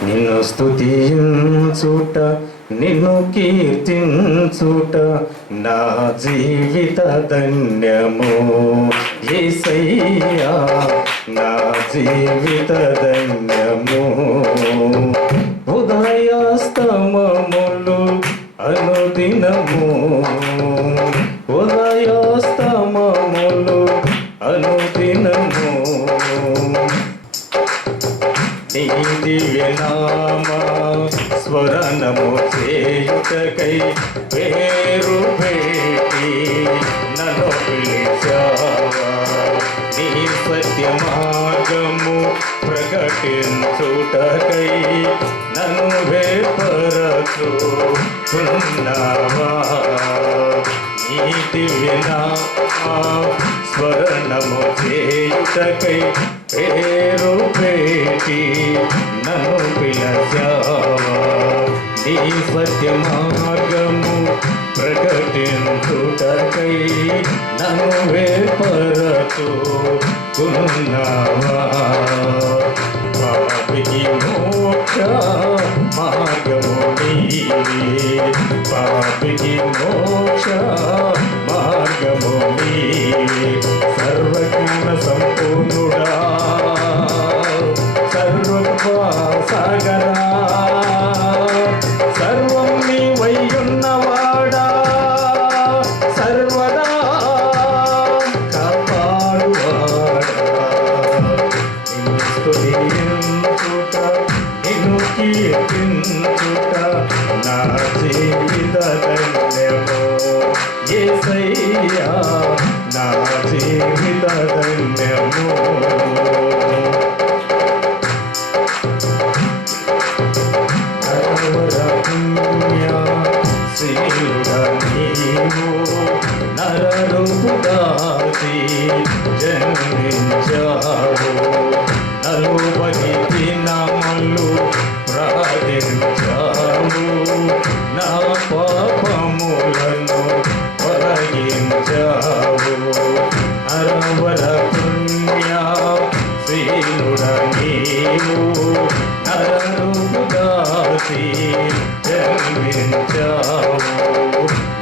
నిన్ను స్తుతించుట నిన్ను కీర్తించుట నా జీవిత ధన్యము యేసయ్యా నా జీవిత ధన్యము ఉదయాస్తమములు అనుదినము ఉదయాస్తమములు అనుదినము నీ దివ్యనామా స్మరణము చేయుటకై పేరు పెట్టి నన్ను పిలిచావా నీ సత్య మార్గము ప్రకటించుటకై నన్ను వేపరచుచున్నావా నీ దివ్యనామా స్మరణము చేయుటకై పేరు పెట్టి నన్ను పిలిచావా నీ సత్య మార్గము ప్రకటించుటకై నన్ను వేపరచుచున్నావా పాపికి మోక్ష మార్గము నీవే పాపికి మోక్ష మార్గము నీవే సర్వజ్ఞాన సంపూర్ణుడా సర్వసాగరా సర్వం నీవైయున్నవాడా సర్వదా కాపాడువాడా నిన్ను స్తుతించుట నిన్ను కీర్తించుట నా జీవిత ధన్యము యేసయ్యా నా జీవిత ధన్యము నరరూపు దాసి జన్మించావు నలుబడి దినములు ప్రార్థించావు నా పాపములను తొలగించావు నరవర పుణ్య శ్రీనుడ నీవు నరరూపు దాసి జన్మించావు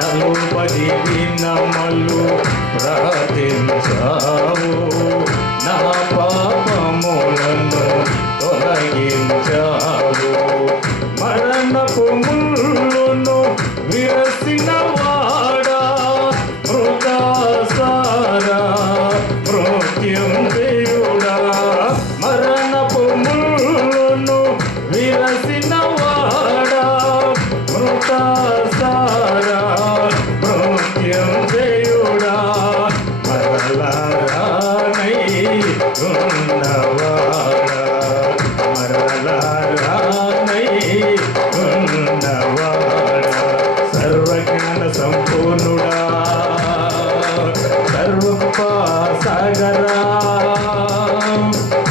నలుబడి దినములు ప్రార్థించావు నా పాపములను తొలగించావు మరణపు ముళ్ళును విరసిన వాడా మృతాసారా మృత్యుంజయుడా మరణపు ముళ్ళును విరసిన వాడా మృతాసారా మృత్యుంజయుడా మరలారానై ఉన్నవాడా మరలారానై ఉన్నవాడా సర్వజ్ఞాన సంపూర్ణుడా సర్వోపసాగరా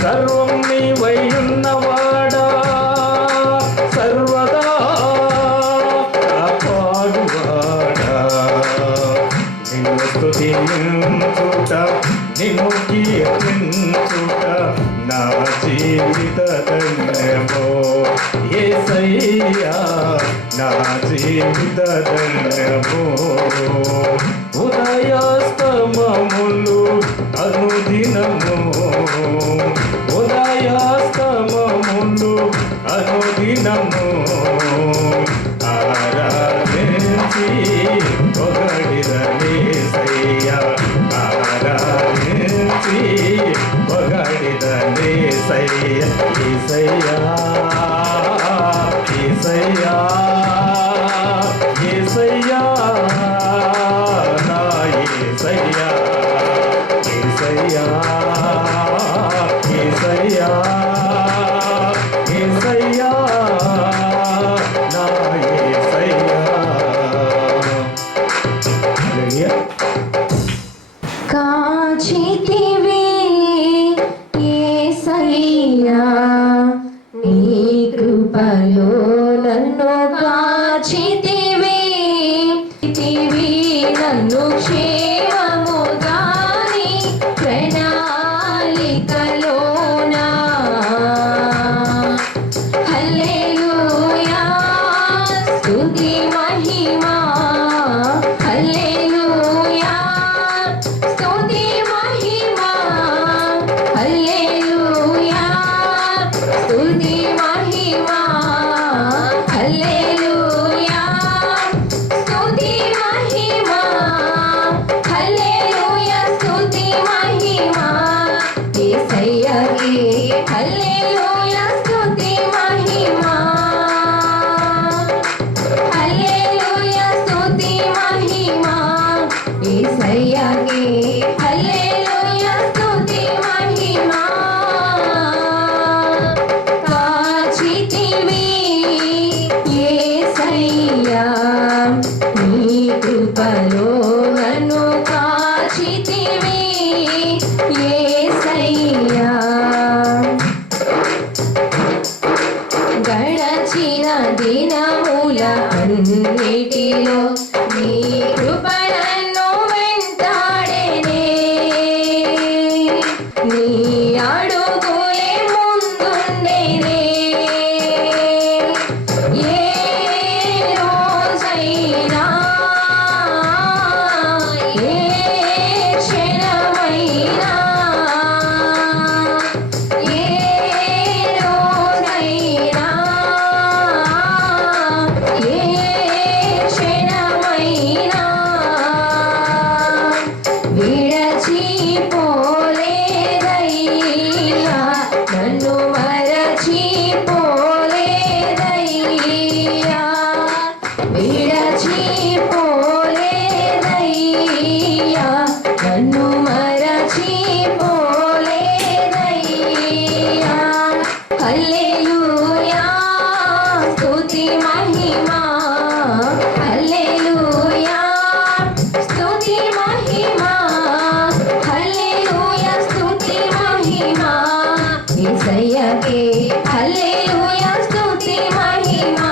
సర్వం నీవైయున్నవాడా సర్వదా కాపాడువాడా నిన్ను స్తుతించుట నిన్ను కీర్తించుట నా జీవిత ధన్యము యేసయ్యా నా జీవిత ధన్యము ఉదయాస్తమములు అనుదినము ఉదయాస్తమములు అనుదినము ఆరాధించి పొగడిదనేసయ్యా ఆరాధించి పొగడిదనేసయ్యా యేసయ్యా యేసయ్యా యేసయ్యా నా యేసయ్యా యేసయ్యా యేసయ్యా యేసయ్యా నా యేసయ్యా హల్లెలూయా కాచితివి యేసయ్యా నీ కృపలో నన్ను కాచితివి నన్ను క్షేమముగాని ప్రణాళికలోనా హల్లెలూయా దినముల అన్నిటిలో నీ కృప నన్ను వెంటాడెనే. నీ అడుగులే ముందుండెనే. ఏ రోజైనా ఏ క్షణమైనా ఏ రోజైనా ఏ క్షణమైనా విడచిపోలేదయ్యా, నన్ను మరచిపోలేదయ్యా, విడచిపోలేదయ్యా, నన్ను మరచిపోలేదయ్యా. హల్లెలూయా స్తుతి మహిమా, హల్లెలూయా స్తుతి మహిమా, హల్లెలూయా స్తుతి మహిమా. యేసయ్యకే హల్లెలూయా స్తుతి మహిమా,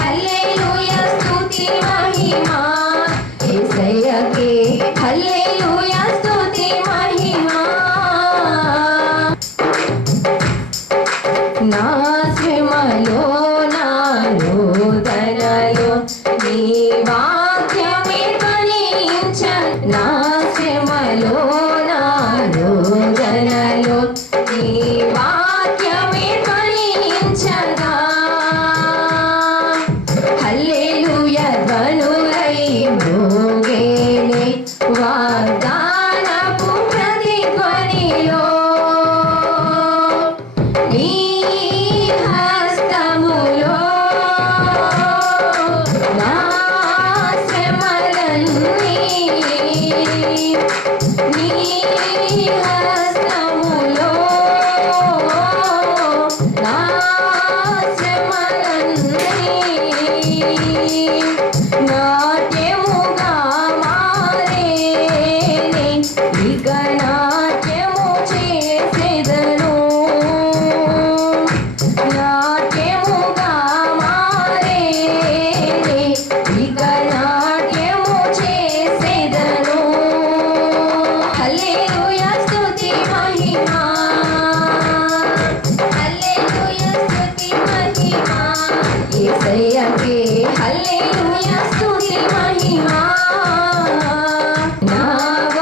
హల్లెలూయా స్తుతి మహిమా. యేసయ్యకే హల్లెలూయా స్తుతి మహిమా. నా శ్రమలో నా రోదనలో నీ వాక్యమే ఫలించ. నా శ్రమలో నా రోదనలో నీ వాక్యమే ఫలించగా. హల్లెలూయా ధ్వనులై మోగేనే వాగ్దానపు ప్రతిధ్వనిలో. నీ హస్తములో నా శ్రమలన్నీ, నీ హస్తములో నా శ్రమలన్నీ నాట్యముగా మారేనే. ఇక నాట్యము చేసెదను, నాట్యముగా మారేనే. ఇక నాట్యము చేసెదను. హల్లెలూయా స్తుతి మహిమా, హల్లెలూయా స్తుతి మహిమా. యేసయ్యకే హల్లెలూయా స్తుతి మహిమా. నా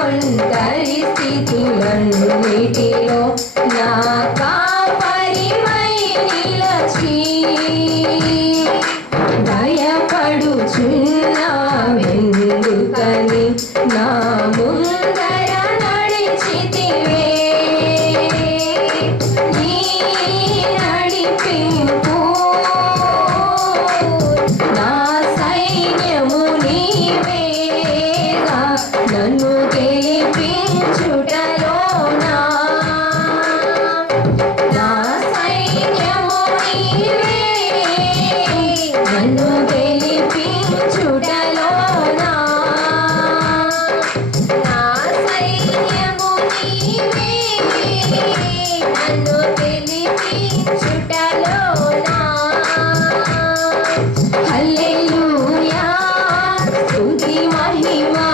ఒంటరి స్థితులన్నిటిలో నా కాపరివై నిలచి భయపడుచున్నావెందుకని నా ముందర నడిచితివే. నీ నడిపింపు నా సైన్యము నీవేగా, నన్ను గెలిపించుటలోనా నా సైన్యము నీవే, నన్ను గెలిపించుటలోనా నా సైన్యము నీవే, నన్ను గెలిపించుటలోనా. హల్లెలూయా స్తుతి మహిమా,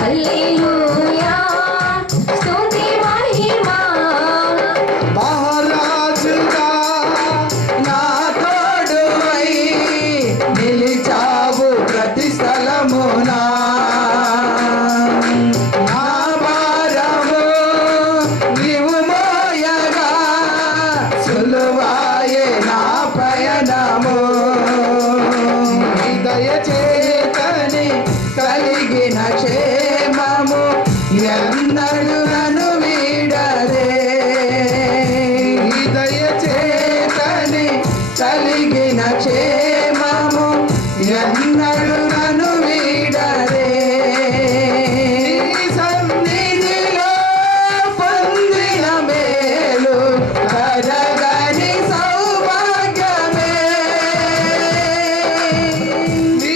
హల్లెలూయా స్తుతి మహిమా. మహారాజుగా నా తోడువై నిలిచావు ప్రతి స్థలమునా. నా భారము నీవు మోయగా సులువాయే నా పయనము. దయచేతని కలిగిన క్షేమము ఎన్నడు నన్ను వీడదే. దయచేతని కలిగిన క్షేమము ఎన్నడు నన్ను వీడదే. నీ సన్నిధిలో పొందిన మేలు కరగని సౌభాగ్యమే. నీ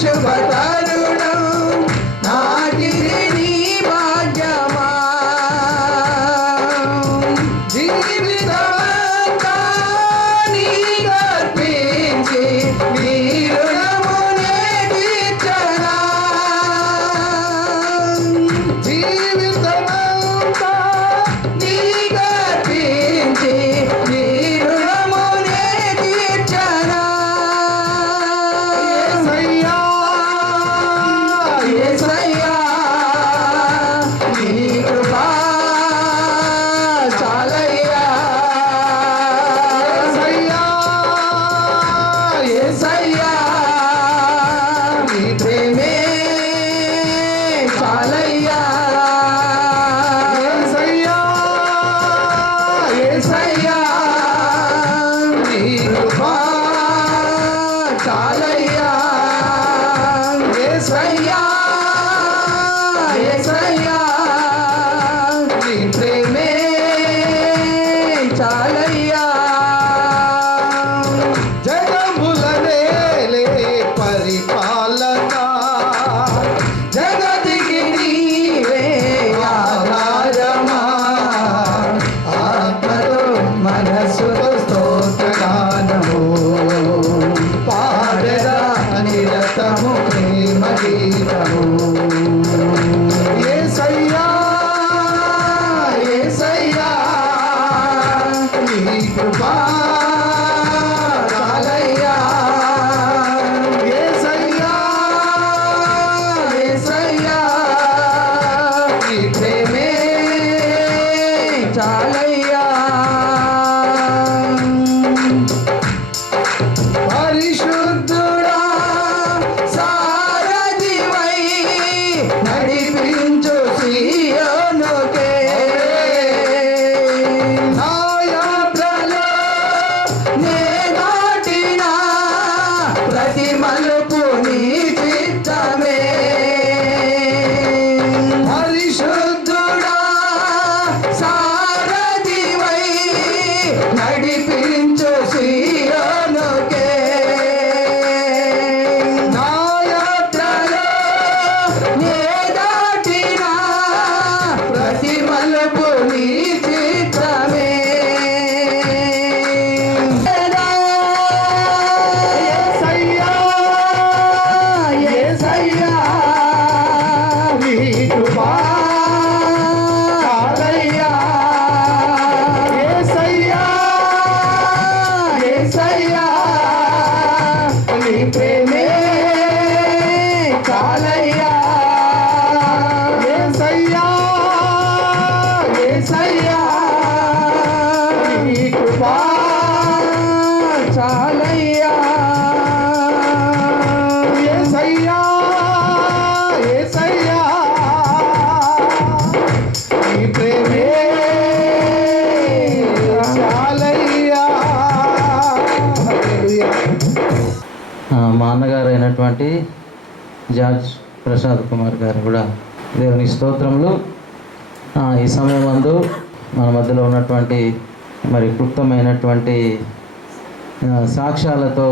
శుభ తరుణం నాటిది నీ భాగ్యమా జీవితమంతా నీకర్పించి నీ రుణమునే తీర్చనా జీవితమంతా నీకర్పించి నీ రుణమునే తీర్చనా యేసయ్యా నీ కృప చాలయ్యా యేసయ్యా నీ ప్రేమే చాలయ్యా యేసయ్యా నీ కృప చాలయ్యా యేసయ్యా యేసయ్యా నీ ప్రేమే చాలయ్యా జగములనేలే పరిపాలక జగతికి నీవే ఆధారమా ఆత్మతో మనస్సుతో స్తోత్రగానము పాడదా నిరతము ప్రేమ గీతము యేసయ్యా యేసయ్యా నీ కృపా చాలయ్యా యేసయ్యా యేసయ్యా నీ ప్రేమే చాలయ్యా పరిశుద్ధుడా సారథివై నడిపించు సీయోనుకే నా యాత్రలో నే దాటిన ప్రతి మలుపు నీ చిత్తమే పరిశుద్ధుడా సారథివై నడిపించు సీయోనుకే నా యాత్రలో నే దాటిన ప్రతి మలుపు నీ చిత్తమే యేసయ్యా యేసయ్యా నీ కృపా చాలయ్యా యేసయ్యా యేసయ్యా నీ ప్రేమే చాలయ్యా యేసయ్యా యేసయ్యా నీ కృపా చాలయ్యా యేసయ్యా యేసయ్యా నీ ప్రేమే చాలయ్యా మా అన్నగారు అయినటువంటి జార్జ్ ప్రసాద్ కుమార్ గారు కూడా దేవుని స్తోత్రములు. ఈ సమయం మందు మన మధ్యలో ఉన్నటువంటి మరి క్లుప్తమైనటువంటి సాక్ష్యాలతో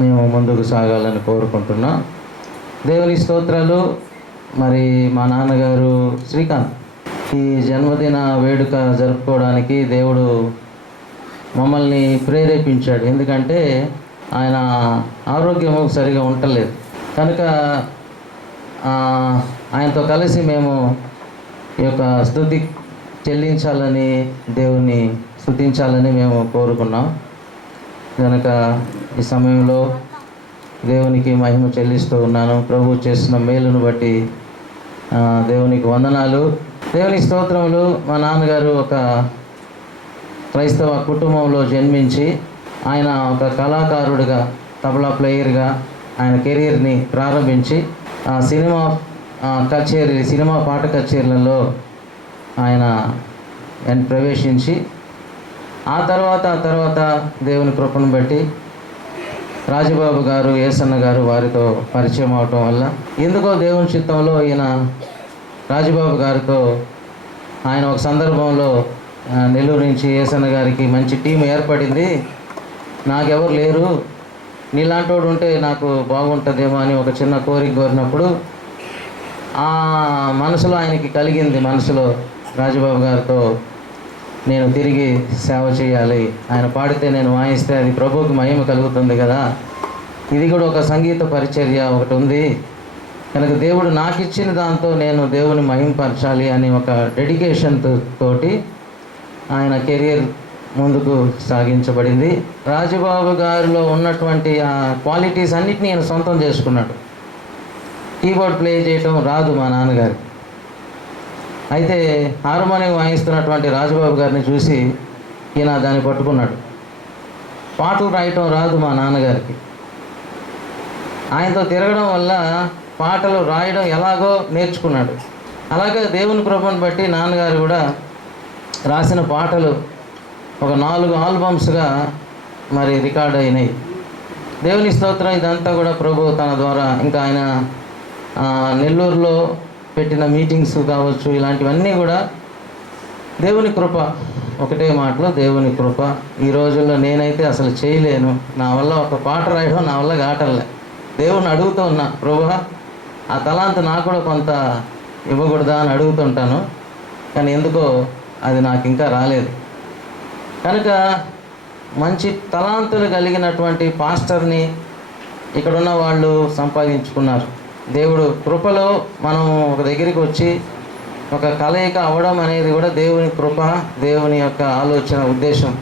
మేము ముందుకు సాగాలని కోరుకుంటున్నాం. దేవుని స్తోత్రాలు. మరి మా నాన్నగారు శ్రీకాంత్ ఈ జన్మదిన వేడుక జరుపుకోవడానికి దేవుడు మమ్మల్ని ప్రేరేపించాడు. ఎందుకంటే ఆయన ఆరోగ్యము సరిగా ఉండలేదు కనుక ఆయనతో కలిసి మేము ఈ యొక్క స్తుతి చెల్లించాలని దేవుని స్తుతించాలని మేము కోరుకున్నాం. కనుక ఈ సమయంలో దేవునికి మహిమ చెల్లిస్తూ ఉన్నాను. ప్రభు చేస్తున్న మేలును బట్టి దేవునికి వందనాలు. దేవుని స్తోత్రములు. మా నాన్నగారు ఒక క్రైస్తవ కుటుంబంలో జన్మించి ఆయన ఒక కళాకారుడిగా తబలా ప్లేయర్గా ఆయన కెరీర్ని ప్రారంభించి సినిమా పాట కచేరీలలో ఆయన ప్రవేశించి ఆ తర్వాత దేవుని కృపను బట్టి రాజబాబు గారు ఏసన్న గారు వారితో పరిచయం అవటం వల్ల ఎందుకో దేవుని చిత్తంలో ఈయన రాజబాబు గారితో ఆయన ఒక సందర్భంలో నెల్లూరు నుంచి ఏసన్న గారికి మంచి టీం ఏర్పడింది, నాకెవరు లేరు, నీలాంటోడు ఉంటే నాకు బాగుంటుందేమో అని ఒక చిన్న కోరిక కోరినప్పుడు ఆ మనసులో ఆయనకి కలిగింది, మనసులో రాజబాబు గారితో నేను తిరిగి సేవ చేయాలి, ఆయన పాడితే నేను వాయిస్తే అది ప్రభువుకి మహిమ కలుగుతుంది కదా, ఇది కూడా ఒక సంగీత పరిచర్య ఒకటి ఉంది కనుక దేవుడు నాకు ఇచ్చిన దాంతో నేను దేవుని మహిమపరచాలి అని ఒక డెడికేషన్ తోటి ఆయన కెరియర్ ముందుకు సాగించబడింది. రాజబాబు గారిలో ఉన్నటువంటి ఆ క్వాలిటీస్ అన్నిటినీ ఆయన సొంతం చేసుకున్నాడు. కీబోర్డ్ ప్లే చేయటం రాదు మా నాన్నగారికి, అయితే హార్మోనియం వాయిస్తున్నటువంటి రాజబాబు గారిని చూసి ఈయన దాన్ని పట్టుకున్నాడు. పాటలు రాయటం రాదు మా నాన్నగారికి, ఆయనతో తిరగడం వల్ల పాటలు రాయడం ఎలాగో నేర్చుకున్నాడు. అలాగే దేవుని కృపను బట్టి నాన్నగారు కూడా రాసిన పాటలు ఒక 4 ఆల్బమ్స్గా మరి రికార్డ్ అయినాయి. దేవుని స్తోత్రం. ఇదంతా కూడా ప్రభు తన ద్వారా ఇంకా ఆయన నెల్లూరులో పెట్టిన మీటింగ్స్ కావచ్చు, ఇలాంటివన్నీ కూడా దేవుని కృప. ఒకటే మాటలో దేవుని కృప. ఈ రోజుల్లో నేనైతే అసలు చేయలేను, నా వల్ల ఒక పాట రాయడం నా వల్ల కావటంలే. దేవుని అడుగుతూ ఉన్నా, ప్రభువా ఆ తలాంత నాకు కూడా కొంత ఇవ్వకూడదా అని అడుగుతుంటాను, కానీ ఎందుకో అది నాకు ఇంకా రాలేదు. కనుక మంచి తలాంతులు కలిగినటువంటి పాస్టర్ని ఇక్కడున్న వాళ్ళు సంపాదించుకున్నారు. దేవుడు కృపలో మనం ఒక దగ్గరికి వచ్చి ఒక కలయిక అవ్వడం అనేది కూడా దేవుని కృప, దేవుని యొక్క ఆలోచన, ఉద్దేశం.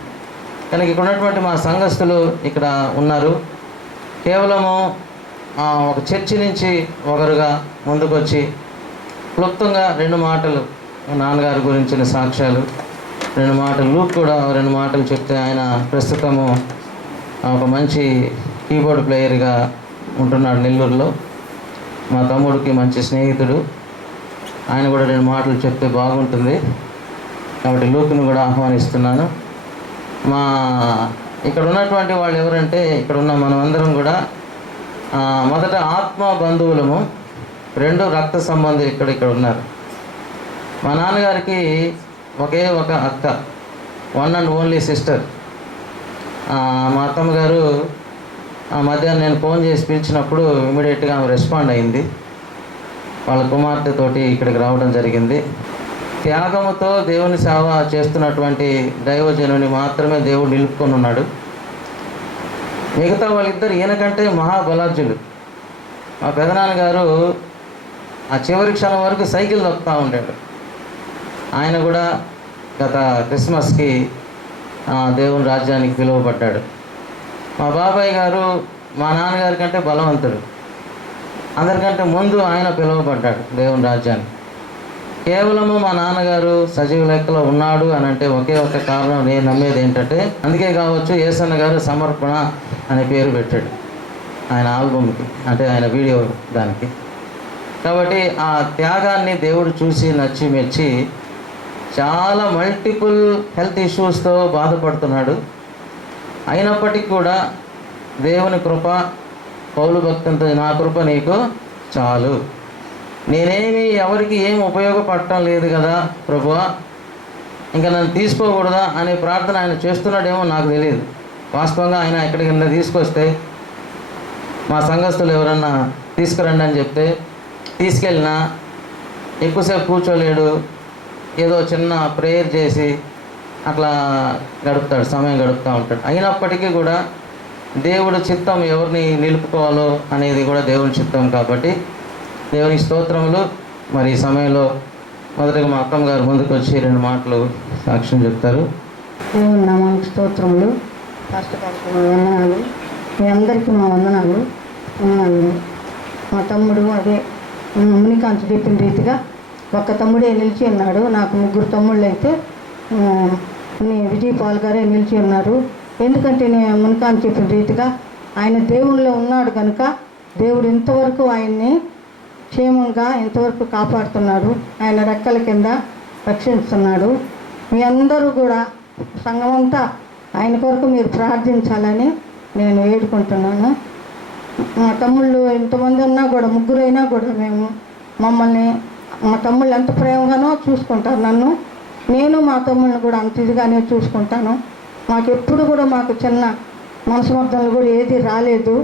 కనుక ఇక్కడ ఉన్నటువంటి మా సంఘస్థులు ఇక్కడ ఉన్నారు. కేవలము ఒక చర్చి నుంచి ఒకరుగా ముందుకొచ్చి క్లుప్తంగా 2 మాటలు నాన్నగారి గురించిన సాక్ష్యాలు, 2 మాటలు, లూక్ కూడా 2 మాటలు చెప్తే ఆయన ప్రస్తుతము ఒక మంచి కీబోర్డ్ ప్లేయర్గా ఉంటున్నాడు నెల్లూరులో. మా తమ్ముడికి మంచి స్నేహితుడు, ఆయన కూడా 2 మాటలు చెప్తే బాగుంటుంది. కాబట్టి లూక్ను కూడా ఆహ్వానిస్తున్నాను. మా ఇక్కడ ఉన్నటువంటి వాళ్ళు ఎవరంటే, ఇక్కడ ఉన్న మనమందరం కూడా మొదట ఆత్మ బంధువులము, 2 రక్త సంబంధులు ఇక్కడ ఉన్నారు. మా నాన్నగారికి ఒకే ఒక అక్క, 1 and only సిస్టర్. మా అత్తమ్మ గారు మధ్యాహ్నం నేను ఫోన్ చేసి పిలిచినప్పుడు ఇమీడియట్గా ఆమె రెస్పాండ్ అయింది. వాళ్ళ కుమార్తెతోటి ఇక్కడికి రావడం జరిగింది. త్యాగముతో దేవుని సేవ చేస్తున్నటువంటి దైవజనుని మాత్రమే దేవుడు నిలుపుకొని ఉన్నాడు. మిగతా వాళ్ళిద్దరు ఈయనకంటే మహాబలార్జులు. మా పెదనాన్నగారు ఆ చివరి క్షణం వరకు సైకిల్ తొక్కుతూ ఉంటాడు. ఆయన కూడా గత క్రిస్మస్కి దేవుని రాజ్యానికి పిలువబడ్డాడు. మా బాబాయ్ గారు మా నాన్నగారి కంటే బలవంతుడు, అందరికంటే ముందు ఆయన పిలువబడ్డాడు దేవుని రాజ్యానికి. కేవలము మా నాన్నగారు సజీవ లెక్కలో ఉన్నాడు అని అంటే ఒకే ఒక కారణం, నేను నమ్మేది ఏంటంటే, అందుకే కావచ్చు యేసన్న గారు సమర్పణ అనే పేరు పెట్టాడు ఆయన ఆల్బమ్కి, అంటే ఆయన వీడియో దానికి. కాబట్టి ఆ త్యాగాన్ని దేవుడు చూసి నచ్చి మెచ్చి చాలా మల్టిపుల్ హెల్త్ ఇష్యూస్తో బాధపడుతున్నాడు. అయినప్పటికీ కూడా దేవుని కృప, పౌలు భక్తంతో నా కృప నీకు చాలు, నేనేమి ఎవరికి ఏం ఉపయోగపడటం లేదు కదా ప్రభువా, ఇంకా నన్ను తీసుకోకూడదా అనే ప్రార్థన ఆయన చేస్తున్నాడేమో నాకు తెలియదు. వాస్తవంగా ఆయన ఎక్కడికైనా తీసుకొస్తే, మా సంఘస్థులు ఎవరన్నా తీసుకురండి అని చెప్తే తీసుకెళ్ళినా ఎక్కువసేపు కూర్చోలేడు, ఏదో చిన్న ప్రేయర్ చేసి అట్లా గడుపుతాడు, సమయం గడుపుతూ ఉంటాడు. అయినప్పటికీ కూడా దేవుడి చిత్తం ఎవరిని నిలుపుకోవాలో అనేది కూడా దేవుని చిత్తం. కాబట్టి దేవుని స్తోత్రములు. మరి ఈ సమయంలో మొదటగా మా అక్కమ్మ గారు ముందుకు వచ్చి 2 మాటలు సాక్ష్యం చెప్తారు. దేవుని నామానికి స్తోత్రములు. వందనాలు. మీ అందరికీ మా వందనాలు. మా తమ్ముడు అదే మునికాంత్ చెప్పిన రీతిగా ఒక్క తమ్ముడే నిలిచి ఉన్నాడు. నాకు 3 తమ్ముళ్ళు అయితే విజయపాల్ గారే నిలిచి ఉన్నారు. ఎందుకంటే నేను మునికాంత్ చెప్పిన రీతిగా ఆయన దేవుళ్ళో ఉన్నాడు కనుక దేవుడు ఇంతవరకు ఆయన్ని క్షేమంగా ఇంతవరకు కాపాడుతున్నాడు, ఆయన రెక్కల కింద రక్షిస్తున్నాడు. మీ అందరూ కూడా సంఘమంతా ఆయన కొరకు మీరు ప్రార్థించాలని నేను వేడుకుంటున్నాను. మా తమ్ముళ్ళు ఇంతమంది ఉన్నా కూడా, 3 అయినా కూడా మేము మమ్మల్ని మా తమ్ముళ్ళు ఎంత ప్రేమగానో చూసుకుంటారు నన్ను, నేను మా తమ్ముళ్ళని కూడా అంత ఇదిగానే చూసుకుంటాను. మాకు ఎప్పుడు కూడా మాకు చిన్న మనస్మర్థనలు కూడా ఏది రాలేదు.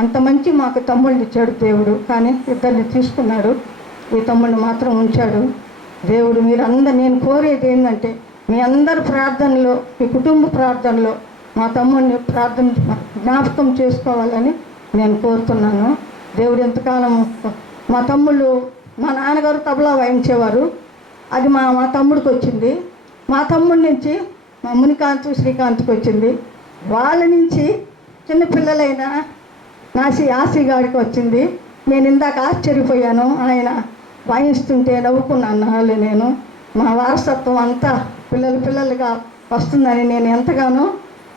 అంత మంచి మాకు తమ్ముళ్ళు ఇచ్చాడు దేవుడు, కానీ ఇద్దరిని తీసుకున్నాడు. ఈ తమ్ముడిని మాత్రం ఉంచాడు దేవుడు. మీరందరూ, నేను కోరేది ఏంటంటే మీ అందరి ప్రార్థనలో, మీ కుటుంబ ప్రార్థనలో మా తమ్ముడిని జ్ఞాపకం చేసుకోవాలని నేను కోరుతున్నాను. దేవుడు ఎంతకాలం మా తమ్ముళ్ళు, మా నాన్నగారు తబలా వాయించేవారు, అది మా తమ్ముడికి వచ్చింది. మా తమ్ముడి నుంచి మా మునికాంత్ శ్రీకాంత్కి వచ్చింది. వాళ్ళ నుంచి చిన్నపిల్లలైన ఆసి గారికి వచ్చింది. నేను ఇందాక ఆశ్చర్యపోయాను, ఆయన వాయిస్తుంటే నవ్వుకున్నాను. వాళ్ళు నేను మా వారసత్వం అంతా పిల్లలుగా వస్తుందని నేను ఎంతగానో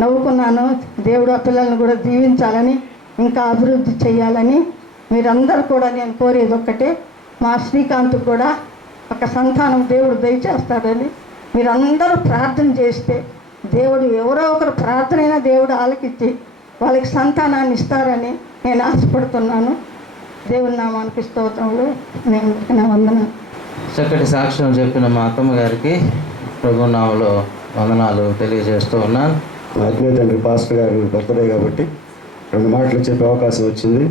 నవ్వుకున్నాను. దేవుడు ఆ పిల్లల్ని కూడా దీవించాలని, ఇంకా అభివృద్ధి చేయాలని మీరందరూ కూడా నేను కోరేది ఒక్కటే, మా శ్రీకాంత్ కూడా ఒక సంతానం దేవుడు దయచేస్తాడని మీరందరూ ప్రార్థన చేస్తే దేవుడు ఎవరో ఒకరు ప్రార్థనైనా దేవుడు ఆలకిచ్చి వాళ్ళకి సంతానాన్ని ఇస్తారని నేను ఆశపడుతున్నాను. దేవుని నామానికి స్తోత్రములు, నేను వందనాలు. చక్కటి సాక్ష్యం చెప్పిన మా అత్తమ్మ గారికి ప్రభు నామములో వందనాలు తెలియజేస్తూ ఉన్నాను. మా ఆత్మీయ తండ్రి పాస్టర్ గారు బర్త్డే కాబట్టి 2 మాటలు చెప్పే అవకాశం వచ్చింది.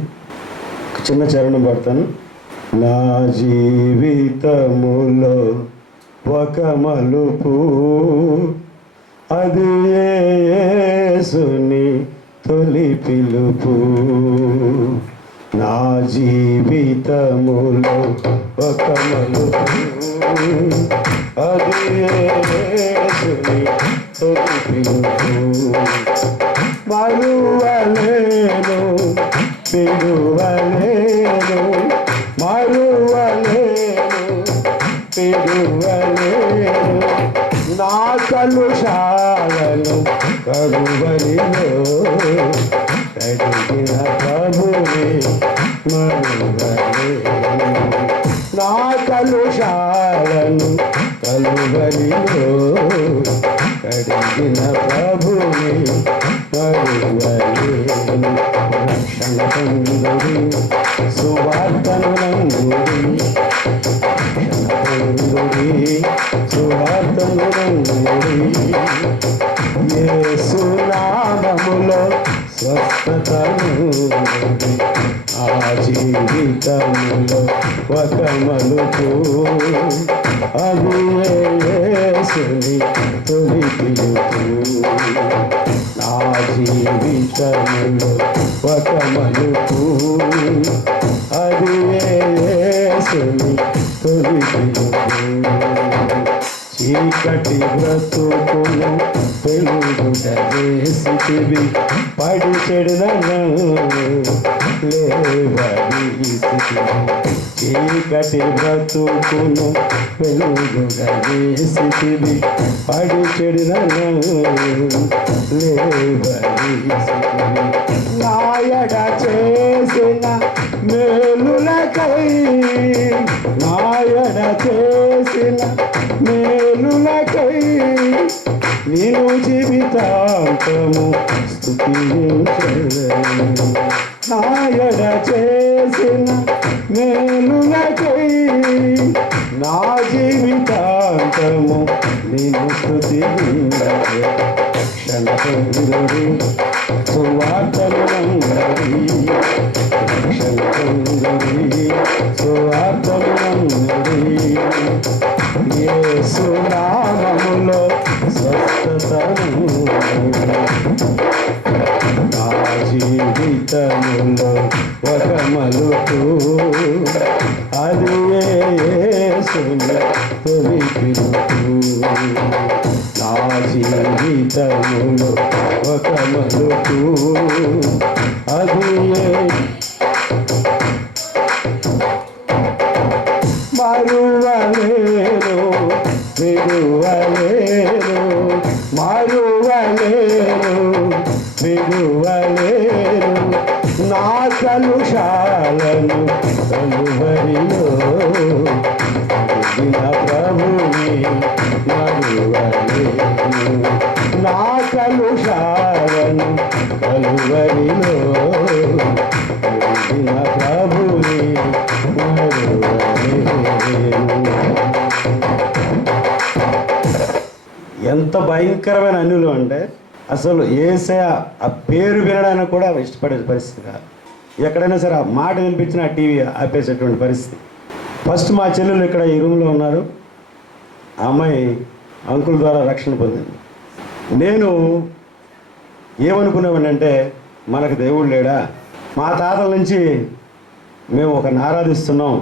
ఒక చిన్న చరణం పడతాను. నా జీవితములో ఒక మలుపు, అది యేసుని తొలి పిలుపు. నా జీవితములో ఒక మలుపు, అది యేసుని తొలి పిలుపు. మరువలేను పిడువలేను, మరువలేను పిడువలేను. నా కలుషాలను కరువరిలో కడిగిన ప్రభుని మరువలేను. నా కలుషాలను కలువరిలో కడిగిన ప్రభుని మరువలేను. రక్షణ పొందుడి, సువార్తను నందుడి, సువార్తను నందుడి. యేసు నామములో స్వస్థతను, ఆ జీవితములో ఒక మలుపు, అది యేసుని తొలి పిలుపు. నా జీవితములో ఒక మలుపు, అది యేసుని తొలి పిలుపు. చీకటి బ్రతుకును వెలుగుట చేసితివి, పడి చెడుదను లేవదీసితివి. చీకటి బ్రతుకును వెలుగుట చేసితివి, పడి చెడుదను లేవదీసితివి. నాయడ చేసిన మేలులకై, నాయడ చేసిన మేలులకై నేను జీవితాంతము స్తుతించెదను. నాయడ చేసిన మేలులకై నా జీవితాంతము నేను స్తుతించెదను. రక్షణ పొందుడి, సువార్తను నందుడి, రక్షణ పొందుడి, సువార్తను నందుడి. యేసు నామములో స్వస్థతను, నా జీవితములో ఒక మలుపు, అది యేసుని తొలి పిలుపు. నా జీవితములో ఒక మలుపు, అది మరువలేను విడువలేను, మరువలేను విడువలేను. నా కలుషాలను కలువరిలో కడిగిన ప్రభుని మరువలేను. నా కలుషాలను కలువరిలో కడిగిన ప్రభుని మరువలేను. ఎంత భయంకరమైన అన్యులు అంటే అసలు యేసయ్య ఆ పేరు వినడానికి కూడా ఇష్టపడే పరిస్థితి కాదు. ఎక్కడైనా సరే ఆ మాట వినిపించిన ఆ టీవీ ఆపేసేటువంటి పరిస్థితి. ఫస్ట్ మా చెల్లెలు ఇక్కడ ఈ రూమ్లో ఉన్నారు. ఆ అమ్మాయి అంకుల్ ద్వారా రక్షణ పొందింది. నేను ఏమనుకునేవాడిని అంటే, మనకు దేవుడు లేడా? మా తాతల నుంచి మేము ఒకరిని ఆరాధిస్తున్నాం.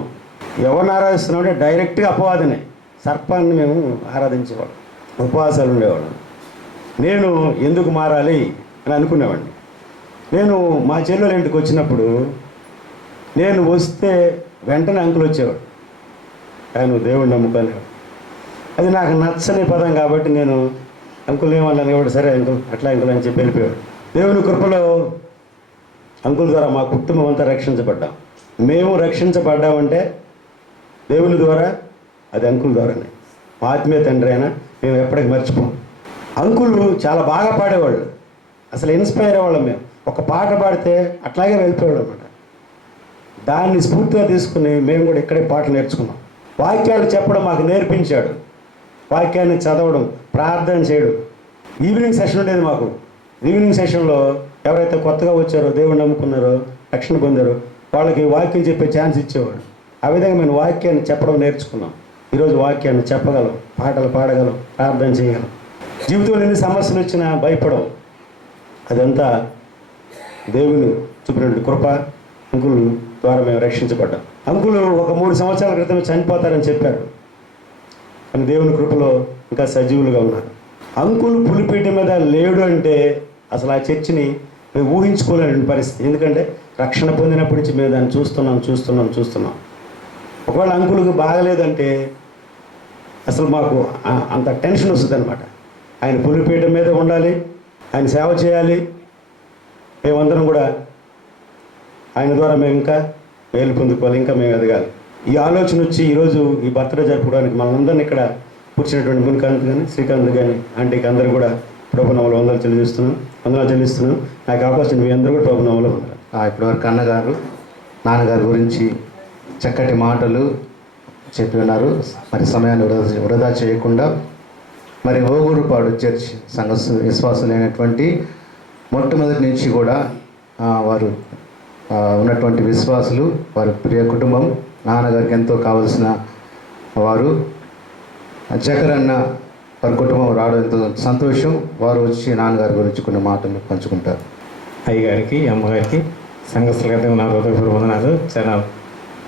ఎవరిని ఆరాధిస్తున్నాం అంటే డైరెక్ట్గా అపవాదినే, సర్పాన్ని మేము ఆరాధించేవాళ్ళం, ఉపవాసాలు ఉండేవాళ్ళం. నేను ఎందుకు మారాలి అని అనుకునేవాడిని. నేను మా చెల్లెల ఇంటికి వచ్చినప్పుడు నేను వస్తే వెంటనే అంకుల్ వచ్చేవాడు, ఆయన దేవుడిని నమ్ముకునేవాడు. అది నాకు నచ్చని పదం కాబట్టి నేను అంకుల్ ఏమన్నాను కాబట్టి సరే అంకుల్ అట్లా అంకుల్ అని చెప్పి వెళ్ళిపోయాడు. దేవుని కృపలో అంకుల్ ద్వారా మా కుటుంబం అంతా రక్షించబడ్డాం. మేము రక్షించబడ్డామంటే దేవుని ద్వారా, అది అంకుల్ ద్వారానే. మా ఆత్మీయ తండ్రి అయినా మేము ఎప్పటికీ మర్చిపోం. అంకుల్ చాలా బాగా పాడేవాళ్ళు, అసలు ఇన్స్పైర్ అయ్యేవాళ్ళం. మేము ఒక పాట పాడితే అట్లాగే వెళ్ళిపోయాడు అనమాట. దాన్ని స్ఫూర్తిగా తీసుకుని మేము కూడా ఇక్కడే పాటలు నేర్చుకున్నాం. వాక్యాలు చెప్పడం మాకు నేర్పించాడు, వాక్యాన్ని చదవడం, ప్రార్థన చేయడం. ఈవినింగ్ సెషన్ ఉండేది మాకు. ఈవినింగ్ సెషన్లో ఎవరైతే కొత్తగా వచ్చారో, దేవుడు నమ్ముకున్నారో, రక్షణ పొందారో వాళ్ళకి వాక్యం చెప్పే ఛాన్స్ ఇచ్చేవాడు. ఆ విధంగా మేము వాక్యాన్ని చెప్పడం నేర్చుకున్నాం. ఈరోజు వాక్యాన్ని చెప్పగలం, పాటలు పాడగలం, ప్రార్థన చేయగలం. జీవితంలో ఎన్ని సమస్యలు వచ్చినా భయపడవు. అదంతా దేవుని చూపినటువంటి కృప. అంకుల్ ద్వారా మేము రక్షించబడ్డాం. అంకుల్ ఒక 3 సంవత్సరాల క్రితం చనిపోతారని చెప్పారు, కానీ దేవుని కృపలో ఇంకా సజీవులుగా ఉన్నారు. అంకుల్ పులిపీఠ మీద లేడు అంటే అసలు ఆ చర్చిని మేము ఊహించుకోలేని పరిస్థితి. ఎందుకంటే రక్షణ పొందినప్పటి నుంచి మేము దాన్ని చూస్తున్నాం. ఒకవేళ అంకుల్కి బాగలేదంటే అసలు మాకు అంత టెన్షన్ వస్తుంది అనమాట. ఆయన పులిపీఠ మీద ఉండాలి, ఆయన సేవ చేయాలి. మేమందరం కూడా ఆయన ద్వారా మేము ఇంకా మేలు పొందుకోవాలి, ఇంకా మేము ఎదగాలి. ఈ ఆలోచన వచ్చి ఈరోజు ఈ బర్త్డే జరుపుకోవడానికి మనందరినీ ఇక్కడ కూర్చున్నటువంటి మునికాంత్ కానీ, శ్రీకాంత్ కానీ, ఆంటీకి అందరూ కూడా ప్రభునామలో వందలు చెల్లిస్తున్నాను. నాకు అవకాశం మీ అందరూ కూడా ప్రభునామలో ఉన్నారు. ఇప్పటివరకు అన్నగారు నాన్నగారి గురించి చక్కటి మాటలు చెప్పి ఉన్నారు. మరి సమయాన్ని వృధా చేయకుండా మరి ఓగూరుపాడు చర్చ్ సంఘ విశ్వాసులైనటువంటి మొట్టమొదటి నుంచి కూడా వారు ఉన్నటువంటి విశ్వాసులు, వారి ప్రియ కుటుంబం, నాన్నగారికి ఎంతో కావలసిన వారు. జగరన్న వారి కుటుంబం రావడం ఎంతో సంతోషం. వారు వచ్చి నాన్నగారి గురించి కొన్ని మాటలు పంచుకుంటారు. అయ్యగారికి, అమ్మగారికి, సంఘస్థులకి నా హృదయపూర్వక వందనాలు. చాలా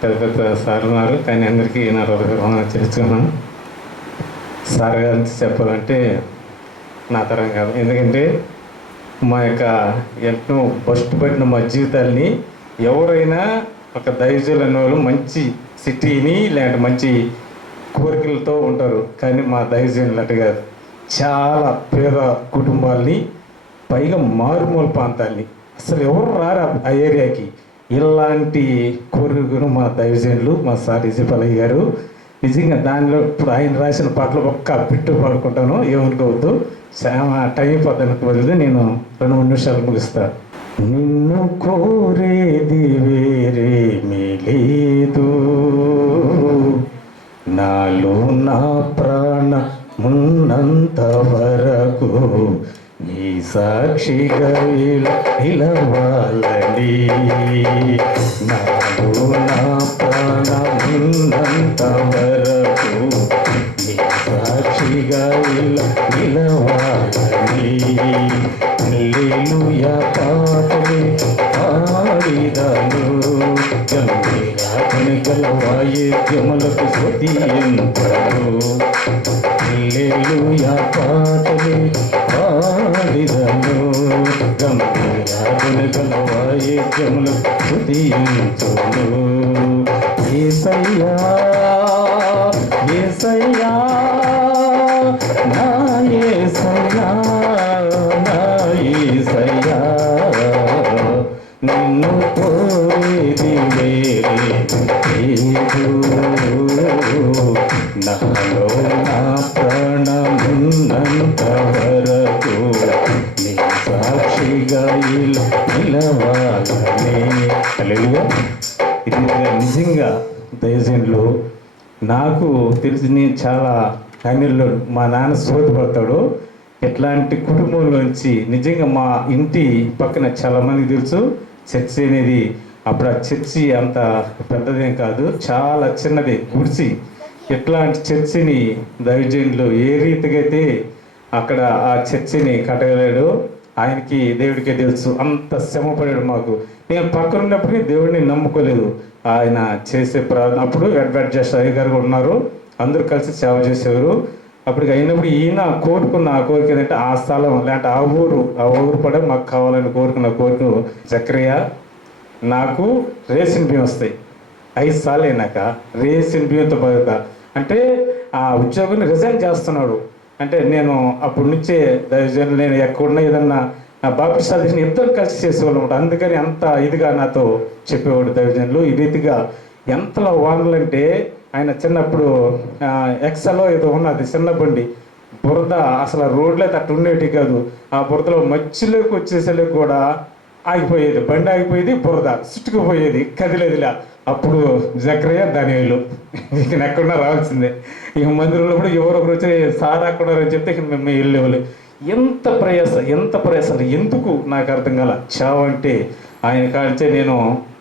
పెద్ద సార్లు ఉన్నారు, కానీ అందరికీ నా హృదయపూర్వక వందనాలు తెలుసుకున్నాను. సార్ గారికి చెప్పాలంటే నా తరం కాదు, ఎందుకంటే మా యొక్క ఎంతో కష్టపడిన మా జీవితాల్ని ఎవరైనా ఒక దైవజనులు అనేవాళ్ళు మంచి సిటీని లేదంటే మంచి కోరికలతో ఉంటారు, కానీ మా దైవజనులు అట్టుగా చాలా పేద కుటుంబాల్ని, పైగా మారుమూల ప్రాంతాల్ని, అసలు ఎవరు రారు ఆ ఏరియాకి. ఇలాంటి కోరికను మా దైవజనులు, మా సార్ ఇజపల్లయ్య గారు నిజంగా దానిలో ఇప్పుడు ఆయన రాసిన పాటలు ఒక్క బిట్టు పాడుకుంటాను, ఏమనుకోవద్దు. చాలా టైం పద్దనకు బదులు నేను 2-3 నిమిషాలు ముగిస్తాను. నిన్ను కోరేది వేరేమీ లేదు, నాలో నా ప్రాణమున్నంత వరకు నీ సాక్షిగా నిలవాలని. నాలో నా ప్రాణమున్నంత వరకు నీ సాక్షిగా నిలవాలని. హల్లెలూయా పాటలే పాడిదాను, గల వాయిద్యములకు స్తుతింతును. హల్లెలూయా పాటలే పాడిదాను, గల వాయిద్యములకు స్తుతింతును. యేసయ్యా యేసయ్యా నా యేసయ్యా నా యేసయ్యా, నిన్ను కోరేది వేరేది లేదు, నాలో నా ప్రాణమున్నంత వరకు నీ సాక్షిగా నిలవాలని. హల్లెలూయా. ఇది నిజంగా దైవజనులు నాకు తెలిసి, నేను చాలా కన్నీళ్ళు, మా నాన్న సోదపడతాడు, ఇట్లాంటి కుటుంబంలోంచి నిజంగా మా ఇంటి పక్కన చాలా మందికి తెలుసు చర్చి అనేది. అప్పుడు ఆ చర్చి అంత పెద్దదేం కాదు, చాలా చిన్నది గుడిసి. ఇట్లాంటి చర్చిని దైవజనులు ఏ రీతిగా అయితే అక్కడ ఆ చర్చిని కట్టగలేడు ఆయనకి, దేవుడికే తెలుసు. అంత శ్రమ పడాడు మాకు. నేను పక్కన ఉన్నప్పటికీ దేవుడిని నమ్ముకోలేదు. ఆయన చేసే ప్రార్థన అప్పుడు అడ్వైజ్ అయ్య గారు కూడా ఉన్నారు, అందరూ కలిసి సేవ చేసేవారు. అప్పటికి అయినప్పుడు ఈయన కోరుకున్న ఆ కోరిక ఏంటంటే ఆ స్థలం లేదంటే ఆ ఊరు పడే మాకు కావాలని కోరుకున్న కోరిక, చక్రయ్య నాకు రేషన్ బియ్యం వస్తాయి 5 సార్లు అయినాక రేషన్ బియ్యంతో బతుకుతా అంటే ఆ ఉద్యోగాన్ని రిజైన్ చేస్తున్నాడు. అంటే నేను అప్పటి నుంచే దైవజనులు నేను ఎక్కడున్నా ఏదన్నా బాప్టిసాలు తీసిన ఇద్దరు కలిసి చేసేవాళ్ళు. అందుకని అంత ఇదిగా నాతో చెప్పేవాడు దైవజనులు. ఈ రీతిగా ఎంతలో వానలంటే ఆయన చిన్నప్పుడు ఎక్సలో ఏదో ఉన్నది చిన్న బండి, బురద అసలు రోడ్లు అయితే అట్లా ఉండేవి కాదు. ఆ బురదలో మధ్యలోకి వచ్చేసరికి కూడా ఆగిపోయేది, బండి ఆగిపోయేది, బురద చుట్టుకుపోయేది, కదిలేదిలా. అప్పుడు జక్రయ్య దానివేలు ఇక ఎక్కడున్నా రావాల్సిందే. ఇక మందిరంలో కూడా ఎవరొకరు వచ్చి సార్ అక్కడ చెప్తే ఇక మేము వెళ్ళేవాళ్ళు. ఎంత ప్రయాస ఎందుకు నాకు అర్థం కాల. చావు అంటే ఆయన కాల్చే నేను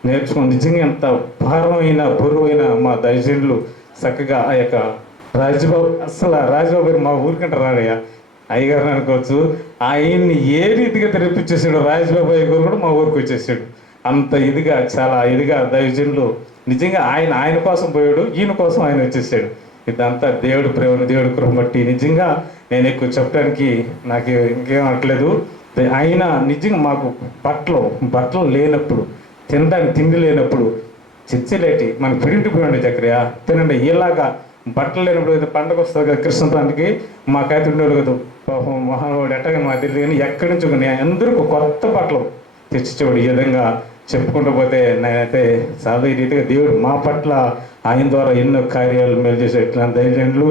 నేర్చుకుని నిజంగా ఎంత భారమైన బరువైన మా దైవజనులు చక్కగా ఆ యొక్క రాజబాబు, అసలు రాజబాబు గారు మా ఊరికంటే రాడయ్యా, అయ్యగారు అనుకోవచ్చు. ఆయన్ని ఏ రీతిగా తెరిపించేసాడు రాజబాబు అయ్య గారు కూడా మా ఊరికి వచ్చేసాడు. అంత ఇదిగా చాలా ఇదిగా దైవజనులు నిజంగా ఆయన కోసం పోయాడు, ఈయన కోసం ఆయన వచ్చేసాడు. ఇదంతా దేవుడి ప్రేమ, దేవుడి కృప బట్టి నిజంగా నేను ఎక్కువ చెప్పడానికి నాకు ఇంకేం అనట్లేదు. ఆయన నిజంగా మాకు బట్టలు లేనప్పుడు, తినడానికి తిండి లేనప్పుడు చర్చలేటి మనకి ప్రింట్ పోయండి చక్రయ్య తినండి. ఇలాగా బట్టలు లేనప్పుడు అయితే పండగ వస్తుంది కదా కృష్ణ పండుగకి, మాకైతే ఉండేవాడు కదా పాపం మహానుభావుడు ఎట్టగా మాకు తెలియదు. కానీ ఎక్కడి నుంచి అందరికీ కొత్త బట్టలు తెచ్చిచ్చేవాడు. ఈ విధంగా చెప్పుకుంటూ పోతే నేనైతే సాదా ఈ రీతిగా దేవుడు మా పట్ల ఆయన ద్వారా ఎన్నో కార్యాలు మేలు చేసే ఇట్లాంటి దైవజనులు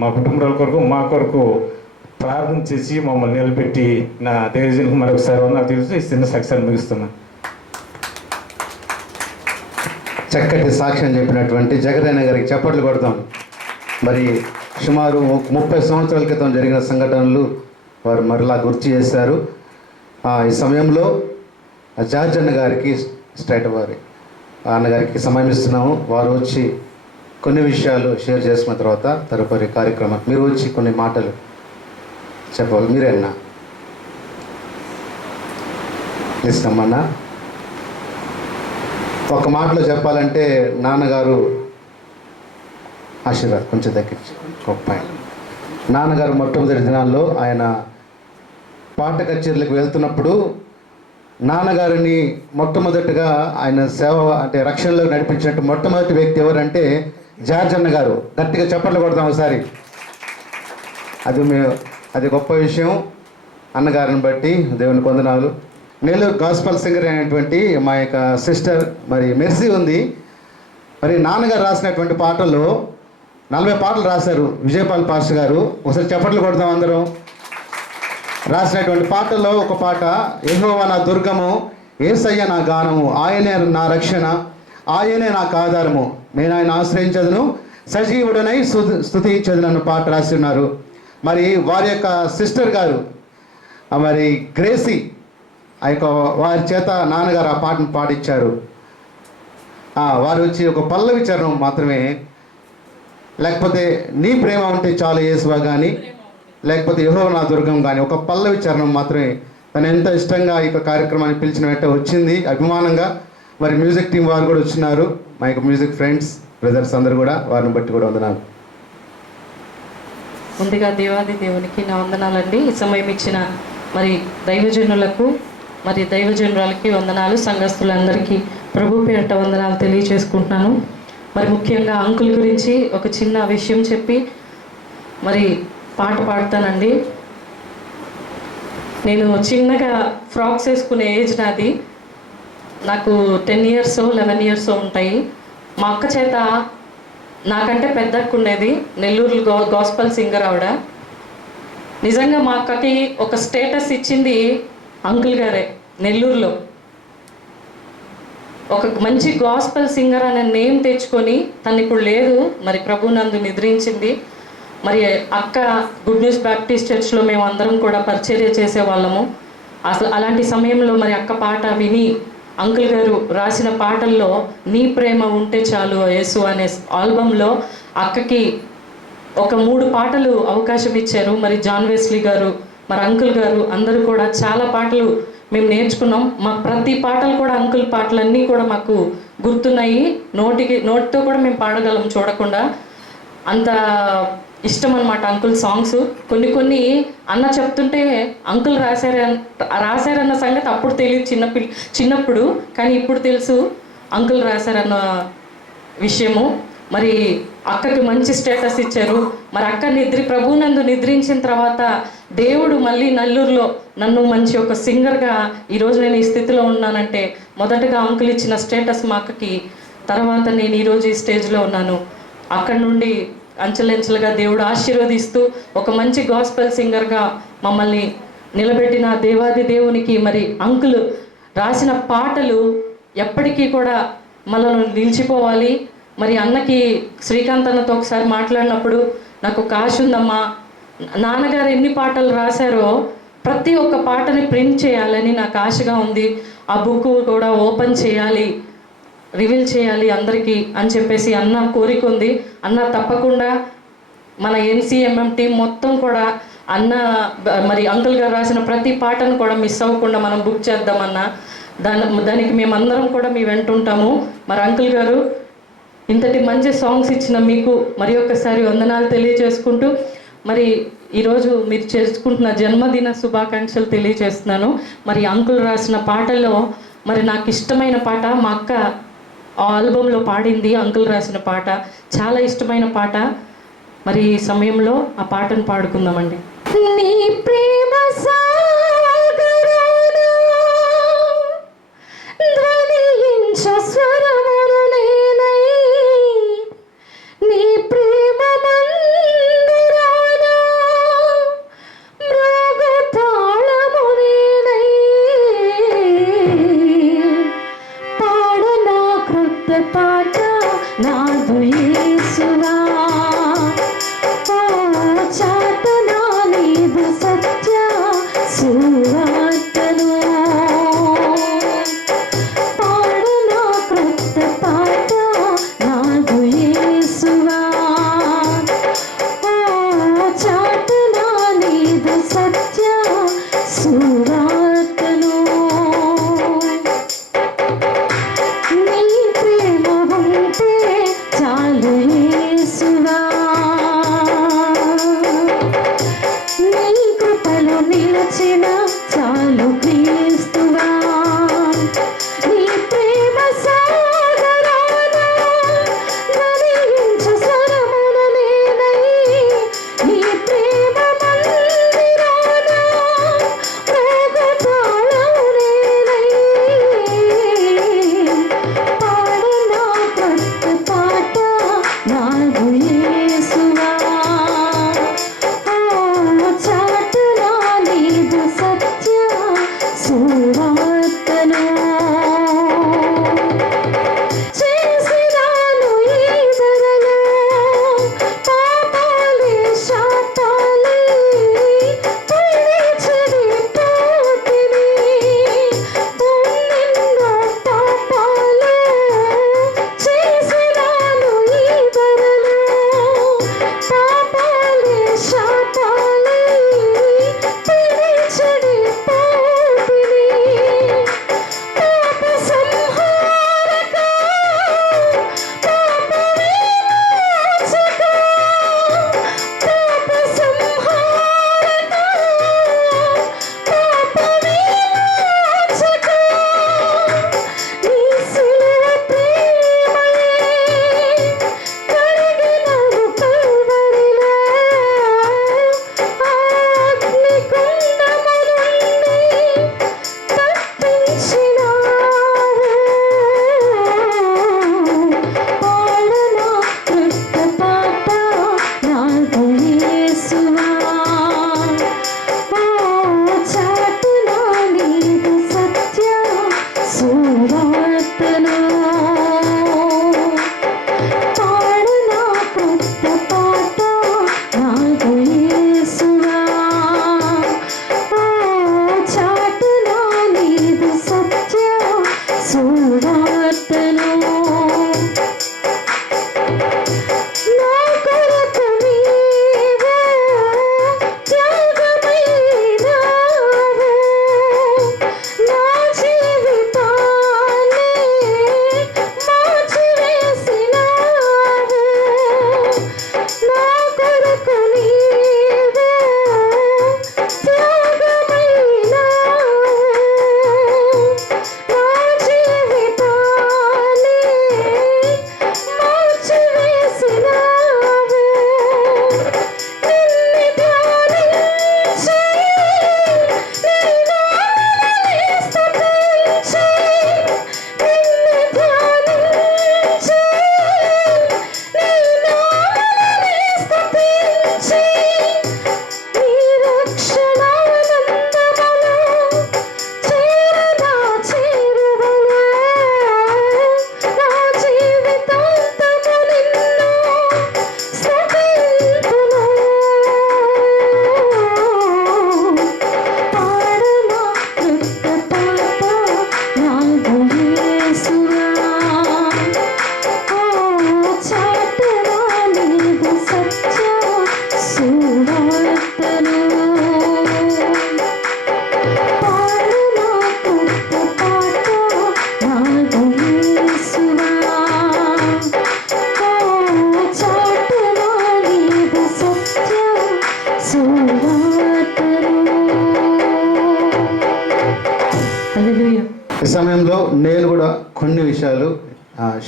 మా కుటుంబాల కొరకు మా కొరకు ప్రార్థన చేసి మమ్మల్ని నిలబెట్టి నా దైవజనులకు మరొకసారి నాకు తెలుసు ఈ చిన్న సాక్ష్యాన్ని ముగిస్తున్నాను. చక్కటి సాక్ష్యం చెప్పినటువంటి జగదన్న గారికి చప్పట్లు కొడతాం. మరి సుమారు 30 సంవత్సరాల క్రితం జరిగిన సంఘటనలు వారు మరలా గుర్తు చేశారు. ఈ సమయంలో జార్జ్ అన్న గారికి స్ట్రైట్ వారి అన్నగారికి సమయం ఇస్తున్నాము. వారు వచ్చి కొన్ని విషయాలు షేర్ చేసుకున్న తర్వాత తదుపరి కార్యక్రమం మీరు వచ్చి కొన్ని మాటలు చెప్పాలి. మీరే అన్నా ఇస్తామన్నా. ఒక మాటలో చెప్పాలంటే నాన్నగారు ఆశీర్వాద్ కొంచెం తగ్గించి గొప్ప నాన్నగారు మొట్టమొదటి దినాల్లో ఆయన పాట కచేరీలకు వెళ్తున్నప్పుడు నాన్నగారిని మొట్టమొదటిగా ఆయన సేవ అంటే రక్షణలో నడిపించినట్టు మొట్టమొదటి వ్యక్తి ఎవరంటే జార్జ్ అన్న గారు. గట్టిగా చప్పట్లు కొడతాం ఒకసారి. అది గొప్ప విషయం. అన్నగారిని బట్టి దేవుని వందనాలు. నెల్లూరు గాస్పల్ సింగర్ అయినటువంటి మా యొక్క సిస్టర్ మరి మెర్సీ ఉంది. మరి నాన్నగారు రాసినటువంటి పాటల్లో 40 పాటలు రాశారు విజయపాల్ పాస్టర్ గారు. ఒకసారి చప్పట్లు కొడతాం అందరం. రాసినటువంటి పాటల్లో ఒక పాట యెహోవా నా దుర్గము, యేసయ్య నా గానము, ఆయనే నా రక్షణ, ఆయనే నాకు ఆధారము, నేను ఆయన ఆశ్రయించదును, సజీవుడనై స్తుతించదును అన్న పాట రాసి ఉన్నారు. మరి వారి యొక్క సిస్టర్ గారు మరి గ్రేసీ ఆ యొక్క వారి చేత నాన్నగారు ఆ పాటను పాడించారు. వారు వచ్చి ఒక పల్లవి చరణం మాత్రమే, లేకపోతే నీ ప్రేమ ఉంటే చాలు యేసువా కానీ, లేకపోతే యెహోవా నా దుర్గం కానీ, ఒక పల్లవి చరణం మాత్రమే తను ఎంత ఇష్టంగా ఈ కార్యక్రమాన్ని పిలిచిన వెంట వచ్చింది అభిమానంగా. మరి మ్యూజిక్ టీం వారు కూడా వచ్చినారు, మా యొక్క మ్యూజిక్ ఫ్రెండ్స్ బ్రదర్స్ అందరూ కూడా, వారిని బట్టి కూడా వందనాలు. ముందుగా దేవాది దేవునికి నా వందనాలండి. ఈ సమయం ఇచ్చిన మరి దైవజనులకు మరి దైవజనురాలకి వందనాలు, సంఘస్థులందరికీ ప్రభు పేరిట వందనాలు తెలియచేసుకుంటున్నాను. మరి ముఖ్యంగా అంకుల్ గురించి ఒక చిన్న విషయం చెప్పి మరి పాట పాడతానండి. నేను చిన్నగా ఫ్రాక్స్ వేసుకునే ఏజ్ నాది. నాకు 10 years 11 years ఉంటాయి. మా అక్క చేత నాకంటే పెద్ద అక్క ఉండేది, నెల్లూరులో గాస్పల్ సింగర్ ఆవిడ. నిజంగా మా అక్కకి ఒక స్టేటస్ ఇచ్చింది అంకుల్ గారే. నెల్లూరులో ఒక మంచి గాస్పల్ సింగర్ అనే నేమ్ తెచ్చుకొని, తను ఇప్పుడు లేదు, మరి ప్రభు నందు నిద్రించింది. మరి అక్క గుడ్ న్యూస్ బ్యాప్టిస్ట్ చర్చ్లో మేము అందరం కూడా పరిచర్య చేసేవాళ్ళము. అసలు అలాంటి సమయంలో మరి అక్క పాట విని అంకుల్ గారు రాసిన పాటల్లో నీ ప్రేమ ఉంటే చాలు యేసు అనే ఆల్బంలో అక్కకి ఒక 3 పాటలు అవకాశం ఇచ్చారు. మరి జాన్ వెస్లీ గారు, మరి అంకుల్ గారు అందరూ కూడా చాలా పాటలు మేము నేర్చుకున్నాం. మా ప్రతి పాటలు కూడా అంకుల్ పాటలన్నీ కూడా మాకు గుర్తున్నాయి. నోటితో కూడా మేము పాడగలం చూడకుండా. అంత ఇష్టం అన్నమాట అంకుల్ సాంగ్స్. కొన్ని అన్న చెప్తుంటే అంకుల్ రాశారన్న సంగతి అప్పుడు తెలియదు చిన్నప్పుడు, కానీ ఇప్పుడు తెలుసు అంకుల్ రాశారన్న విషయము. మరి అక్కకి మంచి స్టేటస్ ఇచ్చారు. మరి అక్క ప్రభువునందు నిద్రించిన తర్వాత దేవుడు మళ్ళీ నల్లూరులో నన్ను మంచి ఒక సింగర్గా ఈరోజు నేను ఈ స్థితిలో ఉన్నానంటే మొదటగా అంకుల్ ఇచ్చిన స్టేటస్ మా అక్కకి, తర్వాత నేను ఈరోజు ఈ స్టేజ్లో ఉన్నాను. అక్కడి నుండి అంచెలంచెలుగా దేవుడు ఆశీర్వదిస్తూ ఒక మంచి గాస్పెల్ సింగర్గా మమ్మల్ని నిలబెట్టిన దేవాది దేవునికి, మరి అంకుల్ రాసిన పాటలు ఎప్పటికీ కూడా మనల్ని నిలిచిపోవాలి. మరి అన్నకి శ్రీకాంత్ అన్నతో ఒకసారి మాట్లాడినప్పుడు నాకు ఒక ఆశ ఉందమ్మా, నాన్నగారు ఎన్ని పాటలు రాశారో ప్రతి ఒక్క పాటని ప్రింట్ చేయాలని నాకు ఆశగా ఉంది. ఆ బుక్ కూడా ఓపెన్ చేయాలి, రివీల్ చేయాలి అందరికీ అని చెప్పేసి అన్న కోరిక ఉంది. అన్న తప్పకుండా మన NCMM టీం మొత్తం కూడా అన్న మరి అంకుల్ గారు రాసిన ప్రతి పాటను కూడా మిస్ అవ్వకుండా మనం బుక్ చేద్దామన్నా. దానికి మేమందరం కూడా మీ వెంటుంటాము. మరి అంకుల్ గారు ఇంతటి మంచి సాంగ్స్ ఇచ్చిన మీకు మరి ఒక్కసారి వందనాలు తెలియజేసుకుంటూ, మరి ఈరోజు మీరు చేసుకుంటున్న జన్మదిన శుభాకాంక్షలు తెలియజేస్తున్నాను. మరి అంకుల్ రాసిన పాటల్లో మరి నాకు ఇష్టమైన పాట మా అక్క ఆ ఆల్బంలో పాడింది. అంకుల్ రాసిన పాట చాలా ఇష్టమైన పాట. మరి ఈ సమయంలో ఆ పాటను పాడుకుందామండి. నీ ప్రేమ సాగరాన ధ్వనించు స్వరములు నేనై, నీ ప్రేమ మందిరాన మృగు తాళము నేనై, పాడనా కృత పాట నాదు యేసువా, చాటనా నీదు సత్య సువార్తను, పాడనా కృత పాట నాదు యేసువా, చాటనా నీదు సత్య సువార్తను. నీ ప్రేమ ఉంటే చాలు యేసు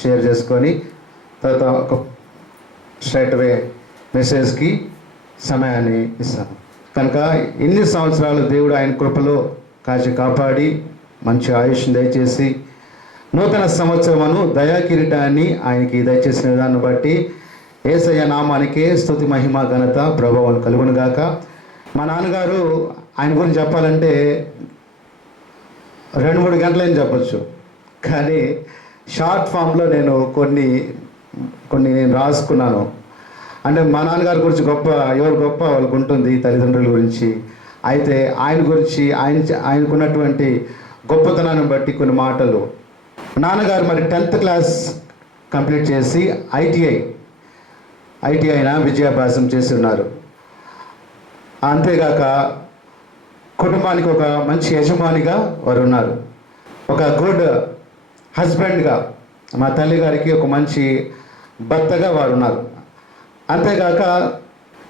షేర్ చేసుకొని తర్వాత ఒక స్ట్రైట్ అవే మెసేజ్కి సమయాన్ని ఇస్తాను. కనుక ఇన్ని సంవత్సరాలు దేవుడు ఆయన కృపలో కాపాడి మంచి ఆయుష్ని దయచేసి నూతన సంవత్సరమును దయా కిరీటాన్ని ఆయనకి దయచేసిన విధాన్ని బట్టి యేసయ్య నామానికే స్తుతి మహిమ ఘనత ప్రభావం కలుగును గాక. మా నాన్నగారు ఆయన గురించి చెప్పాలంటే 2-3 గంటలని చెప్పచ్చు, కానీ షార్ట్ ఫామ్లో నేను కొన్ని నేను రాసుకున్నాను. అంటే మా నాన్నగారి గురించి ఎవరు గొప్ప వాళ్ళకు ఉంటుంది, తల్లిదండ్రుల గురించి. అయితే ఆయన గురించి ఆయనకున్నటువంటి గొప్పతనాన్ని బట్టి కొన్ని మాటలు. నాన్నగారు మరి 10th క్లాస్ కంప్లీట్ చేసి ఐటీఐన విద్యాభ్యాసం చేసి ఉన్నారు. అంతేగాక కుటుంబానికి ఒక మంచి యజమానిగా వారు ఉన్నారు. ఒక గుడ్ హస్బెండ్గా మా తల్లి గారికి ఒక మంచి భర్తగా వారు ఉన్నారు. అంతేగాక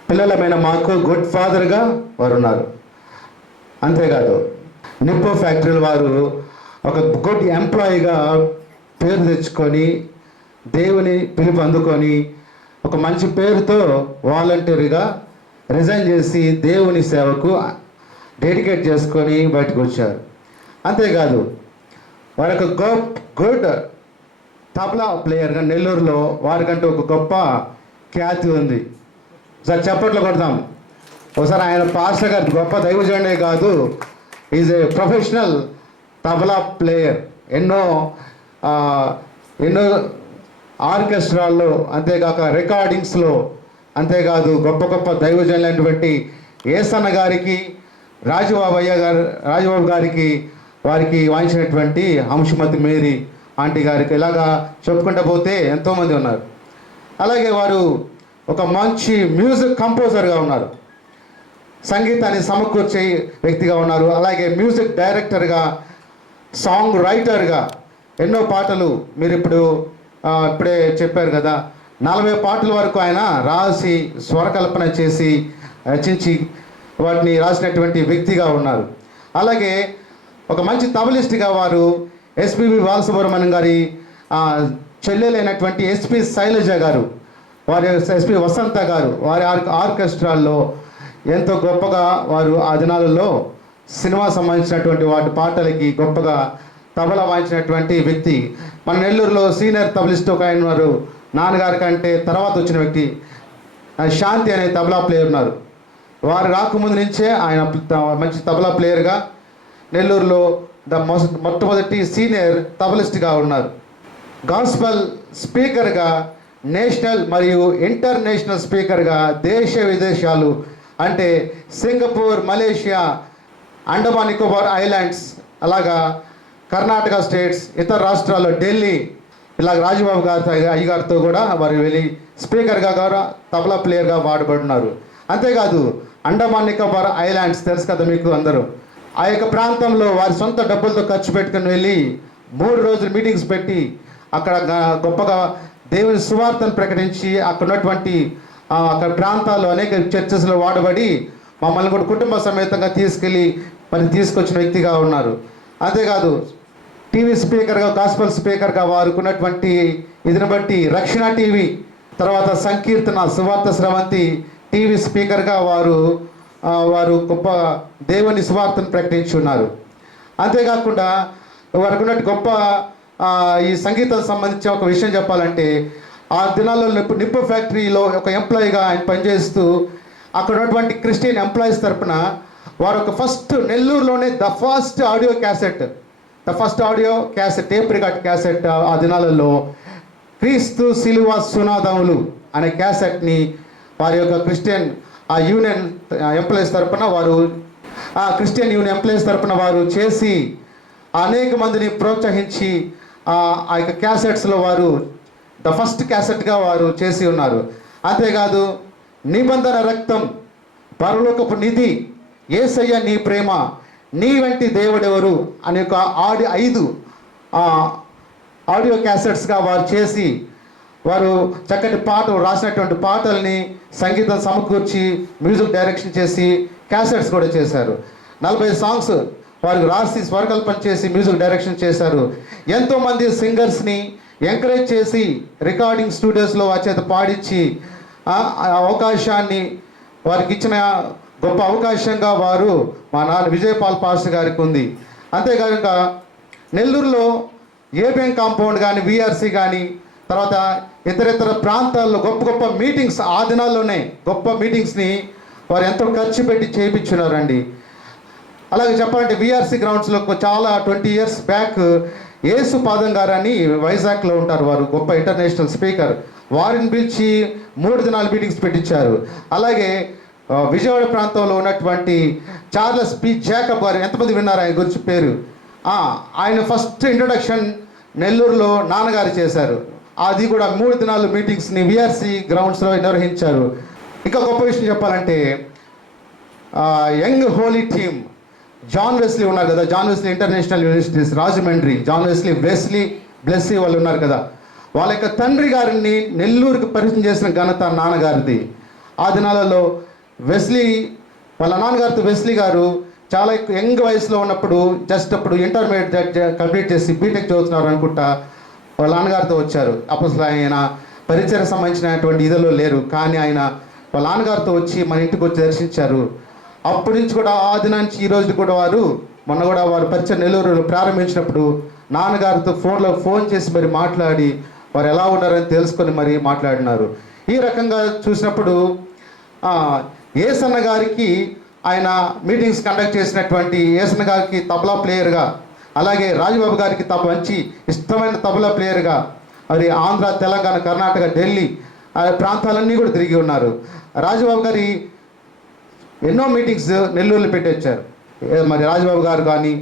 పిల్లలమైన మాకు గుడ్ ఫాదర్గా వారు ఉన్నారు. అంతేకాదు నిప్పో ఫ్యాక్టరీలో వారు ఒక గుడ్ ఎంప్లాయీగా పేరు తెచ్చుకొని దేవుని పిలుపు అందుకొని ఒక మంచి పేరుతో వాలంటీర్గా రిజైన్ చేసి దేవుని సేవకు డెడికేట్ చేసుకొని బయటకు వచ్చారు. అంతేకాదు వారి ఒక గుడ్ తబలా ప్లేయర్గా నెల్లూరులో వారికంటే ఒక గొప్ప ఖ్యాతి ఉంది. ఒకసారి చప్పట్లు కొడతాం. ఒకసారి ఆయన పాస్టర్ గారు గొప్ప దైవజనుడే కాదు, is a professional tabla player. ఎన్నో ఆర్కెస్ట్రాల్లో, అంతేకాక రికార్డింగ్స్లో, అంతేకాదు గొప్ప దైవజనులైనటువంటి ఏసన్న గారికి, రాజబాబు గారికి వారికి వాయించినటువంటి అంశుమతి మేరీ ఆంటీ గారికి ఇలాగా చెప్పుకుంటూ పోతే ఎంతోమంది ఉన్నారు. అలాగే వారు ఒక మంచి మ్యూజిక్ కంపోజర్గా ఉన్నారు, సంగీతాన్ని సమకూర్చే వ్యక్తిగా ఉన్నారు. అలాగే మ్యూజిక్ డైరెక్టర్గా, సాంగ్ రైటర్గా ఎన్నో పాటలు మీరు ఇప్పుడే చెప్పారు కదా, 40 పాటల వరకు ఆయన రాసి స్వరకల్పన చేసి రచించి వాటిని రాసినటువంటి వ్యక్తిగా ఉన్నారు. అలాగే ఒక మంచి తబలిస్ట్గా వారు ఎస్పిబి బాలసుబ్రహ్మణ్యం గారి చెల్లెలైనటువంటి ఎస్పి శైలజ గారు, వారి ఎస్పి వసంత గారు వారి ఆర్కెస్ట్రాల్లో ఎంతో గొప్పగా వారు ఆ దినాలలో సినిమా సంబంధించినటువంటి వాటి పాటలకి గొప్పగా తబలా వాయించినటువంటి వ్యక్తి. మన నెల్లూరులో సీనియర్ తబలిస్ట్ ఒక ఆయన ఉన్నారు, నాన్నగారి కంటే తర్వాత వచ్చిన వ్యక్తి శాంతి అనే తబలా ప్లేయర్ ఉన్నారు. వారు రాకముందు నుంచే ఆయన మంచి తబలా ప్లేయర్గా నెల్లూరులో మొట్టమొదటి సీనియర్ తబలిస్ట్గా ఉన్నారు. గాస్పల్ స్పీకర్గా, నేషనల్ మరియు ఇంటర్నేషనల్ స్పీకర్గా దేశ విదేశాలు అంటే Singapore, Malaysia, Andaman Nicobar islands, అలాగా కర్ణాటక స్టేట్స్, ఇతర రాష్ట్రాల్లో ఢిల్లీ, ఇలా రాజబాబు గారి అయ్యగారితో కూడా వారు వెళ్ళి స్పీకర్గా కూడా తబలా ప్లేయర్గా వాడబడినారు. అంతేకాదు అండమాన్ నికోబార్ ఐలాండ్స్ తెలుసు కదా మీకు అందరూ, ఆ యొక్క ప్రాంతంలో వారి సొంత డబ్బులతో ఖర్చు పెట్టుకుని వెళ్ళి 3 రోజులు మీటింగ్స్ పెట్టి అక్కడ గొప్పగా దేవుని సువార్తను ప్రకటించి అక్కడ ఉన్నటువంటి అక్కడ ప్రాంతాల్లో అనేక చర్చెస్లో వాడబడి మమ్మల్ని కూడా కుటుంబ సమేతంగా తీసుకొచ్చిన వ్యక్తిగా ఉన్నారు. అంతేకాదు టీవీ స్పీకర్గా, గాస్పల్ స్పీకర్గా వారికి ఉన్నటువంటి ఇదిని బట్టి రక్షణ టీవీ, తర్వాత సంకీర్తన, సువార్త స్రవంతి టీవీ స్పీకర్గా వారు గొప్ప దేవుని సువార్తను ప్రకటించి ఉన్నారు. అంతేకాకుండా వారికి ఉన్నట్టు గొప్ప ఈ సంగీతం సంబంధించి ఒక విషయం చెప్పాలంటే, ఆ దినాల్లో నిప్పు ఫ్యాక్టరీలో ఒక ఎంప్లాయీగా ఆయన పనిచేస్తూ అక్కడ ఉన్నటువంటి క్రిస్టియన్ ఎంప్లాయీస్ తరపున వారు ఒక ఫస్ట్ నెల్లూరులోనే the first audio cassette tape record cassette ఆ దినాలలో క్రీస్తు శిలువ సునాదములు అనే క్యాసెట్ని వారి యొక్క క్రిస్టియన్ యూనియన్ ఎంప్లాయీస్ తరపున క్రిస్టియన్ యూనియన్ ఎంప్లాయీస్ తరపున వారు చేసి అనేక మందిని ప్రోత్సహించి ఆ యొక్క క్యాసెట్స్లో వారు ద ఫస్ట్ క్యాసెట్గా వారు చేసి ఉన్నారు. అంతేకాదు నిబంధన రక్తం, పరలోకపు నిధి, యేసయ్య నీ ప్రేమ, నీ వంటి దేవుడెవరు అనే ఒక 5 ఆడియో క్యాసెట్స్గా వారు చేసి వారు చక్కటి రాసినటువంటి పాటల్ని సంగీతం సమకూర్చి మ్యూజిక్ డైరెక్షన్ చేసి క్యాసెట్స్ కూడా చేశారు. 40 సాంగ్స్ వారు రాసి స్వరకల్పన చేసి మ్యూజిక్ డైరెక్షన్ చేశారు. ఎంతోమంది సింగర్స్ని, ఎంకరేజ్ చేసి రికార్డింగ్ స్టూడియోస్లో వారి చేత పాడించి ఆ అవకాశాన్ని వారికి ఇచ్చిన గొప్ప అవకాశంగా వారు మా నాన్న విజయపాల్ పాస్టర్ గారికి ఉంది. అంతేకాక నెల్లూరులో ఏబిఎం కాంపౌండ్ కానీ విఆర్సి కానీ తర్వాత ఇతర ప్రాంతాల్లో గొప్ప గొప్ప మీటింగ్స్ ఆ దినాల్లోనే గొప్ప మీటింగ్స్ని వారు ఎంతో ఖర్చు పెట్టి చేయించున్నారండి. అలాగే చెప్పాలంటే విఆర్సి గ్రౌండ్స్లో చాలా 20 years బ్యాక్ యేసు పాదం గారు అని వైజాగ్లో ఉంటారు, వారు గొప్ప ఇంటర్నేషనల్ స్పీకర్, వారిని పిలిచి 3 దినాల మీటింగ్స్ పెట్టించారు. అలాగే విజయవాడ ప్రాంతంలో ఉన్నటువంటి చార్లెస్ పి జాకబ్ గారు, ఎంతమంది విన్నారు ఆయన గురించి పేరు? ఆయన ఫస్ట్ ఇంట్రొడక్షన్ నెల్లూరులో నాన్నగారు చేశారు. అది కూడా 3 దినాలు మీటింగ్స్ని విఆర్సి గ్రౌండ్స్లో నిర్వహించారు. ఇంకా గొప్ప విషయం చెప్పాలంటే young holy team John Wesley ఉన్నారు కదా, John Wesley international universities Rajahmundry, John Wesley Blessie వాళ్ళు ఉన్నారు కదా, వాళ్ళ యొక్క తండ్రి గారిని నెల్లూరుకి పరిచయం చేసిన ఘనత నాన్నగారిది. ఆ దినాలలో వెస్లీ వాళ్ళ నాన్నగారితో వెస్లీ గారు చాలా యంగ్ వయసులో ఉన్నప్పుడు జస్ట్ అప్పుడు ఇంటర్మీడియట్ కంప్లీట్ చేసి బీటెక్ చదువుతున్నారు అనుకుంటా వాళ్ళ నాన్నగారితో వచ్చారు. అప్పుడు ఆయన పరిచయం సంబంధించినటువంటి ఇదిలో లేరు, కానీ ఆయన వాళ్ళ నాన్నగారితో వచ్చి మన ఇంటికి వచ్చి దర్శించారు. అప్పటి నుంచి కూడా ఆ దినానికి ఈ రోజు కూడా వారు మొన్న కూడా వారు పరిచయం నెల్లూరు ప్రారంభించినప్పుడు నాన్నగారితో ఫోన్ చేసి మరి మాట్లాడి వారు ఎలా ఉన్నారని తెలుసుకొని మరి మాట్లాడినారు. ఈ రకంగా చూసినప్పుడు ఏసన్న గారికి ఆయన మీటింగ్స్ కండక్ట్ చేసినటువంటి ఏసన్న గారికి తబలా ప్లేయర్గా, అలాగే రాజబాబు గారికి మంచి ఇష్టమైన తబలా ప్లేయర్గా మరి ఆంధ్ర, తెలంగాణ, కర్ణాటక, ఢిల్లీ ప్రాంతాలన్నీ కూడా తిరిగి ఉన్నారు. రాజబాబు గారి ఎన్నో మీటింగ్స్ నెల్లూరులో పెట్టొచ్చారు. మరి రాజబాబు గారు కానీ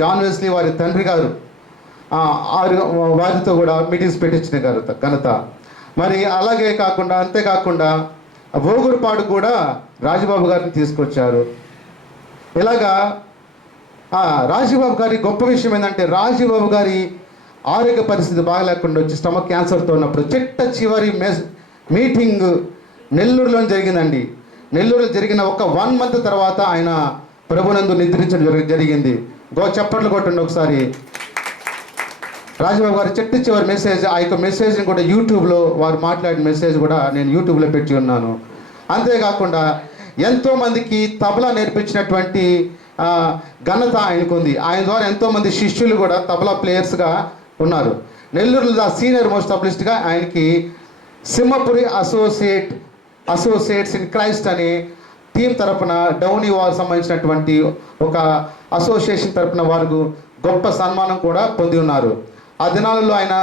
జాన్ వెస్లీ వారి తండ్రి గారు వారితో కూడా మీటింగ్స్ పెట్టించిన ఘనత. మరి అలాగే కాకుండా అంతేకాకుండా ఓగురుపాడు కూడా రాజబాబు గారిని తీసుకొచ్చారు. ఇలాగా రాజబాబు గారి గొప్ప విషయం ఏంటంటే రాజబాబు గారి ఆరోగ్య పరిస్థితి బాగలేకుండా వచ్చి స్టమక్ క్యాన్సర్తో ఉన్నప్పుడు చివరి మీటింగ్ నెల్లూరులో జరిగిందండి. నెల్లూరులో జరిగిన ఒక 1 month తర్వాత ఆయన ప్రభునందు నిద్రించడం జరిగింది. చప్పట్లు కొట్టండి ఒకసారి. రాజబాబు గారి చివరి మెసేజ్, ఆ యొక్క మెసేజ్ని కూడా యూట్యూబ్లో వారు మాట్లాడిన మెసేజ్ కూడా నేను యూట్యూబ్లో పెట్టి ఉన్నాను. అంతేకాకుండా ఎంతోమందికి తబలా నేర్పించినటువంటి ఘనత ఆయనకు ఉంది. ఆయన ద్వారా ఎంతోమంది శిష్యులు కూడా తబలా ప్లేయర్స్గా ఉన్నారు. నెల్లూరులో సీనియర్ మోస్ట్ తబలిస్ట్గా ఆయనకి సింహపురి అసోసియేట్స్ ఇన్ క్రైస్ట్ అనే టీం తరపున డౌనీ వారు సంబంధించినటువంటి ఒక అసోసియేషన్ తరపున వారు గొప్ప సన్మానం కూడా పొంది ఉన్నారు. ఆ దినాలలో ఆయన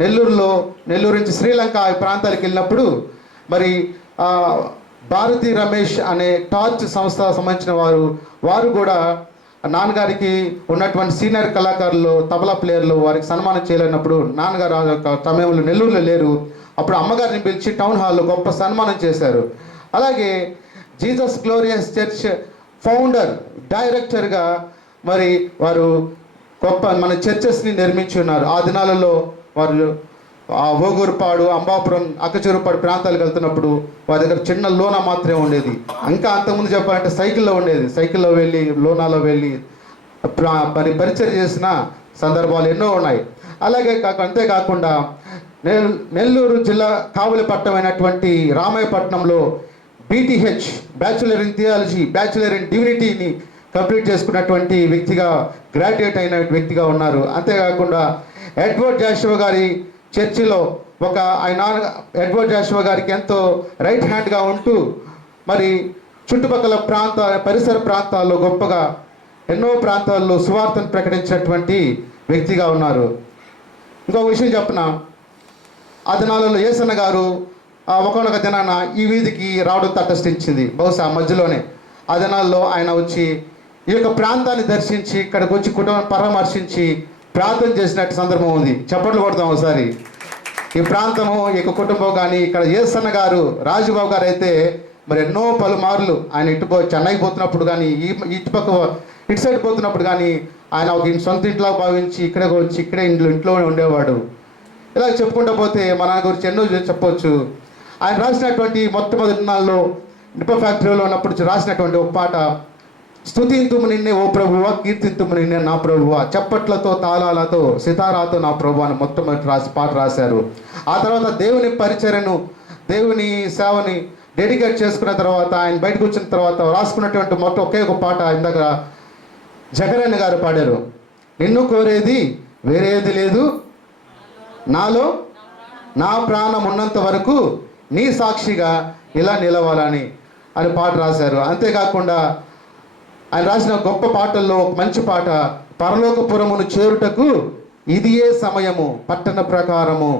నెల్లూరు నుంచి శ్రీలంక ప్రాంతాలకు వెళ్ళినప్పుడు మరి భారతి రమేష్ అనే టార్చ్ సంస్థ సంబంధించిన వారు కూడా నాన్నగారికి ఉన్నటువంటి సీనియర్ కళాకారులు, తబలా ప్లేయర్లు వారికి సన్మానం చేయలేనప్పుడు నాన్నగారు సమయంలో నెల్లూరులో లేరు. అప్పుడు అమ్మగారిని పిలిచి టౌన్ హాల్లో గొప్ప సన్మానం చేశారు. అలాగే జీసస్ గ్లోరియస్ చర్చ్ ఫౌండర్, డైరెక్టర్గా మరి వారు గొప్ప మన చర్చెస్ని నిర్మించి ఉన్నారు. ఆ దినాలలో వారు ఓగూరుపాడు, అంబాపురం, అక్కచెరుపాడు ప్రాంతాలకు వెళ్తున్నప్పుడు వారి దగ్గర చిన్న లోనా మాత్రమే ఉండేది. ఇంకా అంతకుముందు చెప్పాలంటే సైకిల్లో ఉండేది. సైకిల్లో వెళ్ళి లోనాలో వెళ్ళి మరి పరిచయం చేసిన సందర్భాలు ఎన్నో ఉన్నాయి. అలాగే అంతేకాకుండా నెల్లూరు జిల్లా కావలిపట్నం అయినటువంటి రామాయపట్నంలో BTH bachelor in theology, bachelor in డివినిటీని కంప్లీట్ చేసుకున్నటువంటి వ్యక్తిగా, గ్రాడ్యుయేట్ అయిన వ్యక్తిగా ఉన్నారు. అంతేకాకుండా ఎడ్వర్డ్ జాషువా గారి చర్చిలో ఎడ్వర్డ్ జాషువా గారికి ఎంతో రైట్ హ్యాండ్గా ఉంటూ మరి చుట్టుపక్కల పరిసర ప్రాంతాల్లో గొప్పగా ఎన్నో ప్రాంతాల్లో సువార్తను ప్రకటించినటువంటి వ్యక్తిగా ఉన్నారు. ఇంకొక విషయం చెప్పిన ఆ దినాలలో ఏసన్న గారు ఒకనొక దినాన ఈ వీధికి రావడం తటస్థించింది. బహుశా మధ్యలోనే ఆ దినాల్లో ఆయన వచ్చి ఈ యొక్క ప్రాంతాన్ని దర్శించి ఇక్కడికి వచ్చి కుటుంబం పరామర్శించి ప్రార్థన చేసినట్టు సందర్భం ఉంది. చప్పట్లు కొడతాం ఒకసారి. ఈ ప్రాంతము, ఈ యొక్క కుటుంబం కానీ ఇక్కడ ఏసన్న గారు, రాజుబాబు గారు అయితే మరి ఎన్నో పలుమార్లు ఆయన చెన్నైకి పోతున్నప్పుడు కానీ ఇటు సైడ్ పోతున్నప్పుడు కానీ ఆయన ఒక సొంత ఇంట్లో భావించి ఇక్కడే వచ్చి ఇక్కడే ఇంట్లోనే ఉండేవాడు. ఇలా చెప్పుకుంటూ పోతే మన గురించి ఎన్నో చెప్పవచ్చు. ఆయన రాసినటువంటి మొట్టమొదటి దినాల్లో నిప ఫ్యాక్టరీలో ఉన్నప్పుడు రాసినటువంటి ఒక పాట, స్తుతింతుము నిన్నే ఓ ప్రభువా, కీర్తింతుము నిన్నే నా ప్రభువా, చప్పట్లతో తాళాలతో సితారాతో నా ప్రభువా అని మొట్టమొదటి పాట రాశారు. ఆ తర్వాత దేవుని పరిచర్యను, దేవుని సేవని డెడికేట్ చేసుకున్న తర్వాత, ఆయన బయటకు వచ్చిన తర్వాత రాసుకున్నటువంటి ఒకే ఒక పాట ఇందాక జగరన్న గారు పాడారు. నిన్ను కోరేది వేరేది లేదు, నాలో నా ప్రాణం ఉన్నంత వరకు నీ సాక్షిగా ఇలా నిలవాలని అని పాట రాశారు. అంతేకాకుండా ఆయన రాసిన గొప్ప పాటల్లో ఒక మంచి పాట, పరలోకపురమును చేరుటకు ఇదియే సమయము, పట్టణ ప్రకారము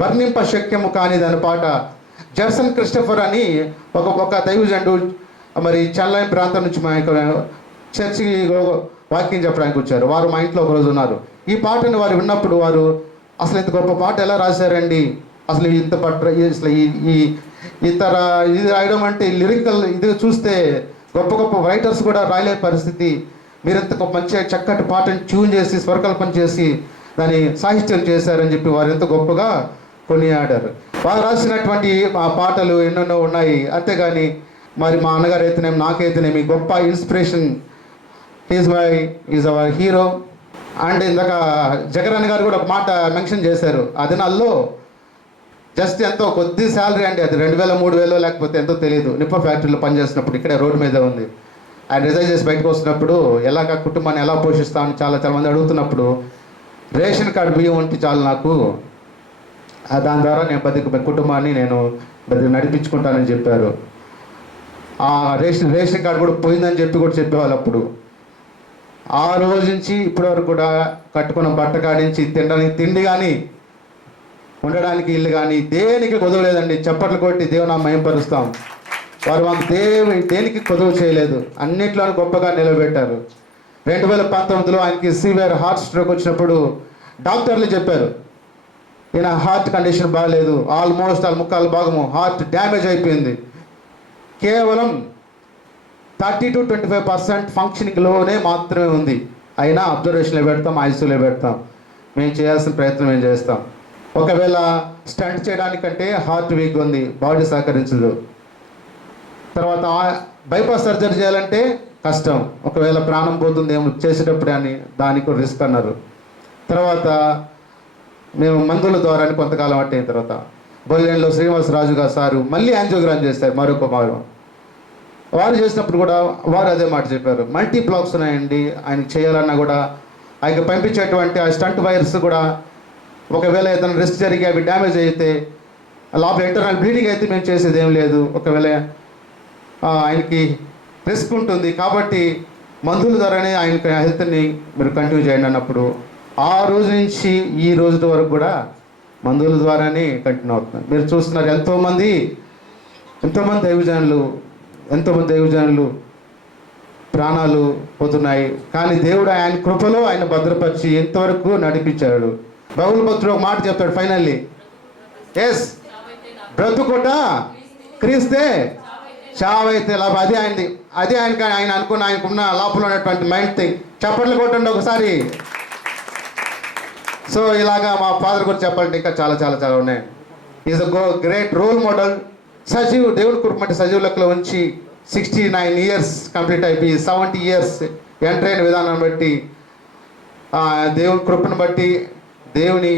వర్ణింప శక్యము కానిదని పాట. జర్సన్ క్రిస్టఫర్ అని ఒక దైవజనుడు మరి చల్లైన ప్రాంతం నుంచి మా యొక్క చర్చి వాక్యం చెప్పడానికి వచ్చారు. వారు మా ఇంట్లో ఒకరోజు ఉన్నారు. ఈ పాటను వారు విన్నప్పుడు వారు అసలు ఇంత గొప్ప పాట ఎలా రాశారండి, అసలు ఇంత అసలు ఈ ఇతర ఇది రాయడం అంటే లిరికల్ ఇది చూస్తే గొప్ప గొప్ప రైటర్స్ కూడా రాయలే పరిస్థితి, మీరు ఇంత మంచి చక్కటి పాటను ట్యూన్ చేసి స్వరకల్పన చేసి దాన్ని సాహిత్యం చేశారని చెప్పి వారు ఎంత గొప్పగా కొనియాడారు. వారు రాసినటువంటి ఆ పాటలు ఎన్నెన్నో ఉన్నాయి. అంతేగాని మరి మా అన్నగారు అయితేనేమి నాకైతేనేమి గొప్ప inspiration, is our hero. And ఇందాక జగరన్న గారు కూడా ఒక మాట మెన్షన్ చేశారు. ఆ దినాల్లో జస్ట్ ఎంతో కొద్ది శాలరీ అండి, అది 2000 3000 లేకపోతే ఎంతో తెలియదు. నిప్ప ఫ్యాక్టరీలో పనిచేసినప్పుడు ఇక్కడే రోడ్డు మీద ఉంది. ఆయన రిజైన్ చేసి బయటకు వస్తున్నప్పుడు ఎలాగ కుటుంబాన్ని ఎలా పోషిస్తామని చాలా మంది అడుగుతున్నప్పుడు రేషన్ కార్డు బియ్యం ఉంటే చాలు నాకు, దాని ద్వారా నేను కుటుంబాన్ని నేను నడిపించుకుంటానని చెప్పారు. ఆ రేషన్ కార్డు కూడా పోయిందని కూడా చెప్పేవాళ్ళు అప్పుడు. ఆ రోజు నుంచి ఇప్పటి వరకు కూడా కట్టుకున్న బట్ట కాడి నుంచి తినడానికి తిండి కానీ ఉండడానికి ఇల్లు కానీ దేనికి కొదవలేదండి. చప్పట్లు కొట్టి దేవుని మహిమపరుస్తాం. వారు మాకు దేనికి కొదవ చేయలేదు, అన్నిట్లోనూ గొప్పగా నిలబెట్టారు. 2019లో ఆయనకి సివియర్ హార్ట్ స్ట్రోక్ వచ్చినప్పుడు డాక్టర్లు చెప్పారు ఈయన హార్ట్ కండిషన్ బాగాలేదు, ఆల్మోస్ట్ 3/4 హార్ట్ డ్యామేజ్ అయిపోయింది, కేవలం 30 to 25% ఫంక్షనింగ్లోనే మాత్రమే ఉంది, అయినా అబ్జర్వేషన్లో పెడతాం, ఐసీయూలో పెడతాం, మేము చేయాల్సిన ప్రయత్నం మేము చేస్తాం. ఒకవేళ స్టంట్ చేయడానికంటే హార్ట్ వీక్ ఉంది, బాడీ సహకరించదు. తర్వాత బైపాస్ సర్జరీ చేయాలంటే కష్టం, ఒకవేళ ప్రాణం పోతుంది ఏమో చేసేటప్పుడు అని దానికి రిస్క్ అన్నారు. తర్వాత మేము మందుల ద్వారా కొంతకాలం అయిన తర్వాత బొల్లేన్లో శ్రీనివాసరాజు గారు సారు మళ్ళీ యాంజియోగ్రామ్ చేస్తారు మరొక వారు చేసినప్పుడు కూడా వారు అదే మాట చెప్పారు, మల్టీప్లాక్స్ ఉన్నాయండి, ఆయనకి చేయాలన్నా కూడా ఆయనకి పంపించేటువంటి ఆ స్టంట్ వైర్స్ కూడా ఒకవేళ ఏదైనా రిస్క్ జరిగి అవి డ్యామేజ్ అయితే లోపల ఇంటర్నల్ బ్లీడింగ్ అయితే మేము చేసేది ఏం లేదు, ఒకవేళ ఆయనకి రిస్క్ ఉంటుంది కాబట్టి మందుల ద్వారానే ఆయనకి హెల్త్ని మీరు కంటిన్యూ చేయండి అన్నప్పుడు ఆ రోజు నుంచి ఈ రోజు వరకు కూడా మందుల ద్వారానే కంటిన్యూ అవుతున్నారు. మీరు చూస్తున్నారు ఎంతోమంది దైవజనులు ప్రాణాలు పోతున్నాయి, కానీ దేవుడు ఆయన కృపలో ఆయన భద్రపరిచి ఎంతవరకు నడిపించాడు. బైబిల్ భక్తుడు ఒక మాట చెప్తాడు ఫైనల్లీ, ఎస్ బ్రతుకుట క్రీస్తే చావైతే లాభం. అదే ఆయన అనుకున్న ఆయనకున్న లోపల ఉన్నటువంటి మైండ్ థింగ్. చప్పట్లు కొట్టండి ఒకసారి. సో ఇలాగా మా ఫాదర్ గురించి చెప్పాలంటే ఇంకా చాలా ఉన్నాయి. Is a great role model. సజీవ్ దేవుడి కృప సజీవ్ లెక్కలో ఉంచి 69 years కంప్లీట్ అయిపోయి 70 years ఎంటర్ అయిన విధానం బట్టి దేవుని కృపను బట్టి దేవుని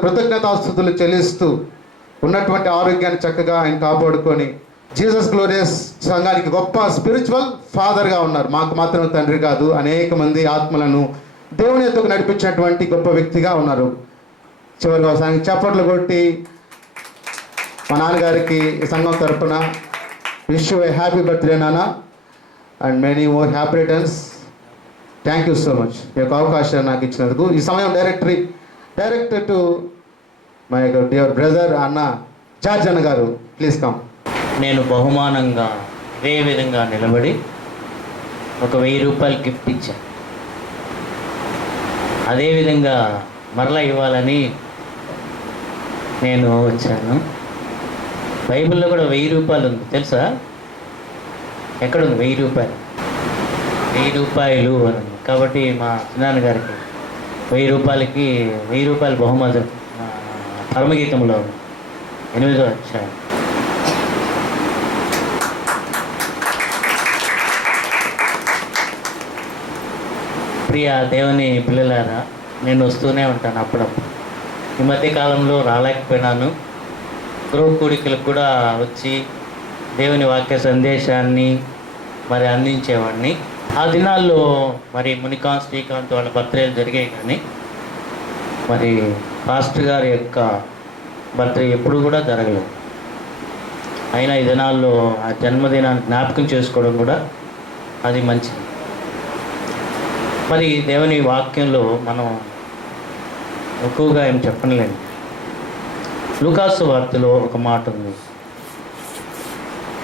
కృతజ్ఞతాస్తుతులు చెల్లిస్తూ ఉన్నటువంటి ఆరోగ్యాన్ని చక్కగా ఆయన కాపాడుకొని జీసస్ గ్లోరియస్ సంఘానికి గొప్ప స్పిరిచువల్ ఫాదర్గా ఉన్నారు. మాకు మాత్రం తండ్రి కాదు, అనేక మంది ఆత్మలను దేవుని ఎత్తుకు నడిపించినటువంటి గొప్ప వ్యక్తిగా ఉన్నారు. చివరిగా సంఘం చప్పట్లు కొట్టి మా నాన్నగారికి ఈ సంఘం తరఫున wish you a happy birthday నాన్న and many more happy returns. Thank you so much ఈ యొక్క అవకాశాన్ని నాకు ఇచ్చినందుకు. ఈ సమయం director to my dear brother అన్న జార్జ్ అన్న గారు, ప్లీజ్ కమ్. నేను బహుమానంగా ఇదే విధంగా నిలబడి ఒక 1000 రూపాయలు గిఫ్ట్ ఇచ్చాను. అదేవిధంగా మరలా ఇవ్వాలని నేను వచ్చాను. బైబిల్లో కూడా 1000 రూపాయలు ఉంది తెలుసా? ఎక్కడుంది 1000 రూపాయలు? 1000 రూపాయలు అని ఉంది. కాబట్టి మా చిన్నాన్నగారికి 1000 రూపాయలకి 1000 రూపాయలు బహుమతి పరమగీతంలో 8వ అధ్యాయం. ప్రియ దేవుని పిల్లలారా, నేను వస్తూనే ఉంటాను అప్పుడప్పుడు. ఈ మధ్య కాలంలో రాలేకపోయినాను. గృహ కూడికలకు కూడా వచ్చి దేవుని వాక్య సందేశాన్ని మరి అందించేవాడిని. ఆ దినాల్లో మరి మునికాంత్ శ్రీకాంత్ వాళ్ళ బర్త్డేలు జరిగాయి, కానీ మరి పాస్టర్ గారి యొక్క బర్త్డే ఎప్పుడు కూడా జరగలేదు. అయినా ఈ దినాల్లో ఆ జన్మదినాన్ని జ్ఞాపకం చేసుకోవడం కూడా అది మంచిది. మరి దేవుని వాక్యంలో మనం ఎక్కువగా ఏం చెప్పలేము. లూకాసు వార్తలో ఒక మాట ఉంది.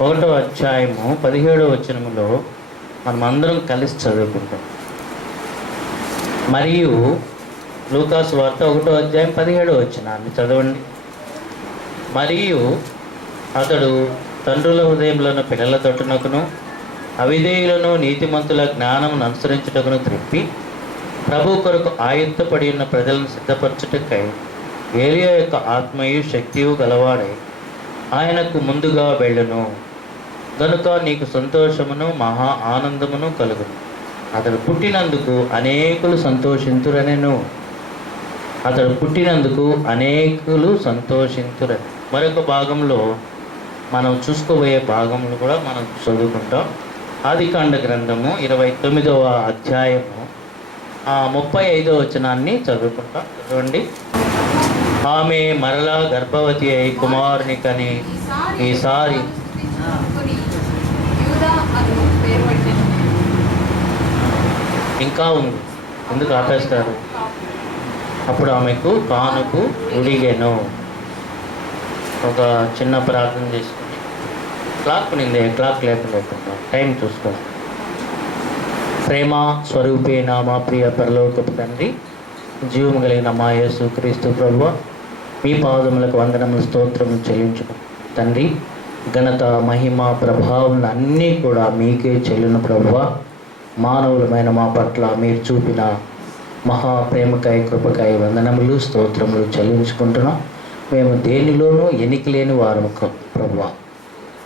1వ అధ్యాయము 17వ వచనములో మనం అందరం కలిసి చదువుకుంటాం. మరియు లూకాసు వార్త 1వ అధ్యాయం 17వ వచనాన్ని చదవండి. మరియు అతడు తండ్రుల హృదయంలోని పిల్లల తొట్టునకును అవిధేయులను నీతిమంతుల జ్ఞానమును అనుసరించుటకును త్రిప్పి ప్రభు కొరకు ఆయుత్తపడి ఉన్న ప్రజలను సిద్ధపరచుటకై ఏలియా యొక్క ఆత్మయు శక్తియు గలవాడై ఆయనకు ముందుగా వెళ్ళును. కనుక నీకు సంతోషమును మహా ఆనందమును కలుగును. అతడు పుట్టినందుకు అనేకులు సంతోషింతురనెను. అతడు పుట్టినందుకు అనేకులు సంతోషింతురని. మరొక భాగంలో మనం చూసుకోబోయే భాగంలో కూడా మనం చదువుకుంటాం. ఆదికాండ గ్రంథము 29వ అధ్యాయము 35వ వచనాన్ని చదువుకుంటాం. చదవండి. ఆమె మరలా గర్భవతి అయి కుమారుని కని ఈసారి ఇంకా ఉంది, ఎందుకు ఆపేస్తారు? అప్పుడు ఆమెకు కానుకు ఉడిగెను. ఒక చిన్న ప్రార్థన చేసుకుని క్లాక్ నిందే క్లాక్ లేకుండా టైం చూసుకోండి. ప్రేమ స్వరూపేణ మా ప్రియ పరలోకపు తండ్రి, జీవము కలిగిన మా యేసు క్రీస్తు ప్రభువ, మీ పాదములకు వందనములు స్తోత్రములు చెల్లించుకు తండ్రి. ఘనత మహిమ ప్రభావం అన్నీ కూడా మీకే చెల్లిన ప్రభువ. మానవులమైన మా పట్ల మీరు చూపిన మహా ప్రేమకై కృపకై వందనములు స్తోత్రములు చెల్లించుకుంటున్నాం. మేము దేనిలోనూ ఎన్నిక లేని వారు ప్రభువ.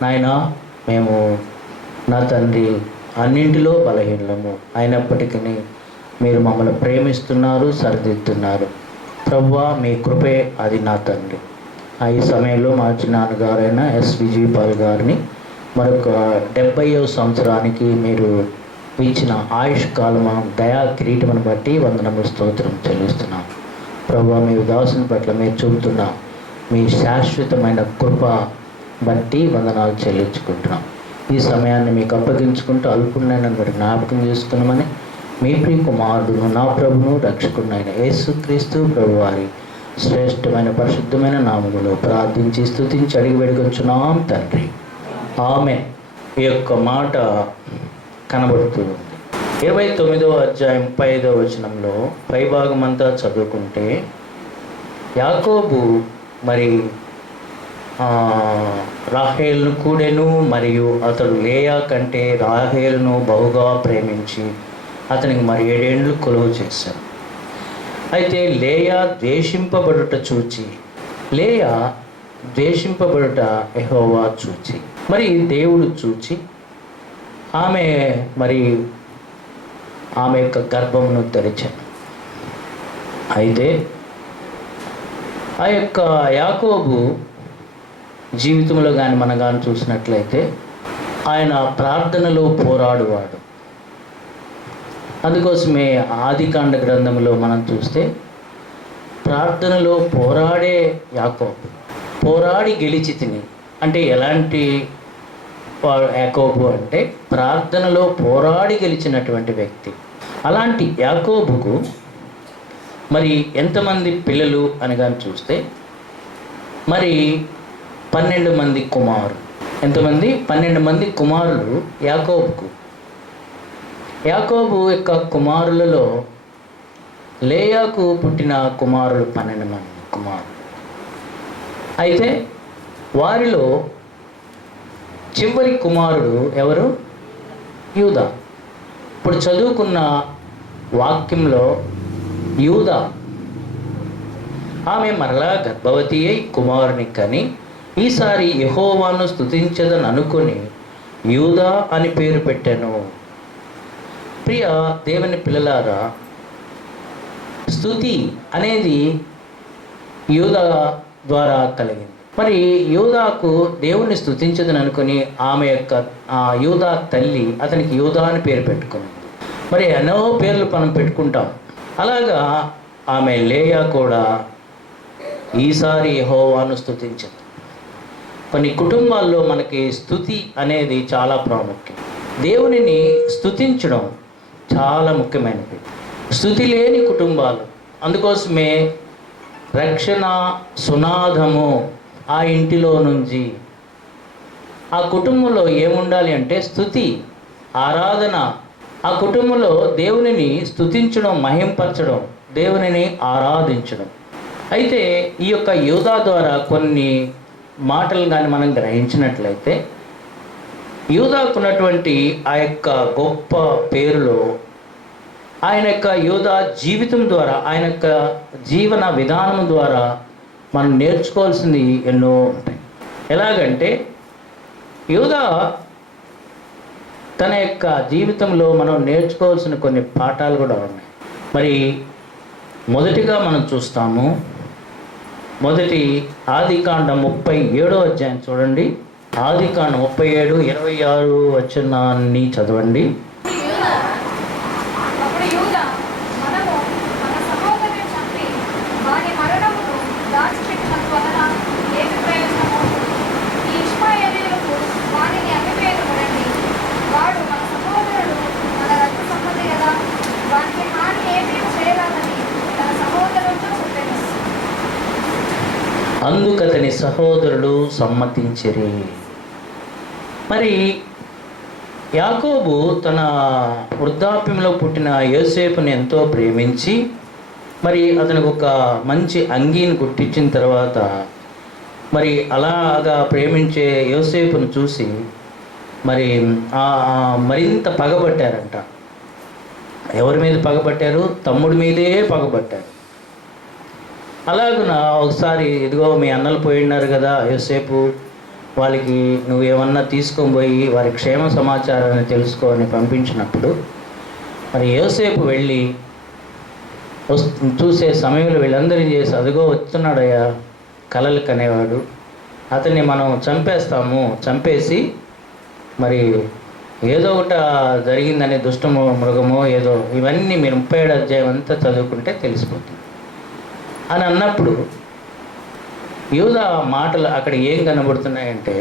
నాయన, మేము నా తండ్రి అన్నింటిలో బలహీనము అయినప్పటికీ మీరు మమ్మల్ని ప్రేమిస్తున్నారు, సరిదిద్దుతున్నారు ప్రభువ. మీ కృపే అది నా తండ్రి. ఈ సమయంలో మా చిన్నాన్నగారైన ఎస్విజీ పాల్ గారిని మరొక 70వ సంవత్సరానికి మీరు ఇచ్చిన ఆయుష్ కాలము దయా కిరీటమును బట్టి వందనములు స్తోత్రం చెల్లిస్తున్నాం ప్రభువ. మీ ఉదాసుని పట్ల మీరు చూపుతున్న మీ శాశ్వతమైన కృప బట్టి వందనాలు చెల్లించుకుంటున్నాం. ఈ సమయాన్ని మీకు అప్పగించుకుంటూ అల్పుణ్ణైన మీరు జ్ఞాపకం చేసుకున్నామని మీ ప్రియ కుమారుడును నా ప్రభును రక్షకుడైన యేసుక్రీస్తు ప్రభు వారి శ్రేష్టమైన పరిశుద్ధమైన నామములో ప్రార్థించి స్తుతించి అడిగి వేడుకొంచున్నాం తండ్రి. ఆమె ఈ యొక్క మాట కనబడుతుంది. 29వ అధ్యాయం 5వ వచనంలో పైభాగం అంతా చదువుకుంటే యాకోబు మరి రాహేలును కూడెను, మరియు అతడు లేయా కంటే రాహేలును బహుగా ప్రేమించి అతనికి మరి 7 ఏండ్లు కొలువు చేశాడు. అయితే లేయా ద్వేషింపబడుట యెహోవా చూచి మరి దేవుడు చూచి ఆమె యొక్క గర్భమును తెరిచాడు. అయితే ఆ యొక్క యాకోబు జీవితంలో కానీ మనం కానీ చూసినట్లయితే ఆయన ప్రార్థనలో పోరాడువాడు. అందుకోసమే ఆదికాండ గ్రంథంలో మనం చూస్తే ప్రార్థనలో పోరాడే యాకోబు, పోరాడి గెలిచి తిని అంటే ఎలాంటి యాకోబు అంటే ప్రార్థనలో పోరాడి గెలిచినటువంటి వ్యక్తి. అలాంటి యాకోబుకు మరి ఎంతమంది పిల్లలు అని కానీ చూస్తే మరి 12 మంది కుమారులు. ఎంతమంది? 12 మంది కుమారులు యాకోబుకు. యాకోబు యొక్క కుమారులలో లేయాకు పుట్టిన కుమారులు 12 మంది కుమారులు. అయితే వారిలో చివరి కుమారుడు ఎవరు? యూదా. ఇప్పుడు చదువుకున్న వాక్యంలో యూదా ఆమె మరలా గర్భవతి అయి కుమారుని కని ఈసారి యెహోవాను స్తుతించదని అనుకుని యూదా అని పేరు పెట్టాను. ప్రియ దేవుని పిల్లలారా, స్తుతి అనేది యూదా ద్వారా కలిగింది. మరి యూదాకు దేవుణ్ణి స్తుతించదని అనుకుని ఆమె యొక్క యూదా తల్లి అతనికి యూదా అని పేరు పెట్టుకున్నది. మరి ఎన్నో పేర్లు మనం పెట్టుకుంటాం. అలాగా ఆమె లేయా కూడా ఈసారి యెహోవాను స్తుతించింది. కొన్ని కుటుంబాల్లో మనకి స్తుతి అనేది చాలా ప్రాముఖ్యం. దేవునిని స్తుతించడం చాలా ముఖ్యమైనది. స్తుతి లేని కుటుంబాలు, అందుకోసమే రక్షణ సునాదము ఆ ఇంటిలో నుంచి, ఆ కుటుంబంలో ఏముండాలి అంటే స్తుతి, ఆరాధన. ఆ కుటుంబంలో దేవునిని స్తుతించడం, మహింపరచడం, దేవునిని ఆరాధించడం. అయితే ఈ యొక్క యూదా ద్వారా కొన్ని మాటలు కానీ మనం గ్రహించినట్లయితే, యూదాకున్నటువంటి ఆ యొక్క గొప్ప పేరులో ఆయన యొక్క యూదా జీవితం ద్వారా, ఆయన యొక్క జీవన విధానం ద్వారా మనం నేర్చుకోవాల్సింది ఎన్నో ఉంటాయి. ఎలాగంటే యూదా తన యొక్క జీవితంలో మనం నేర్చుకోవాల్సిన కొన్ని పాఠాలు కూడా ఉన్నాయి. మరి మొదటిగా మనం చూస్తాము, మొదటి ఆదికాండం 37వ అధ్యాయం చూడండి. ఆదికాండం 37, 26 వచనాన్ని చదవండి. అప్పుడు యూదా, మనము మన సహోదరుని చంపి వాని మరణమును దాచిపెట్టినందు వలన ఏమి ప్రయోజనము? ఈ ఇష్మాయేలీయులకు వానిని అమ్మివేయము రండి. వాడు మన సహోదరుడు, మన రక్త సంబంధి కదా, వానికి హాని ఏమీ చేయరాదని తన సహోదరులతో చెప్పాను. అందుకతని సహోదరులు సమ్మతించిరి. మరి యాకోబు తన వృద్ధాప్యంలో పుట్టిన యోసేపుని ఎంతో ప్రేమించి, మరి అతనికి ఒక మంచి అంగీని కుట్టించిన తర్వాత, మరి అలాగా ప్రేమించే యోసేపును చూసి మరి మరింత పగబట్టారంట. ఎవరి మీద పగబట్టారు? తమ్ముడి మీదే పగబట్టారు. అలాగున ఒకసారి, ఇదిగో మీ అన్నలు పోయిన్నారు కదా యోసేపు, వాళ్ళకి నువ్వేమన్నా తీసుకొని పోయి వారి క్షేమ సమాచారాన్ని తెలుసుకోని పంపించినప్పుడు, మరి యోసేపు వెళ్ళి చూసే సమయంలో వీళ్ళందరినీ చేసి, అదిగో వస్తున్నాడయ్యా కలలు కనేవాడు, అతన్ని మనం చంపేస్తాము, చంపేసి మరి ఏదో ఒకటి జరిగిందని దుష్టమో మృగమో ఏదో, ఇవన్నీ మీరు 37వ అధ్యాయం అంతా చదువుకుంటే తెలిసిపోతుంది అని అన్నప్పుడు, యూదా మాటలు అక్కడ ఏం కనబడుతున్నాయంటే,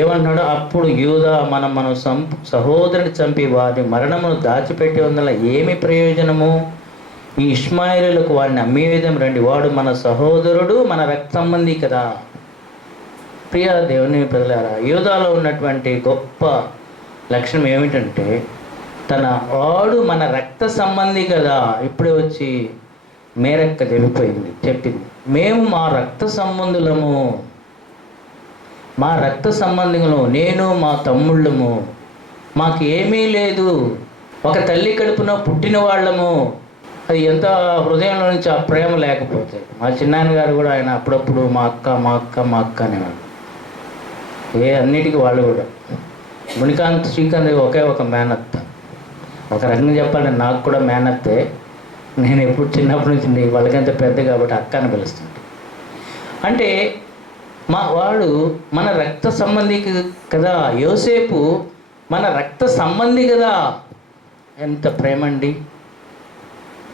ఏమంటున్నాడు? అప్పుడు యూదా, మన సహోదరుని చంపి వారి మరణమును దాచిపెట్టి ఉందల ఏమి ప్రయోజనము? ఈ ఇష్మాయేలులకు వాడిని అమ్మేవిధం రండి, వాడు మన సహోదరుడు, మన రక్త సంబంధి కదా. ప్రియ దేవుని ప్రజలారా, యూదాలో ఉన్నటువంటి గొప్ప లక్షణం ఏమిటంటే, వాడు మన రక్త సంబంధి కదా. ఇప్పుడే వచ్చి మేరక్క చెప్పింది, మేము మా రక్త సంబంధులము, మా రక్త సంబంధికులు, నేను మా తమ్ముళ్ళము, మాకు ఏమీ లేదు, ఒక తల్లి కడుపున పుట్టిన వాళ్ళము. అది ఎంత హృదయంలో నుంచి ఆ ప్రేమ లేకపోతే, మా చిన్నాన్నగారు కూడా ఆయన అప్పుడప్పుడు మా అక్క మా అక్క మా అక్క అనేవాడు. అన్నిటికీ వాళ్ళు కూడా. మునికాంత్ శ్రీకాంత్ ఒకే ఒక మేనత్త. ఒక రకంగా చెప్పాలంటే నాకు కూడా మేనత్తే. నేను ఎప్పుడు చిన్నప్పటి నుంచి వాళ్ళకంత పెద్ద కాబట్టి అక్క అని పిలుస్తుంటే, అంటే వాడు మన రక్త సంబంధి కదా. యోసేపు మన రక్త సంబంధి కదా. ఎంత ప్రేమ అండి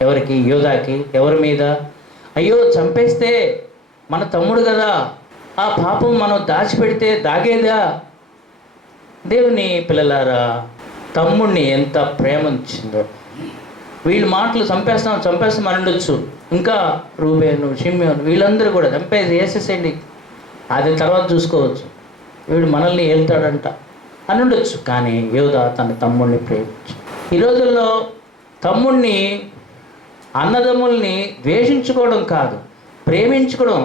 ఎవరికి? యూదాకి. ఎవరి మీద? అయ్యో చంపేస్తే మన తమ్ముడు కదా, ఆ పాపం మనం దాచిపెడితే దాగేదా? దేవుని పిల్లలారా, తమ్ముడిని ఎంత ప్రేమ ఇచ్చిందో. వీళ్ళు మాటలు చంపేస్తాం అని ఉండొచ్చు. ఇంకా రూబేను, షిమ్యోను వీళ్ళందరూ కూడా వేసేసేయండి, అది తర్వాత చూసుకోవచ్చు, వీడు మనల్ని వెళ్తాడంట అని ఉండొచ్చు. కానీ యోధా తన తమ్ముడిని ప్రేమించు. ఈ రోజుల్లో తమ్ముడిని, అన్నదమ్ముల్ని ద్వేషించుకోవడం కాదు, ప్రేమించుకోవడం.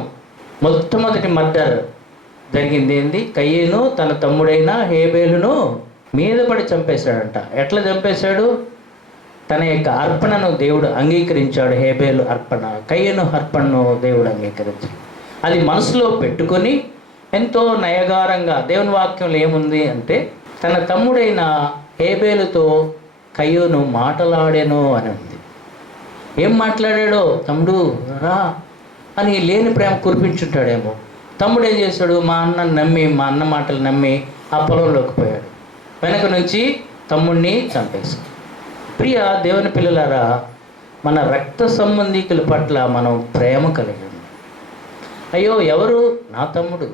మొట్టమొదటి మర్డర్ జరిగింది ఏంది? కయ్యేను తన తమ్ముడైన హేబేలును మీద పడి చంపేశాడంట. ఎట్లా చంపేశాడు? తన యొక్క అర్పణను దేవుడు అంగీకరించాడు. హేబేలు అర్పణ, కయ్యేను అర్పణను దేవుడు అంగీకరించాడు. అది మనసులో పెట్టుకొని ఎంతో నయగారంగా, దేవుని వాక్యంలో ఏముంది అంటే, తన తమ్ముడైన హేబేలుతో కయ్యూను మాటలాడాను అని ఉంది. ఏం మాట్లాడాడో, తమ్ముడు రా అని లేని ప్రేమ కురిపించుంటాడేమో. తమ్ముడు ఏం చేశాడు, మా అన్నని నమ్మి, మా అన్న మాటలు నమ్మి ఆ పొలంలోకి పోయాడు. వెనక నుంచి తమ్ముడిని చంపేశాడు. ప్రియ దేవుని పిల్లలారా, మన రక్త సంబంధికుల పట్ల మనం ప్రేమ కలిగి ఉన్నాం. అయ్యో ఎవరు, నా తమ్ముడు,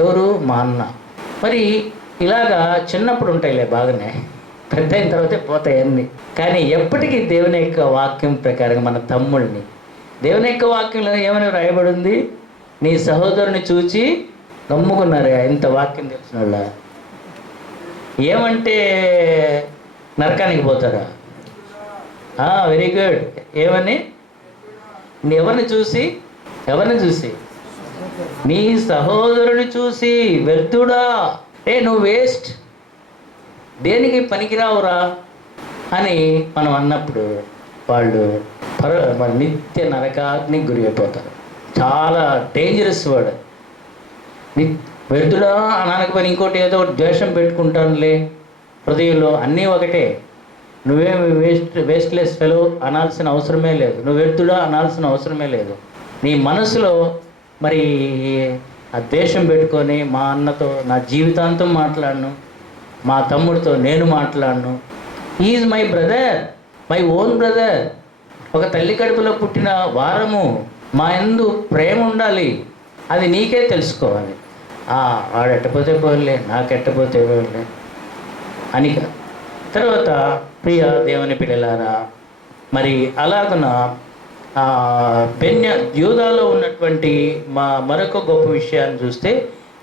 ఎవరు, మా అన్న. మరి ఇలాగా చిన్నప్పుడు ఉంటాయిలే బాగానే, పెద్ద అయిన తర్వాతే పోతాయి అన్నీ. కానీ ఎప్పటికీ దేవుని యొక్క వాక్యం ప్రకారం మన తమ్ముడిని, దేవుని యొక్క వాక్యంలో ఏమని రాయబడి ఉంది, నీ సహోదరుని చూచి నమ్ముకున్నారే. ఇంత వాక్యం తెలిసిన వాళ్ళ ఏమంటే నరకానికి పోతారా? Very good. ఏమని, ఎవరిని చూసి నీ సహోదరుని చూసి వ్యర్థుడా, నువ్వు వేస్ట్, దేనికి పనికిరావురా అని మనం అన్నప్పుడు వాళ్ళు నిత్య నరకాగ్ని గురి అయిపోతారు. చాలా డేంజరస్ వర్డ్. వ్యర్థుడా అనకపోయినా ఇంకోటి ఏదో ద్వేషం పెట్టుకుంటానులే హృదయంలో, అన్నీ ఒకటే. నువ్వేమి వేస్ట్లెస్ ఫెలో అనాల్సిన అవసరమే లేదు, నువ్వు వ్యర్థుడా అనాల్సిన అవసరమే లేదు. నీ మనసులో మరి ఆ ద్వేషం పెట్టుకొని మా అన్నతో నా జీవితాంతం మాట్లాడను, మా తమ్ముడితో నేను మాట్లాడను. Is my brother, my own brother. ఒక తల్లి కడుపులో పుట్టిన వారము మా యందు ప్రేమ ఉండాలి, అది నీకే తెలుసుకోవాలి. వాడెట్టపోతే పోలే, నాకెట్టపోతే పోలే అని. తర్వాత ప్రియ దేవుని పిల్లలారా, మరి అలాగున యూదాలో ఉన్నటువంటి మరొక గొప్ప విషయాన్ని చూస్తే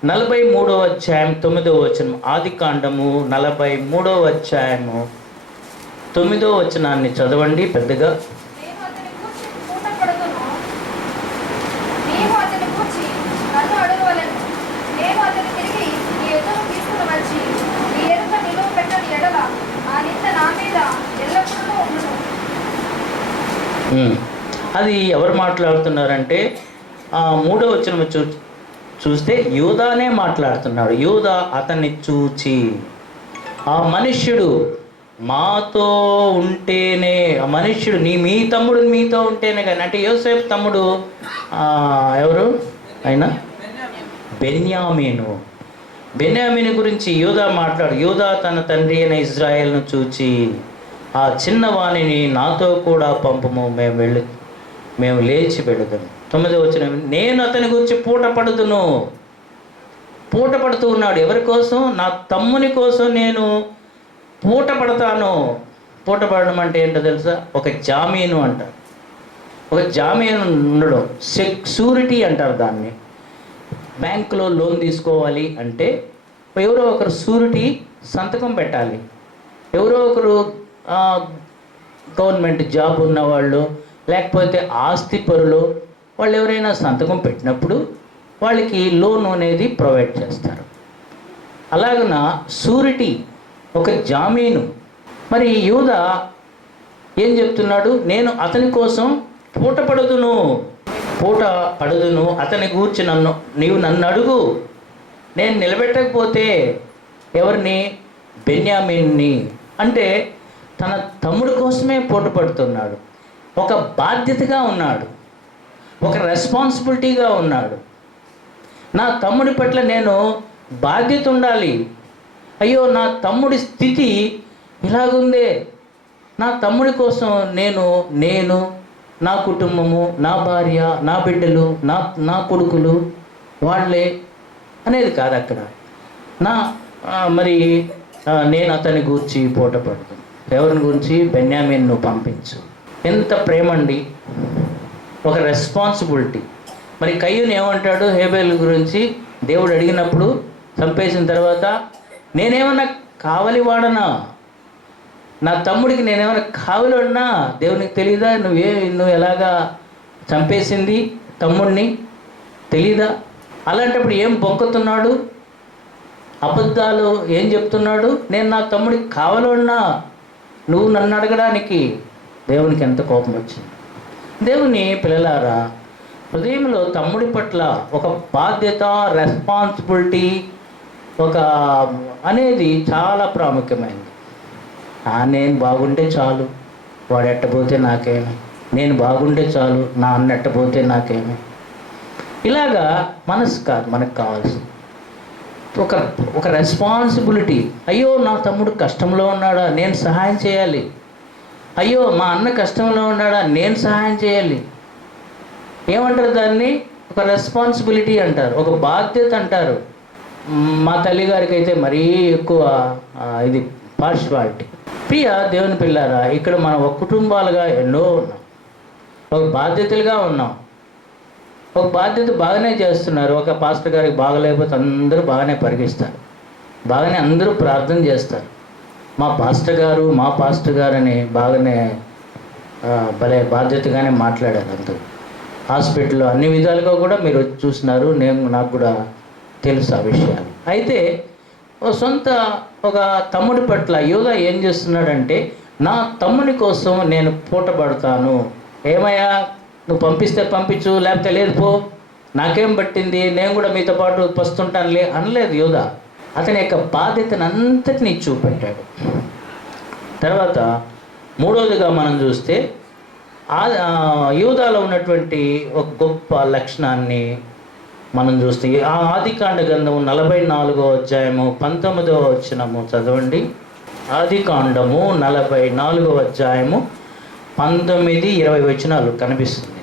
43వ అధ్యాయం 9వ వచనం, ఆదికాండము 43వ అధ్యాయము 9వ వచనాన్ని చదవండి పెద్దగా. అది ఎవరు మాట్లాడుతున్నారంటే 3వ వచనం చూస్తే యూదానే మాట్లాడుతున్నాడు. యూదా అతన్ని చూచి, ఆ మనుష్యుడు మాతో ఉంటేనే, ఆ మనుష్యుడు మీ తమ్ముడు మీతో ఉంటేనే కానీ, అంటే యోసేపు తమ్ముడు ఎవరు ఆయన? బెన్యామీను గురించి యూదా మాట్లాడు. యూదా తన తండ్రి అయిన ఇజ్రాయేల్ను చూచి, ఆ చిన్నవాణిని నాతో కూడా పంపము, మేము లేచి వెళుదాము. 9వ వచనం, నేను అతని గురించి పూట పడుతూ ఉన్నాడు. ఎవరి కోసం? నా తమ్ముని కోసం నేను పూట పడతాను. పూట పడడం అంటే ఏంటో తెలుసా? ఒక జామీను అంటారు. ఒక జామీను ఉండడం, సెక్యూరిటీ అంటారు దాన్ని. బ్యాంకులో లోన్ తీసుకోవాలి అంటే ఎవరో ఒకరు షూరిటీ సంతకం పెట్టాలి. ఎవరో ఒకరు గవర్నమెంట్ జాబ్ ఉన్నవాళ్ళు, లేకపోతే ఆస్తి పరులు, వాళ్ళు ఎవరైనా సంతకం పెట్టినప్పుడు వాళ్ళకి లోన్ అనేది ప్రొవైడ్ చేస్తారు. అలాగన షూరిటీ, ఒక జామీను. మరి యూదా ఏం చెప్తున్నాడు? నేను అతని కోసం పూట పడుదును, అతని గూర్చి నీవు నన్ను అడుగు, నేను నిలబెట్టకపోతే ఎవరిని? బెన్యామీన్ని. అంటే తన తమ్ముడి కోసమే పూట పడుతున్నాడు. ఒక బాధ్యతగా ఉన్నాడు, ఒక రెస్పాన్సిబిలిటీగా ఉన్నాడు. నా తమ్ముడి పట్ల నేను బాధ్యత ఉండాలి. అయ్యో నా తమ్ముడి స్థితి ఇలాగుందే, నా తమ్ముడి కోసం నేను నా కుటుంబము, నా భార్య, నా బిడ్డలు, నా కొడుకులు వాళ్ళే అనేది కాదు అక్కడ. నేను అతని గురించి పూట పడుతాను. ఎవరిని గురించి? బెన్యామీన్ను పంపించు. ఎంత ప్రేమ అండి, ఒక రెస్పాన్సిబిలిటీ. మరి కయ్యూను ఏమంటాడు హేబేలు గురించి? దేవుడు అడిగినప్పుడు చంపేసిన తర్వాత, నేనేమన్నా కావలి వాడనా? నా తమ్ముడికి నేనేమైనా కావలి వాడినా? దేవునికి తెలీదా? నువ్వు ఎలాగా చంపేసింది తమ్ముడిని తెలీదా? అలాంటప్పుడు ఏం బొంకుతున్నాడు? అబద్ధాలు ఏం చెప్తున్నాడు? నేను నా తమ్ముడికి కావాలన్నా నువ్వు నన్ను అడగడానికి. దేవునికి ఎంత కోపం వచ్చింది. దేవుని పిల్లలారా, హృదయంలో తమ్ముడి పట్ల ఒక బాధ్యత, రెస్పాన్సిబిలిటీ అనేది చాలా ప్రాముఖ్యమైనది. నేను బాగుంటే చాలు, వాడు ఎట్టపోతే నాకేమి, నేను బాగుంటే చాలు, నా అన్న ఎట్టపోతే నాకేమి. ఇలాగా మనసు కాదు మనకు కావాల్సింది. ఒక రెస్పాన్సిబిలిటీ. అయ్యో నా తమ్ముడు కష్టంలో ఉన్నాడా, నేను సహాయం చేయాలి. అయ్యో మా అన్న కష్టంలో ఉన్నాడా, నేను సహాయం చేయాలి. ఏమంటారు దాన్ని? ఒక రెస్పాన్సిబిలిటీ అంటారు, ఒక బాధ్యత అంటారు. మా తల్లిగారికి అయితే మరీ ఎక్కువ ఇది పార్షివాలిటీ. ప్రియ దేవుని పిల్లారా, ఇక్కడ మనం ఒక కుటుంబాలుగా ఎన్నో ఉన్నాం, ఒక బాధ్యతలుగా ఉన్నాం. ఒక బాధ్యత బాగానే చేస్తున్నారు. ఒక పాస్టర్ గారికి బాగలేకపోతే అందరూ బాగానే పరిగిస్తారు, బాగానే అందరూ ప్రార్థన చేస్తారు. మా పాస్టర్ గారు అని బాగానే భలే బాధ్యతగానే మాట్లాడారు అందరూ. హాస్పిటల్లో అన్ని విధాలుగా కూడా మీరు వచ్చి చూసినారు, నాకు కూడా తెలుసు ఆ విషయాలు. అయితే ఒక తమ్ముడి పట్ల యోగా ఏం చేస్తున్నాడంటే, నా తమ్ముని కోసం నేను పూటపడతాను. ఏమయ్యా, నువ్వు పంపిస్తే పంపించు, లేకపోతే లేదు పో, నాకేం పట్టింది, నేను కూడా మీతో పాటు పస్తుంటానులే అనలేదు యోధా. అతని యొక్క బాధ్యతను అంతటినీ చూపెట్టాడు. తర్వాత మూడవదిగా మనం చూస్తే యూదాలో ఉన్నటువంటి ఒక గొప్ప లక్షణాన్ని మనం చూస్తే ఆదికాండ గ్రంథము 44వ అధ్యాయము 19వ వచనము చదవండి. ఆదికాండము 44వ అధ్యాయము 19-20 వచనాలు కనిపిస్తుంది.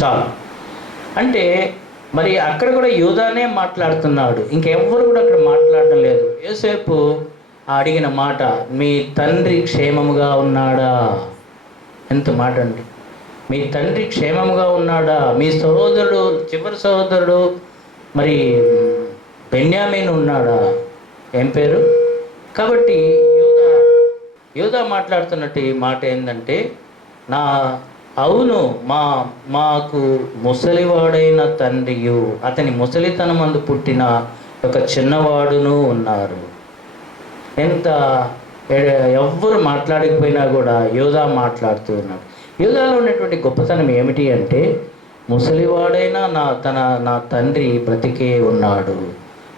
చాలు అంటే మరి అక్కడ కూడా యూదానే మాట్లాడుతున్నాడు, ఇంకెవ్వరు కూడా అక్కడ మాట్లాడడం లేదు. యోసేపు అడిగిన మాట, మీ తండ్రి క్షేమముగా ఉన్నాడా? ఎంత మాట అండి, మీ తండ్రి క్షేమముగా ఉన్నాడా? మీ సహోదరుడు, చివరి సహోదరుడు మరి బెన్యామీను ఉన్నాడా? ఏం పేరు? కాబట్టి యూదా మాట్లాడుతున్నట్టు ఈ మాట ఏంటంటే, అవును, మాకు ముసలివాడైన తండ్రియు అతని ముసలితనమందు పుట్టిన ఒక చిన్నవాడును ఉన్నారు. ఎవ్వరు మాట్లాడకపోయినా కూడా యూదా మాట్లాడుతూ ఉన్నాడు. యూదాలో ఉన్నటువంటి గొప్పతనం ఏమిటి అంటే, ముసలివాడైనా నా తండ్రి బ్రతికే ఉన్నాడు.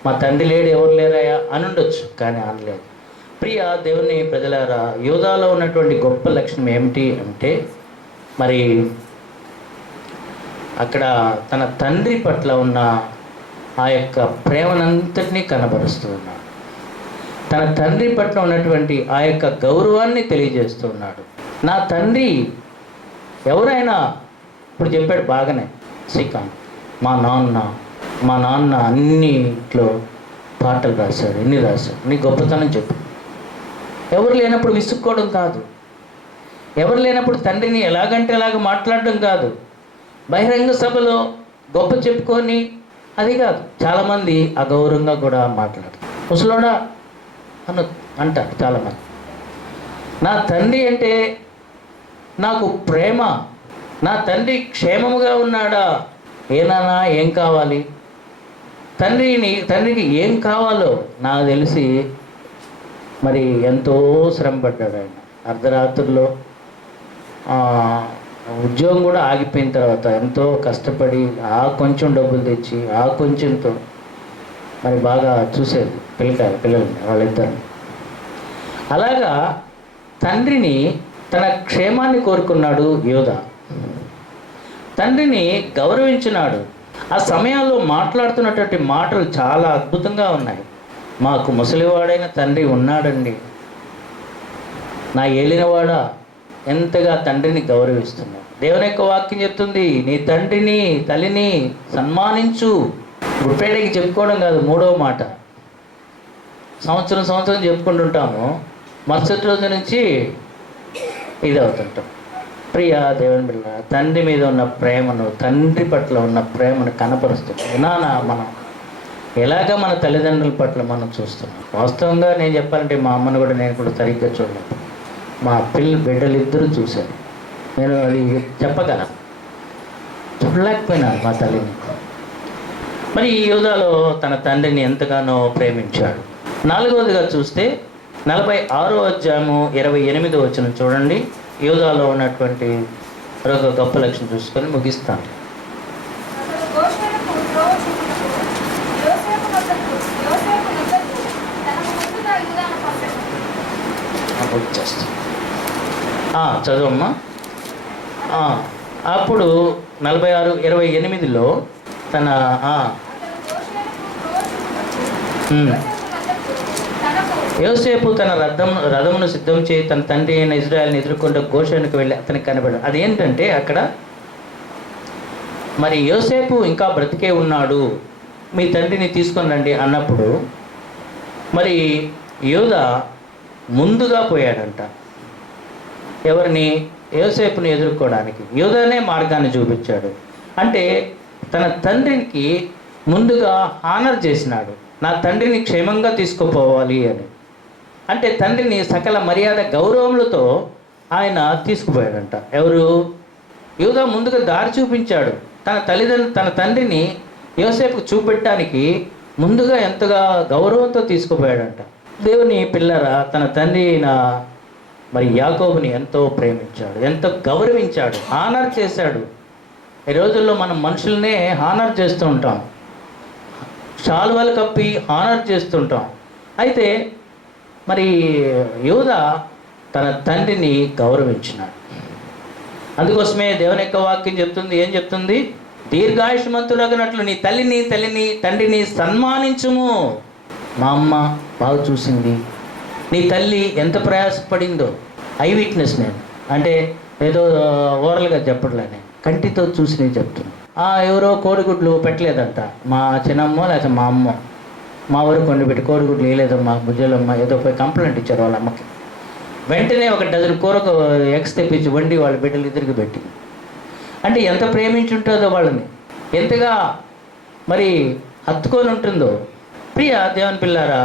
మా తండ్రి లేడు, ఎవరు లేరాయా అని ఉండొచ్చు, కానీ అనలేదు. ప్రియ దేవుని ప్రజలారా, యూదాలో ఉన్నటువంటి గొప్ప లక్షణం ఏమిటి అంటే, మరి అక్కడ తన తండ్రి పట్ల ఉన్న ఆ యొక్క ప్రేమనంతటినీ కనబరుస్తూ ఉన్నాడు. తన తండ్రి పట్ల ఉన్నటువంటి ఆ యొక్క గౌరవాన్ని తెలియజేస్తూ ఉన్నాడు. నా తండ్రి ఎవరైనా ఇప్పుడు చెప్పాడు బాగానే శ్రీకాంత్, మా నాన్న అన్నిట్లో పాటలు రాశాడు, ఎన్ని రాశాడు, నీ గొప్పతనం చెప్పు. ఎవరు లేనప్పుడు విసుక్కోవడం కాదు, ఎవరు లేనప్పుడు తండ్రిని ఎలాగంటే ఎలాగ మాట్లాడడం కాదు, బహిరంగ సభలో గొప్ప చెప్పుకొని అది కాదు. చాలామంది అగౌరవంగా కూడా మాట్లాడతారు. ముసలోడా అంటారు చాలామంది. నా తండ్రి అంటే నాకు ప్రేమ, నా తండ్రి క్షేమముగా ఉన్నాడా? ఏనానా ఏం కావాలి? తండ్రికి ఏం కావాలో నాకు తెలిసి మరి ఎంతో శ్రమపడ్డాడు ఆయన. అర్ధరాత్రుల్లో ఉద్యోగం కూడా ఆగిపోయిన తర్వాత ఎంతో కష్టపడి ఆ కొంచెం డబ్బులు తెచ్చి ఆ కొంచెంతో మరి బాగా చూసేది పిల్లల్ని వాళ్ళిద్దరు. అలాగా తండ్రిని, తన క్షేమాన్ని కోరుకున్నాడు యోధా. తండ్రిని గౌరవించినాడు. ఆ సమయాల్లో మాట్లాడుతున్నటువంటి మాటలు చాలా అద్భుతంగా ఉన్నాయి. మాకు ముసలివాడైన తండ్రి ఉన్నాడండి, నా ఏలినవాడా, ఎంతగా తండ్రిని గౌరవిస్తున్నాడు. దేవుని యొక్క వాక్యం చెప్తుంది, నీ తండ్రిని తల్లిని సన్మానించు. గుడ్పేటకి చెప్పుకోవడం కాదు, మూడవ మాట. సంవత్సరం చెప్పుకుంటుంటాము, మరుసటి రోజు నుంచి ఇది అవుతుంటాం. ప్రియ దేవుని బిడ్డ, తండ్రి మీద ఉన్న ప్రేమను, తండ్రి పట్ల ఉన్న ప్రేమను కనపరుస్తుంది. మనం ఎలాగ మన తల్లిదండ్రుల పట్ల మనం చూస్తున్నాం. వాస్తవంగా నేను చెప్పాలంటే మా అమ్మను కూడా నేను కూడా సరిగ్గా చూడలేదు. మా బిడ్డలు ఇద్దరు చూశాను, నేను అది చెప్పగలను. చూడలేకపోయినాను మా తల్లిని. మరి ఈ యూదాలో తన తండ్రిని ఎంతగానో ప్రేమించాడు. 4వదిగా చూస్తే 46వ అధ్యాయము 28వ వచనం చూడండి. యూదాలో ఉన్నటువంటి మరొక గొప్ప లక్షణం చూసుకొని ముగిస్తాను. అతడు గోషెనుకు త్రోవ చూపుటకు యోసేపు వద్దకు తనకు ముందుగా యూదాను పంపెను. చదువమ్మా. అప్పుడు 46:28లో తన యోసేపు తన రథమును సిద్ధం చేయి తన తండ్రి అయిన ఇజ్రాయెల్ని ఎదుర్కొంటూ గోషెనుకు వెళ్ళి అతనికి కనబడాడు. అదేంటంటే అక్కడ మరి యోసేపు ఇంకా బ్రతికే ఉన్నాడు, మీ తండ్రిని తీసుకొని రండి అన్నప్పుడు మరి యూదా ముందుగా పోయాడంట. ఎవరిని? యోసేపుని ఎదుర్కోవడానికి. యూదానే మార్గాన్ని చూపించాడు. అంటే తన తండ్రికి ముందుగా హానర్ చేసినాడు, నా తండ్రిని క్షేమంగా తీసుకుపోవాలి అని. అంటే తండ్రిని సకల మర్యాద గౌరవములతో ఆయన తీసుకుపోయాడంట. ఎవరు? యూదా ముందుగా దారి చూపించాడు. తన తండ్రిని యోసేపుకు చూపెట్టడానికి ముందుగా ఎంతగా గౌరవంతో తీసుకుపోయాడంట. దేవుని పిల్లరా, తన తండ్రి అయిన మరి యాకోబుని ఎంతో ప్రేమించాడు, ఎంతో గౌరవించాడు, హానర్ చేశాడు. ఈ రోజుల్లో మనం మనుషుల్నే హానర్ చేస్తూ ఉంటాం, శాలువాలు కప్పి హానర్ చేస్తుంటాం. అయితే మరి యూదా తన తండ్రిని గౌరవించినాడు. అందుకోసమే దేవుని యొక్క వాక్యం చెప్తుంది. ఏం చెప్తుంది? దీర్ఘాయుష్మంతులగినట్లు నీ తండ్రిని సన్మానించుము. మా అమ్మ బాగా చూసింది, నీ తల్లి ఎంత ప్రయాసపడిందో. ఐ విట్నెస్ నేను, అంటే ఏదో ఓరల్గా చెప్పట్లేనే, కంటితో చూసి నేను చెప్తున్నాను. ఎవరో కోడిగుడ్లు పెట్టలేదంట, మా చిన్నమ్మ లేకపోతే మా అమ్మ, మా ఊరు కొన్ని పెట్టి కోడిగుడ్లు వేయలేదమ్మా బుజ్జలమ్మ, ఏదో పోయి కంప్లైంట్ ఇచ్చారు వాళ్ళ అమ్మకి. వెంటనే ఒక డజన్ కూరకు ఎగ్స్ తెప్పించి వండి వాళ్ళ బిడ్డలు ఇద్దరికి పెట్టి. అంటే ఎంత ప్రేమించుంటుందో వాళ్ళని, ఎంతగా మరి హత్తుకొని ఉంటుందో. ప్రియ దేవుని పిల్లారా,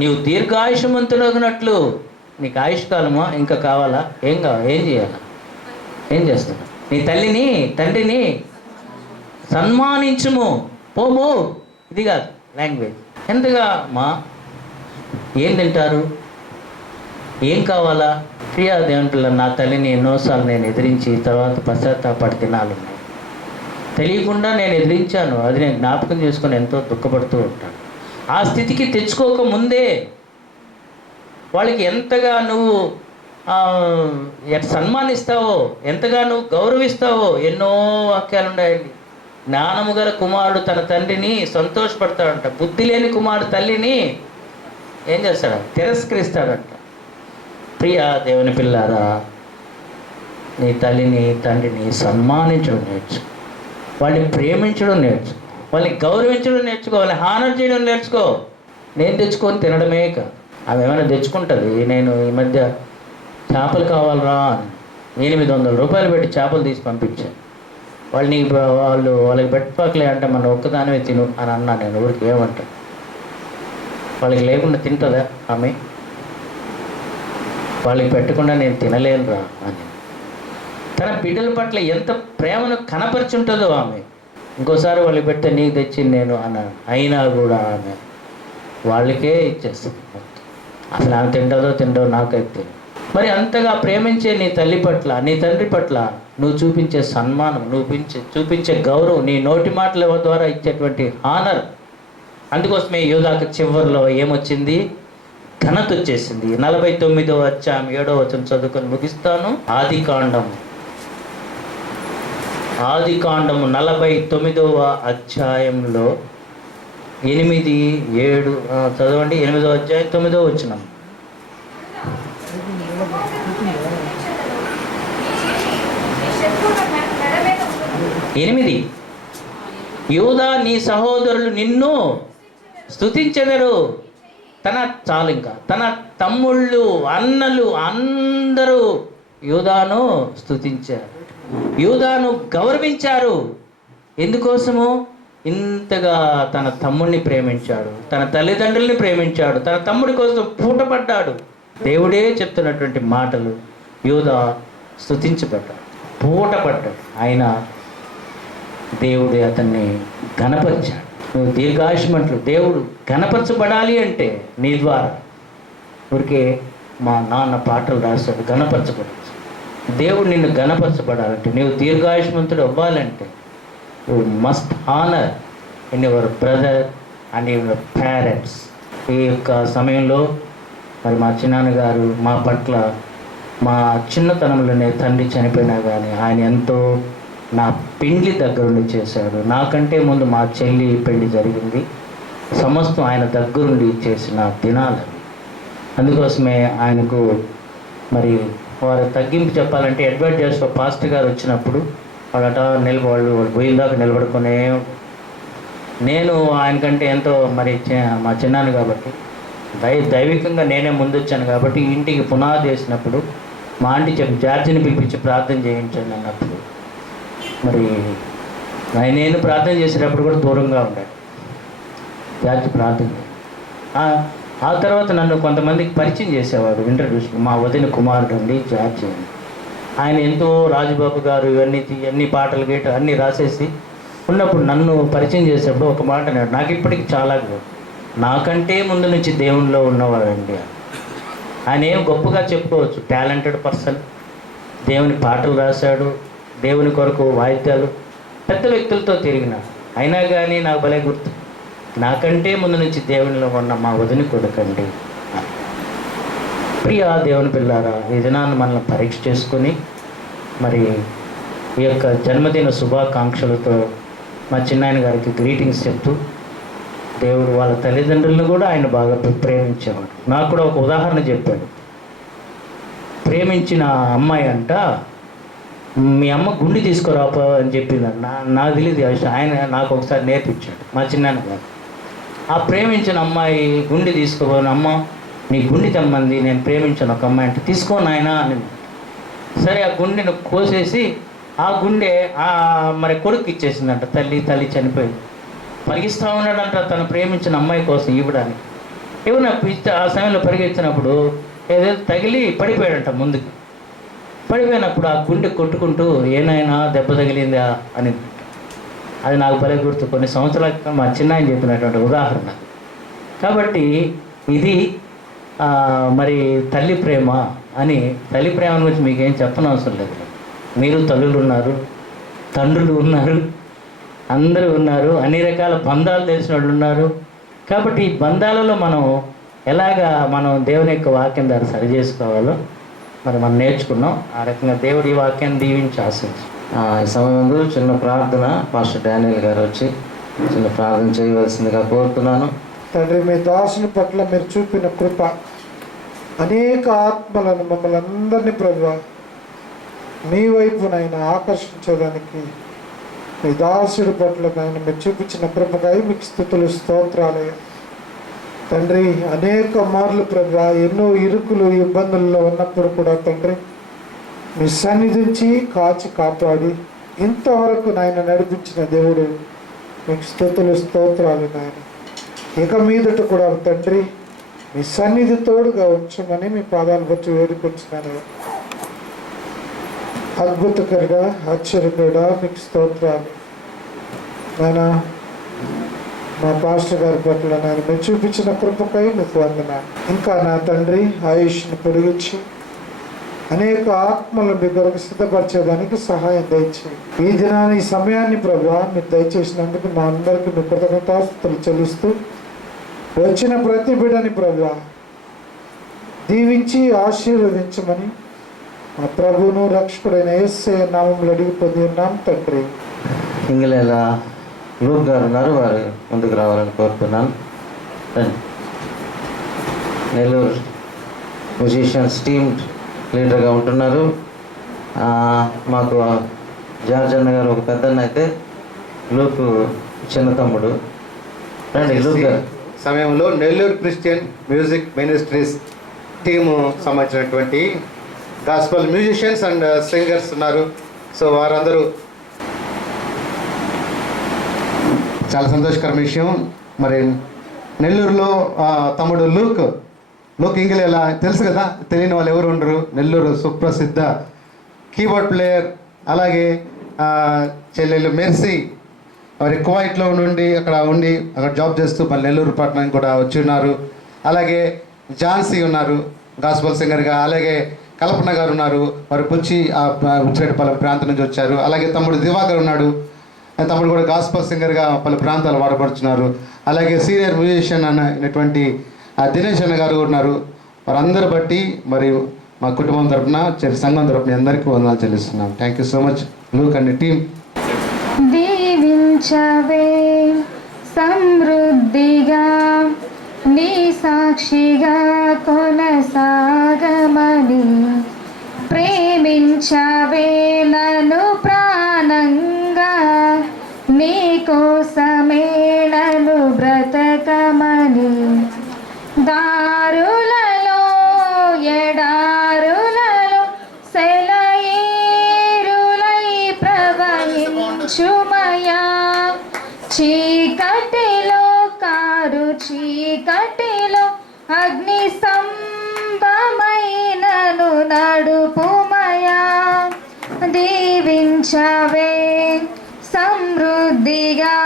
నీవు దీర్ఘాయుషమంతులగినట్లు, నీకు ఆయుష్కాలమా ఇంకా కావాలా? ఏం కావాలి? ఏం చేయాలా? ఏం చేస్తున్నావు? నీ తండ్రిని సన్మానించుము. పోమో, ఇది కాదు లాంగ్వేజ్. ఎంతగా మా ఏం తింటారు, ఏం కావాలా? ప్రియా దేవుని పిల్ల, నా తల్లిని ఎన్నోసార్లు నేను ఎదిరించి తర్వాత పశ్చాత్తాపడి దినాలున్నాయి. తెలియకుండా నేను ఎదిరించాను, అది నేను జ్ఞాపకం చేసుకొని ఎంతో దుఃఖపడుతూ ఉంటాను. ఆ స్థితికి తెచ్చుకోక ముందే వాళ్ళకి ఎంతగా నువ్వు సన్మానిస్తావో, ఎంతగా నువ్వు గౌరవిస్తావో. ఎన్నో వాక్యాలు ఉన్నాయండి. జ్ఞానము గల కుమారుడు తన తండ్రిని సంతోషపడతాడంట, బుద్ధి లేని కుమారుడు తల్లిని ఏం చేస్తాడంట? తిరస్కరిస్తాడంట. ప్రియా దేవుని పిల్లారా, నీ తండ్రిని సన్మానించడం నేర్చుకో, వాళ్ళని ప్రేమించడం నేర్చుకో, వాళ్ళని గౌరవించడం నేర్చుకో, వాళ్ళని హానర్ చేయడం నేర్చుకో. నేను తెచ్చుకొని తినడమే కాదు, ఆమె ఏమైనా తెచ్చుకుంటుంది. నేను ఈ మధ్య చేపలు కావాలరా అని 800 రూపాయలు పెట్టి చేపలు తీసి పంపించాను. వాళ్ళకి పెట్టపాకలే అంటే మన ఒక్కదానివే తిను అని అన్నా. నేను ఊరికి ఏమంటా, వాళ్ళకి లేకుండా తింటుందా ఆమె? వాళ్ళకి పెట్టకుండా నేను తినలేనురా అని తన బిడ్డల పట్ల ఎంత ప్రేమను కనపరుచుంటుందో ఆమె. ఇంకోసారి వాళ్ళకి పెడితే నీకు తెచ్చింది నేను అన్నాను, అయినా కూడా ఆమె వాళ్ళకే ఇచ్చేస్తుంది. అసలు ఆమె తింటదో నాకైతే. మరి అంతగా ప్రేమించే నీ తల్లి పట్ల, నీ తండ్రి పట్ల నువ్వు చూపించే సన్మానం, నువ్వు చూపించే గౌరవం, నీ నోటి మాటల ద్వారా ఇచ్చేటువంటి హానర్. అందుకోసమే యోధాకు చివరిలో ఏమొచ్చింది? ఘనత వచ్చేసింది. 49వ అధ్యాయం 7వ వచనం చదువుకొని ముగిస్తాను. ఆదికాండము 49వ అధ్యాయంలో 8, 7 చదవండి. 8వ అధ్యాయం 9వ వచనం. 8 యూదా నీ సహోదరులు నిన్ను స్తుతించెదరు. చాలు ఇంకా తన తమ్ముళ్ళు అన్నలు అందరూ యూదాను స్తుతించారు, యూదాను గౌరవించారు. ఎందుకోసము? ఇంతగా తన తమ్ముడిని ప్రేమించాడు, తన తల్లిదండ్రుల్ని ప్రేమించాడు, తన తమ్ముడి కోసం పూటపడ్డాడు. దేవుడే చెప్తున్నటువంటి మాటలు. యూదా స్తుతించబడ్డాడు, పూటపడ్డాడు. ఆయన దేవుడు అతన్ని ఘనపరిచాడు. నువ్వు దీర్ఘాయుష్మంతులు దేవుడు ఘనపరచబడాలి అంటే నీ ద్వారా. ఊరికే మా నాన్న పాటలు రాస్తాడు ఘనపరచబడాలి. దేవుడు నిన్ను ఘనపరచబడాలంటే, నీవు దీర్ఘాయుష్మంతుడు అవ్వాలంటే you must honour in your brother and your parents. ఈ యొక్క సమయంలో మరి మా చిన్నాన్నగారు మా పట్ల మా చిన్నతనంలోనే తండ్రి చనిపోయినా కానీ ఆయన ఎంతో నా పెండ్లి దగ్గరుండి చేశాడు. నాకంటే ముందు మా చెల్లి పెళ్లి జరిగింది. సమస్తం ఆయన దగ్గరుండి చేసిన దినాలు. అందుకోసమే ఆయనకు మరి వారు తగ్గింపు చెప్పాలంటే అడ్వైట్ చేస్తూ పాస్టర్ గారు వచ్చినప్పుడు వాళ్ళట వాళ్ళు పోయిందాకా నిలబడుకునే. నేను ఆయనకంటే ఎంతో మరి మా చిన్నాను కాబట్టి దైవికంగా నేనే ముందు వచ్చాను కాబట్టి ఇంటికి పునాది వేసినప్పుడు మా ఆంటీ చెప్పి జార్జిని పిలిపించి ప్రార్థన చేయించండి అన్నప్పుడు మరి నేను ప్రార్థన చేసేటప్పుడు కూడా దూరంగా ఉండాడు జార్జి ప్రార్థన. ఆ తర్వాత నన్ను కొంతమందికి పరిచయం చేసేవాడు, ఇంట్రడ్యూస్. మా వదిన కుమారుడు అండి జార్జి అని. ఆయన ఎంతో రాజుబాబు గారు ఇవన్నీ పాటలు గీట అన్నీ రాసేసి ఉన్నప్పుడు నన్ను పరిచయం చేసేటప్పుడు ఒక మాట అన్నాడు, నాకు ఇప్పటికి చాలా నాకంటే ముందు నుంచి దేవునిలో ఉన్నవాడండి. ఆయన ఏం గొప్పగా చెప్పుకోవచ్చు, టాలెంటెడ్ పర్సన్, దేవుని పాటలు రాశాడు, దేవుని కొరకు వాయిద్యాలు, పెద్ద వ్యక్తులతో తిరిగిన. అయినా కానీ నాకు భలే గుర్తు, నాకంటే ముందు నుంచి దేవునిలో ఉన్న మా వదిని కొడుకండి. ప్రియ దేవుని పిల్లారా, ఈ దినాన్ని మనల్ని పరీక్ష చేసుకొని మరి ఈ యొక్క జన్మదిన శుభాకాంక్షలతో మా చిన్నాయన గారికి గ్రీటింగ్స్ చెప్తూ, దేవుడు వాళ్ళ తల్లిదండ్రులను కూడా ఆయన బాగా ప్రేమించేవాడు. నాకు కూడా ఒక ఉదాహరణ చెప్పాడు. ప్రేమించిన అమ్మాయి అంట, మీ అమ్మ గుండి తీసుకురాపో అని చెప్పింది. నాకు తెలియదు, ఆయన నాకు ఒకసారి నేర్పించాడు మా చిన్నాయన గారు. ఆ ప్రేమించిన అమ్మాయి గుండి తీసుకోపోను, అమ్మ నీ గుండి తెమ్మంది, నేను ప్రేమించాను ఒక అమ్మాయి అంటే, తీసుకో నాయన అని. సరే ఆ గుండెను కోసేసి ఆ గుండె మరి కొడుకు ఇచ్చేసిందంట. తల్లి చనిపోయింది. పరిగిస్తూ ఉన్నాడంట తను ప్రేమించిన అమ్మాయి కోసం ఇవ్వడానికి. ఏమన్నా ఆ సమయంలో పరిగెత్తినప్పుడు ఏదైతే తగిలి పడిపోయాడంట. ముందుకు పడిపోయినప్పుడు ఆ గుండె కొట్టుకుంటూ ఏనాయనా దెబ్బ తగిలిందా అని. అది నాకు భలే గుర్తు, కొన్ని సంవత్సరాల క్రితం మా చిన్నాయన చెప్పినటువంటి ఉదాహరణ. కాబట్టి ఇది మరి తల్లి ప్రేమ అని. తల్లి ప్రేమ గురించి మీకేం చెప్పనవసరం లేదు. మీరు తల్లులు ఉన్నారు, తండ్రులు ఉన్నారు, అందరూ ఉన్నారు, అన్ని రకాల బంధాలు తెలిసిన వాళ్ళు ఉన్నారు. కాబట్టి ఈ బంధాలలో మనం ఎలాగా మనం దేవుని యొక్క వాక్యం ద్వారా సరి చేసుకోవాలో మరి మనం నేర్చుకున్నాం. ఆ రకంగా దేవుడి ఈ వాక్యాన్ని దీవించి ఆశించి ఈ సమయంలో చిన్న ప్రార్థన పాస్టర్ డానియల్ గారు వచ్చి చిన్న ప్రార్థన చేయవలసిందిగా కోరుతున్నాను. తండ్రి, మీ దాసుని పట్ల మీరు చూపిన కృప, అనేక ఆత్మలను మమ్మల్ని అందరినీ ప్రభువా మీ వైపునైనా ఆకర్షించడానికి మీ దాసుడి పట్ల ఆయన మీరు చూపించిన కృపకై మీకు స్తుతులు స్తోత్రాలయ్యా. తండ్రి, అనేక మార్లు ప్రభువా ఎన్నో ఇరుకులు ఇబ్బందుల్లో ఉన్నప్పుడు కూడా తండ్రి మీ సన్నిధించి కాచి కాపాడి ఇంతవరకు నాయన నడిపించిన దేవుడు మీకు స్తుతులు స్తోత్రాలు నాయన. ఇక మీదట కూడా తండ్రి మీ సన్నిధి తోడుగా ఉంచమని మీ పాదాలు బట్టి వేడుకొచ్చినాను. అద్భుతకరుగా ఆశ్చర్యకరుగా మీకు స్తోత్రాలు నాయన. మా పాస్టర్ గారి పట్ల నేను మీరు చూపించిన కృపకై మీకు వందనాలు. ఇంకా నా తండ్రి ఆయుష్ని పొడిగించి అనేక ఆత్మలను మీ కొరకు సిద్ధపరిచేదానికి సహాయం దయచేయండి. ఈ దినాన్ని ఈ సమయాన్ని ప్రభువా మీరు దయచేసినందుకు మా అందరికీ మీ కృతజ్ఞతాస్తుతులు చెల్లిస్తూ, వచ్చిన ప్రతి బిడ్డని ప్రభువా దీవించి ఆశీర్వదించమని మా ప్రభువును రక్షకుడైన యేసయ్య నామములో అడిగి పొంది ఉన్నాం తండ్రి. ఇంగ్లేలా లూక్ గారు ఉన్నారు, వారు ముందుకు రావాలని కోరుతున్నాను. నెల్లూరు మ్యూజిషియన్స్ టీమ్ లీడర్గా ఉంటున్నారు. మాకు జార్జ్ అన్న గారు ఒక పెద్దన్న అయితే, లూక్ చిన్న తమ్ముడు. రండి లూక్ గారు. సమయంలో Nellore Christian music ministries team సంబంధించినటువంటి గాస్పల్ మ్యూజిషియన్స్ అండ్ సింగర్స్ ఉన్నారు. సో వారందరూ చాలా సంతోషకరమైన విషయం. మరి నెల్లూరులో తమ్ముడు లూక్ ఇంగిలేలా తెలుసు కదా, తెలియని వాళ్ళు ఎవరు ఉండరు. నెల్లూరు సుప్రసిద్ధ కీబోర్డ్ ప్లేయర్, అలాగే చెల్లెలు మెర్సీ మరి కువైట్లో ఉండి అక్కడ జాబ్ చేస్తూ మళ్ళీ నెల్లూరు పట్టణానికి కూడా వచ్చి ఉన్నారు. అలాగే ఝాన్సీ ఉన్నారు గాస్పల్ సింగర్గా. అలాగే కల్పన గారు ఉన్నారు, వారు ఉచ్చిరెడ్డిపాలెం ప్రాంతం నుంచి వచ్చారు. అలాగే తమ్ముడు దివాకర్ ఉన్నాడు, తమ్ముడు కూడా గాస్పల్ సింగర్గా పలు ప్రాంతాలు వాడపడుతున్నారు. అలాగే సీనియర్ మ్యూజిషియన్ అయినటువంటి దినేష్ అన్న గారు ఉన్నారు. వారందరూ బట్టి మరి మా కుటుంబం తరఫున సంఘం తరఫున అందరికీ వందనాలు చెల్లిస్తున్నాం. Thank you so much Luke and team. దీవించవే సమృద్ధిగా నీ సాక్షిగా కొనసాగమని, ప్రేమించవే నన్ను ప్రాణంగా, నీ కోసమే నన్ను బ్రతకమని, దారులలో ఎడారులలో సెలయేరులై ప్రవహించుమయా, చీకటిలో కారు చీకటిలో అగ్ని స్తంభమైనను నడుపుమయా, దీవించవే సమృద్ధిగా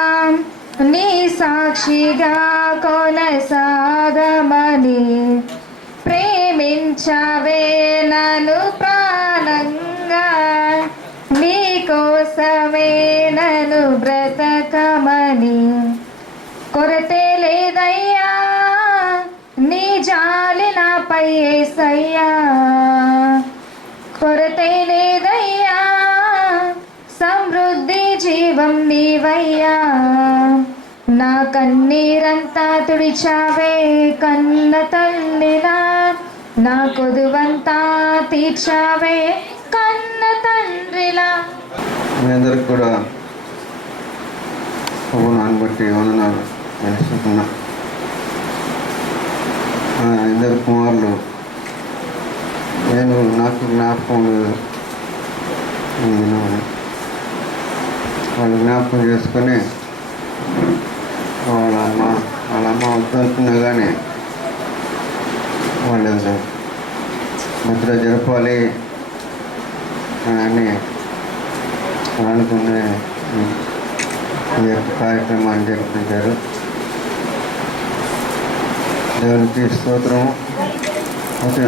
నీ సాక్షిగా కొనసాగమని, ప్రేమించవే నన్ను ప్రాణంగా, నీ కోసమే నన్ను బ్రతకమని, కొరతే లేదయ్యా నీ జాలి నాపై యేసయ్యా, కొరతే లేదయ్యా సమృద్ధి జీవం నీవయ్యా, నా కన్నీరంతా తుడిచావే కన్న తల్లిలా, నా కొదువంతా తీర్చావే కన్న తండ్రిలా. మీ అందరికి కూడా నాన్న బట్టి వందనాలు తెలుసుకున్నా. ఇద్దరు కుమారులు నాకు జ్ఞాపకం లేదు, వాళ్ళు జ్ఞాపకం చేసుకొని వాళ్ళ అమ్మ వద్దనుకున్నా కానీ వాళ్ళు బర్త్డే జరపాలి అని అనుకునే ఈ యొక్క కార్యక్రమాన్ని జరిపించారు. దేవునికి స్తోత్రం. అయితే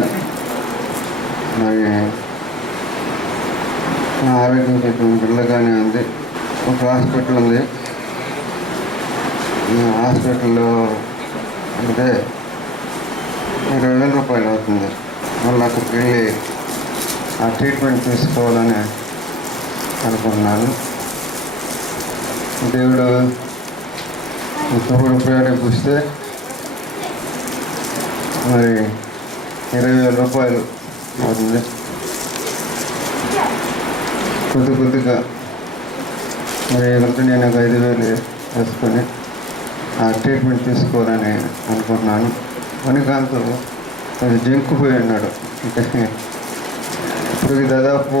మరి నా ఆరోగ్యం కొంచెం పిల్లగానే ఉంది. ఒక హాస్పిటల్ ఉంది, హాస్పిటల్లో అంటే 20,000 రూపాయలు అవుతుంది. మళ్ళీ అక్కడికి వెళ్ళి ఆ ట్రీట్మెంట్ తీసుకోవాలని అనుకుంటున్నాను. దేవుడు తప్పుడు ప్రేరేపిస్తే మరి 20,000 రూపాయలు అవుతుంది. కొద్దిగా మరి నేను ఒక 5,000 వేసుకొని ఆ ట్రీట్మెంట్ తీసుకోవాలని అనుకుంటున్నాను. మణికాంత్ అది జంకుపోయి ఉన్నాడు. అంటే ఇప్పుడు దాదాపు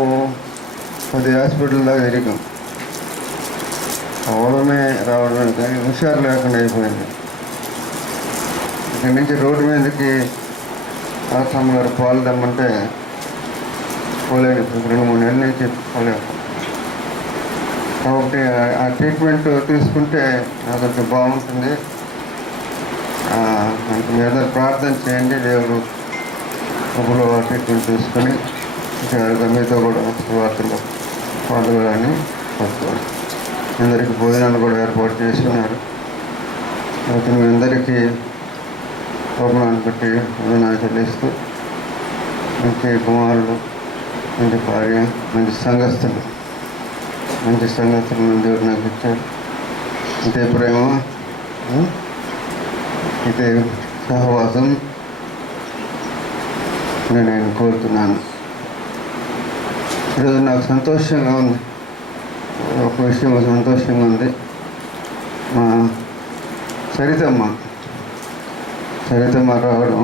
10 హాస్పిటల్ దాకా తిరిగాం. రావడమే కానీ హుషారు లేకుండా అయిపోయింది. ఇక్కడి నుంచి రోడ్డు మీదకి ఆసాము గారు పాలు తెమ్మంటే పోలేను. 2-3 నెలల నుంచి పోలేము. కాబట్టి ఆ ట్రీట్మెంట్ తీసుకుంటే నాకు కొంచెం బాగుంటుంది. మనకి మీద ప్రార్థన చేయండి. దేవుడు ఒకరు ట్రీట్మెంట్ తీసుకొని మీతో కూడా వార్తలు పాల్గొనాలని కోరుకోవాలి. అందరికీ భోజనాలు కూడా ఏర్పాటు చేస్తున్నారు. అయితే మీ అందరికీ కోపనాన్ని బట్టి భోజనాలు చెల్లిస్తూ మంచి కుమారులు, మంచి భార్య, మంచి సంఘస్థులు దేవుడు నాకు ఇచ్చారు. ఇంతే ప్రేమ, ఇదే సహవాసం నేను కోరుతున్నాను. ఈరోజు నాకు సంతోషంగా ఉంది. ఒక విషయం సంతోషంగా ఉంది. మా సరితమ్మ రావడం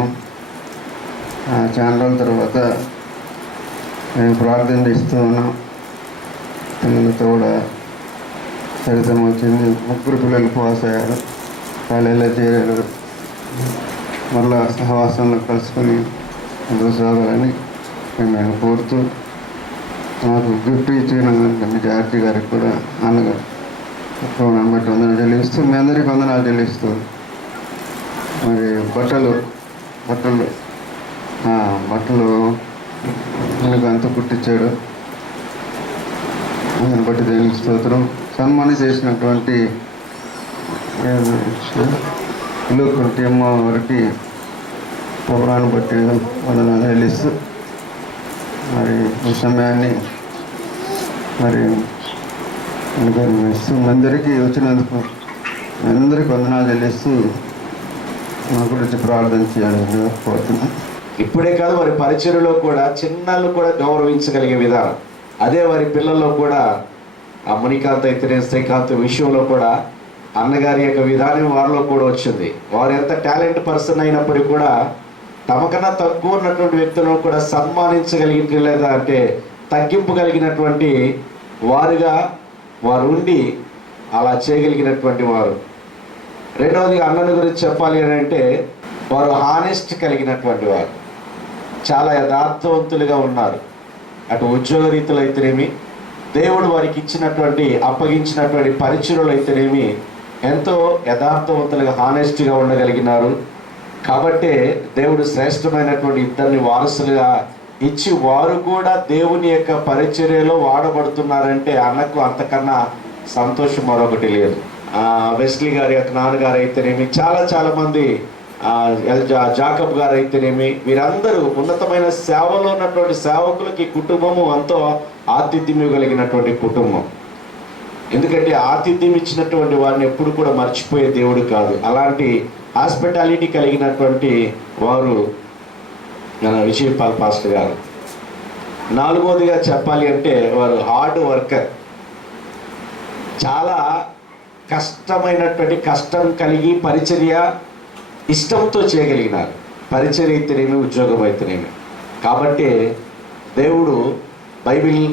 చాలా రోజుల తర్వాత నేను ప్రార్థన చేస్తూ ఉన్నాం. పిల్లలతో కూడా సరితమ్మ వచ్చింది. 3 పిల్లలు పాస్ అయ్యారు, కాలేజీలో చేరారు. మళ్ళా సహవాసంలో కలుసుకొని ముందుకు సాగాలని నేను కోరుతూ నాకు గిఫ్ట్ ఇచ్చిన జార్జి గారికి కూడా, నాన్నగారు ప్రభువుని బట్టి వందనాలు చెల్లిస్తూ మీ అందరికీ వందనాలు చెల్లిస్తూ మరి బట్టలు మనకు అంత కుట్టించాడు. అందుని బట్టి దేవునికి స్తోత్రం. సన్మానం చేసినటువంటి ఇల్లుకుంటి అమ్మ వారికి ప్రభువుని బట్టి వందనాలు చెల్లిస్తూ మరి ఈ సమయాన్ని మరి అనుగ్రహిస్తూ అందరికీ వచ్చినందుకు అందరికీ వందనాలు చెల్లిస్తూ మా గురించి ప్రార్థన చేయాలని కోరుతున్నాను. ఇప్పుడే కాదు, వారి పరిచర్యలో కూడా చిన్నలు కూడా గౌరవించగలిగే విధానం అదే వారి పిల్లల్లో కూడా ఆ మణికాంత్ అయితేనే శ్రీకాంత్ విషయంలో కూడా అన్నగారి యొక్క విధానం వారిలో కూడా వచ్చింది. వారు ఎంత టాలెంట్ పర్సన్ అయినప్పటికీ కూడా తమకన్నా తక్కువ ఉన్నటువంటి వ్యక్తులను కూడా సన్మానించగలిగి లేదా అంటే తగ్గింపగలిగినటువంటి వారుగా వారు ఉండి అలా చేయగలిగినటువంటి వారు. రెండవది అన్నని గురించి చెప్పాలి అని అంటే వారు హానెస్ట్ కలిగినటువంటి వారు, చాలా యథార్థవంతులుగా ఉన్నారు. అటు ఉద్యోగ రీతులు అయితేనేమి, దేవుడు వారికి ఇచ్చినటువంటి అప్పగించినటువంటి పరిచర్యలు అయితేనేమి ఎంతో యథార్థవంతులుగా హానెస్ట్గా ఉండగలిగినారు. కాబట్టే దేవుడు శ్రేష్టమైనటువంటి ఇద్దరిని వారసులుగా ఇచ్చి వారు కూడా దేవుని యొక్క పరిచర్యలో వాడబడుతున్నారంటే అన్నకు అంతకన్నా సంతోషం మరొకటి లేదు. వెస్లీ గారి యొక్క నాన్నగారు అయితేనేమి, చాలా మంది జాకబ్ గారు అయితేనేమి, వీరందరూ ఉన్నతమైన సేవలో ఉన్నటువంటి సేవకులకి కుటుంబము ఎంతో ఆతిథ్యం కలిగినటువంటి కుటుంబం. ఎందుకంటే ఆతిథ్యం ఇచ్చినటువంటి వారిని ఎప్పుడు కూడా మర్చిపోయే దేవుడు కాదు. అలాంటి హాస్పిటాలిటీ కలిగినటువంటి వారు విజయపాల్ పాస్టర్ గారు. నాలుగవదిగా చెప్పాలి అంటే వారు హార్డ్ వర్కర్, చాలా కష్టం కలిగి పరిచర్య ఇష్టంతో చేయగలిగినారు. పరిచర్య అయితేనేమి, ఉద్యోగం అయితేనేమి. కాబట్టి దేవుడు బైబిల్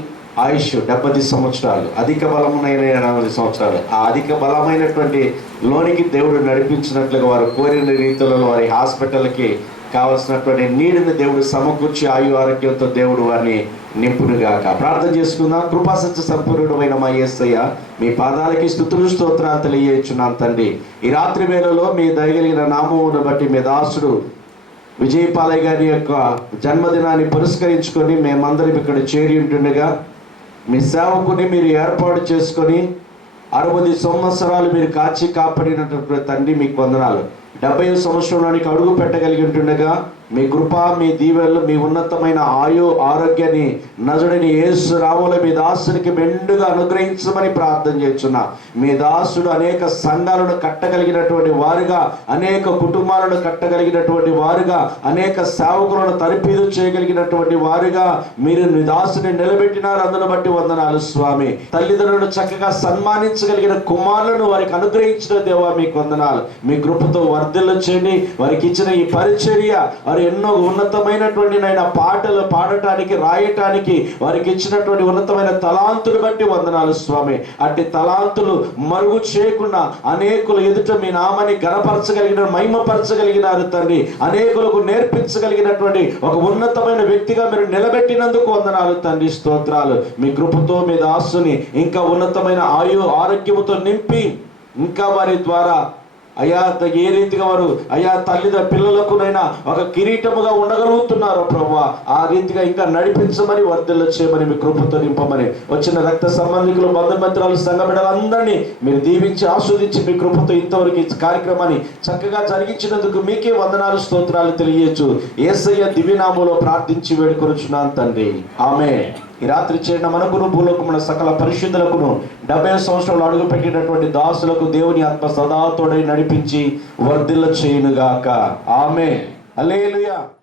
ఆయుష్ 70 సంవత్సరాలు, అధిక బలమైన 80 సంవత్సరాలు, ఆ అధిక బలమైనటువంటి లోనికి దేవుడు నడిపించినట్లుగా వారు కోరిన రీతిలో వారి హాస్పిటల్కి కావలసినటువంటి నీటిని దేవుడు సమకూర్చి ఆయు ఆరోగ్యంతో దేవుడు వారిని నింపునుగాక. ప్రార్థన చేసుకుందాం. కృపాసత్య సంపూర్ణుడైన మా యేసయ్య, మీ పాదాలకి స్తుతులు స్తోత్రాలు తెలియజేస్తున్నాను తండ్రి. ఈ రాత్రి వేళలో మీ దయగలిగిన నామమును బట్టి మీ దాసుడు విజయపాలయ్య గారి యొక్క జన్మదినాన్ని పురస్కరించుకొని మేమందరం ఇక్కడ చేరి ఉంటుండగా మీ సేవకుని మీరు ఏర్పాటు చేసుకొని 60 సంవత్సరాలు మీరు కాపాడినటువంటి తండ్రి మీకు వందనాలు. 70వ సంవత్సరంలోనికి అడుగు పెట్టగలిగి ఉంటుండగా మీ కృప, మీ దీవెనలు, మీ ఉన్నతమైన ఆరోగ్యాన్ని నజరుడైన యేసు నామములో మీ దాసునికి మెండుగా అనుగ్రహించమని ప్రార్థన చేస్తున్నా. మీ దాసుడు అనేక సంఘాలను కట్టగలిగినటువంటి వారుగా, అనేక కుటుంబాలను కట్టగలిగినటువంటి వారుగా, అనేక సేవకులను తరిపీదు చేయగలిగినటువంటి వారుగా మీరు మీ దాసుని నిలబెట్టినారు. అందును బట్టి వందనాలు స్వామి. తల్లిదండ్రులను చక్కగా సన్మానించగలిగిన కుమారులను వారికి అనుగ్రహించిన దేవా మీకు వందనాలు. మీ కృపతో వర్ధిల్లు చేయండి. వారికి ఇచ్చిన ఈ పరిచర్య వారు ఎన్నో ఉన్నతమైనటువంటి పాటలు పాడటానికి, రాయటానికి వారికి ఇచ్చినటువంటి ఉన్నతమైన తలాంతులు బట్టి వందనాలు స్వామి. అట్టి తలాంతులు మరుగు చేయకుండా అనేకులు ఎదుట మీ నామాన్ని గణపరచగలిగిన, మహిమపరచగలిగినారు తండ్రి. అనేకులకు నేర్పించగలిగినటువంటి ఒక ఉన్నతమైన వ్యక్తిగా మీరు నిలబెట్టినందుకు వందనాలు తండ్రి. స్తోత్రాలు. మీ కృపతో మీ దాసుని ఇంకా ఉన్నతమైన ఆరోగ్యముతో నింపి ఇంకా వారి ద్వారా అయ్యా ఏ రీతిగా వారు పిల్లలకునైనా ఒక కిరీటముగా ఉండగలుగుతున్నారో ప్రభువా, ఆ రీతిగా ఇంకా నడిపించమని, వర్ధిల్ల చేయమని, మీ కృపతో నింపమని, వచ్చిన రక్త సంబంధికులు, బంధుమిత్రాలు, సంఘ బిడ్డలందరినీ మీరు దీవించి ఆస్వాదించి మీ కృపతో ఇంతవరకు ఈ కార్యక్రమాన్ని చక్కగా జరిగించినందుకు మీకే వందనాలు స్తోత్రాలు తెలియచ్చు. యేసయ్య దివ్యనామములో ప్రార్థించి వేడుకొనుచున్నాను తండ్రి. ఆమేన్. ఈ రాత్రి చేరిన మనకును భూలోకమున సకల పరిశుద్ధులకును 70 సంవత్సరాలు అడుగు పెట్టినటువంటి దాసులకు దేవుని ఆత్మ సదా తోడై నడిపించి వర్ధిల్ల చేయునుగాక. ఆమేన్. హల్లెలూయా.